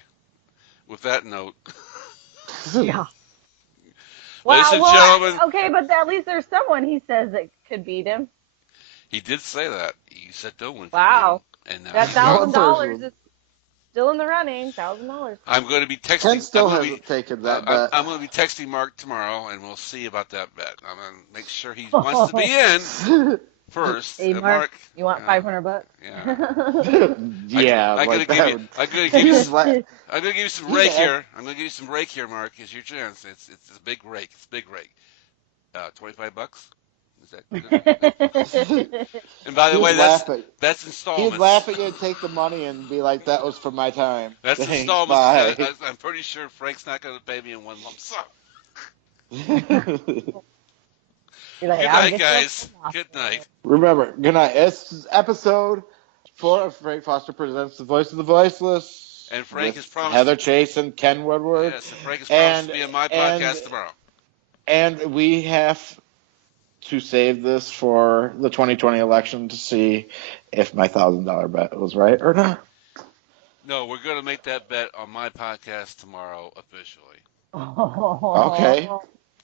With that note, Yeah. ladies Wow. and Well, gentlemen, okay, but at least there's someone he says that could beat him. he did say that. He said no one could beat him, Wow. and now That he's got One one. $1,000 person. is still in the running. $1,000. I'm going to be Ken texting. still hasn't taken that bet. I'm going to be texting Mark tomorrow, and we'll see about that bet. I'm going to make sure he wants to be in first. Hey, Mark, Mark, you want $500? yeah. Yeah, I'm gonna like give that you. would. I'm gonna give you. He's like, I'm gonna give you some he's rake a- here. I'm gonna give you some rake here, Mark. It's your chance. It's a big rake. It's a big rake. $25. Is that good? And by the way, he'd laugh at that's he'd laugh installments. at you and take the money and be like, "That was for my time. That's Thanks, installments because bye." I'm pretty sure Frank's not gonna pay me in one lump sum. You're like, Good I'll night, get guys. you. Good night. Remember, good night. It's episode 4 of Frank Foster presents The Voice of the Voiceless And Frank has with promised. Heather Chase and Ken Woodward. Yes, and Frank has promised And to be on my and podcast tomorrow. and we have to save this for the 2020 election to see if my $1,000 bet was right or not. No, we're gonna make that bet on my podcast tomorrow officially. Okay.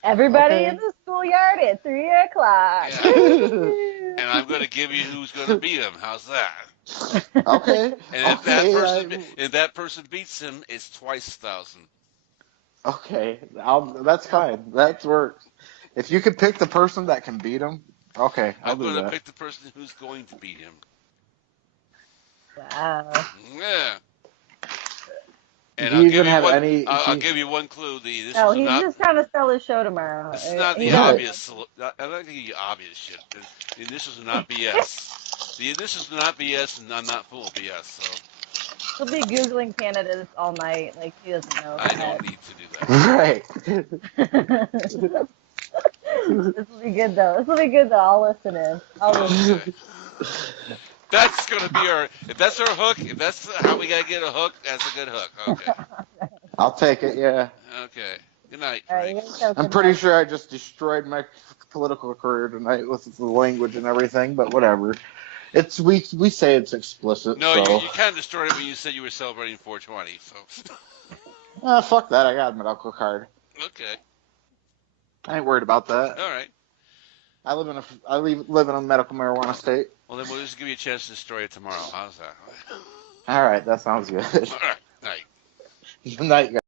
Everybody Okay. in the schoolyard at 3 o'clock. Yeah. And I'm gonna give you who's gonna beat him. How's that? Okay. And Okay. if that person beats him, it's twice 1,000. Okay. That's fine. That works. If you could pick the person that can beat him, okay, I'll I'm do going to that. pick the person who's going to beat him. Wow. Yeah. And Do you even have any? I'll give you one clue. This No, is he's not. just trying to sell his show tomorrow. This is not He the Yeah. doesn't- obvious. I'm not going to give you obvious shit. The initials are not BS. The initials are not BS, and I'm not full of BS. So He'll be Googling candidates all night. Like, he doesn't know. I don't need to do that. Right. This will be good, though. This will be good, though. I'll listen in. Okay. That's gonna be our. If that's our hook, if that's how we gotta get a hook, that's a good hook. Okay. I'll take it. Yeah. Okay. Good night, All right, Frank. you guys have a I'm good pretty night. sure I just destroyed my political career tonight with the language and everything, but whatever. It's we say it's explicit. No, so. you kind of destroyed it when you said you were celebrating 420. So. Fuck that. I got a medical card. Okay. I ain't worried about that. All right. I live in a medical marijuana state. Well, then we'll just give you a chance to destroy it tomorrow. How's that? All right, that sounds good. All right. Night. Good night, guys.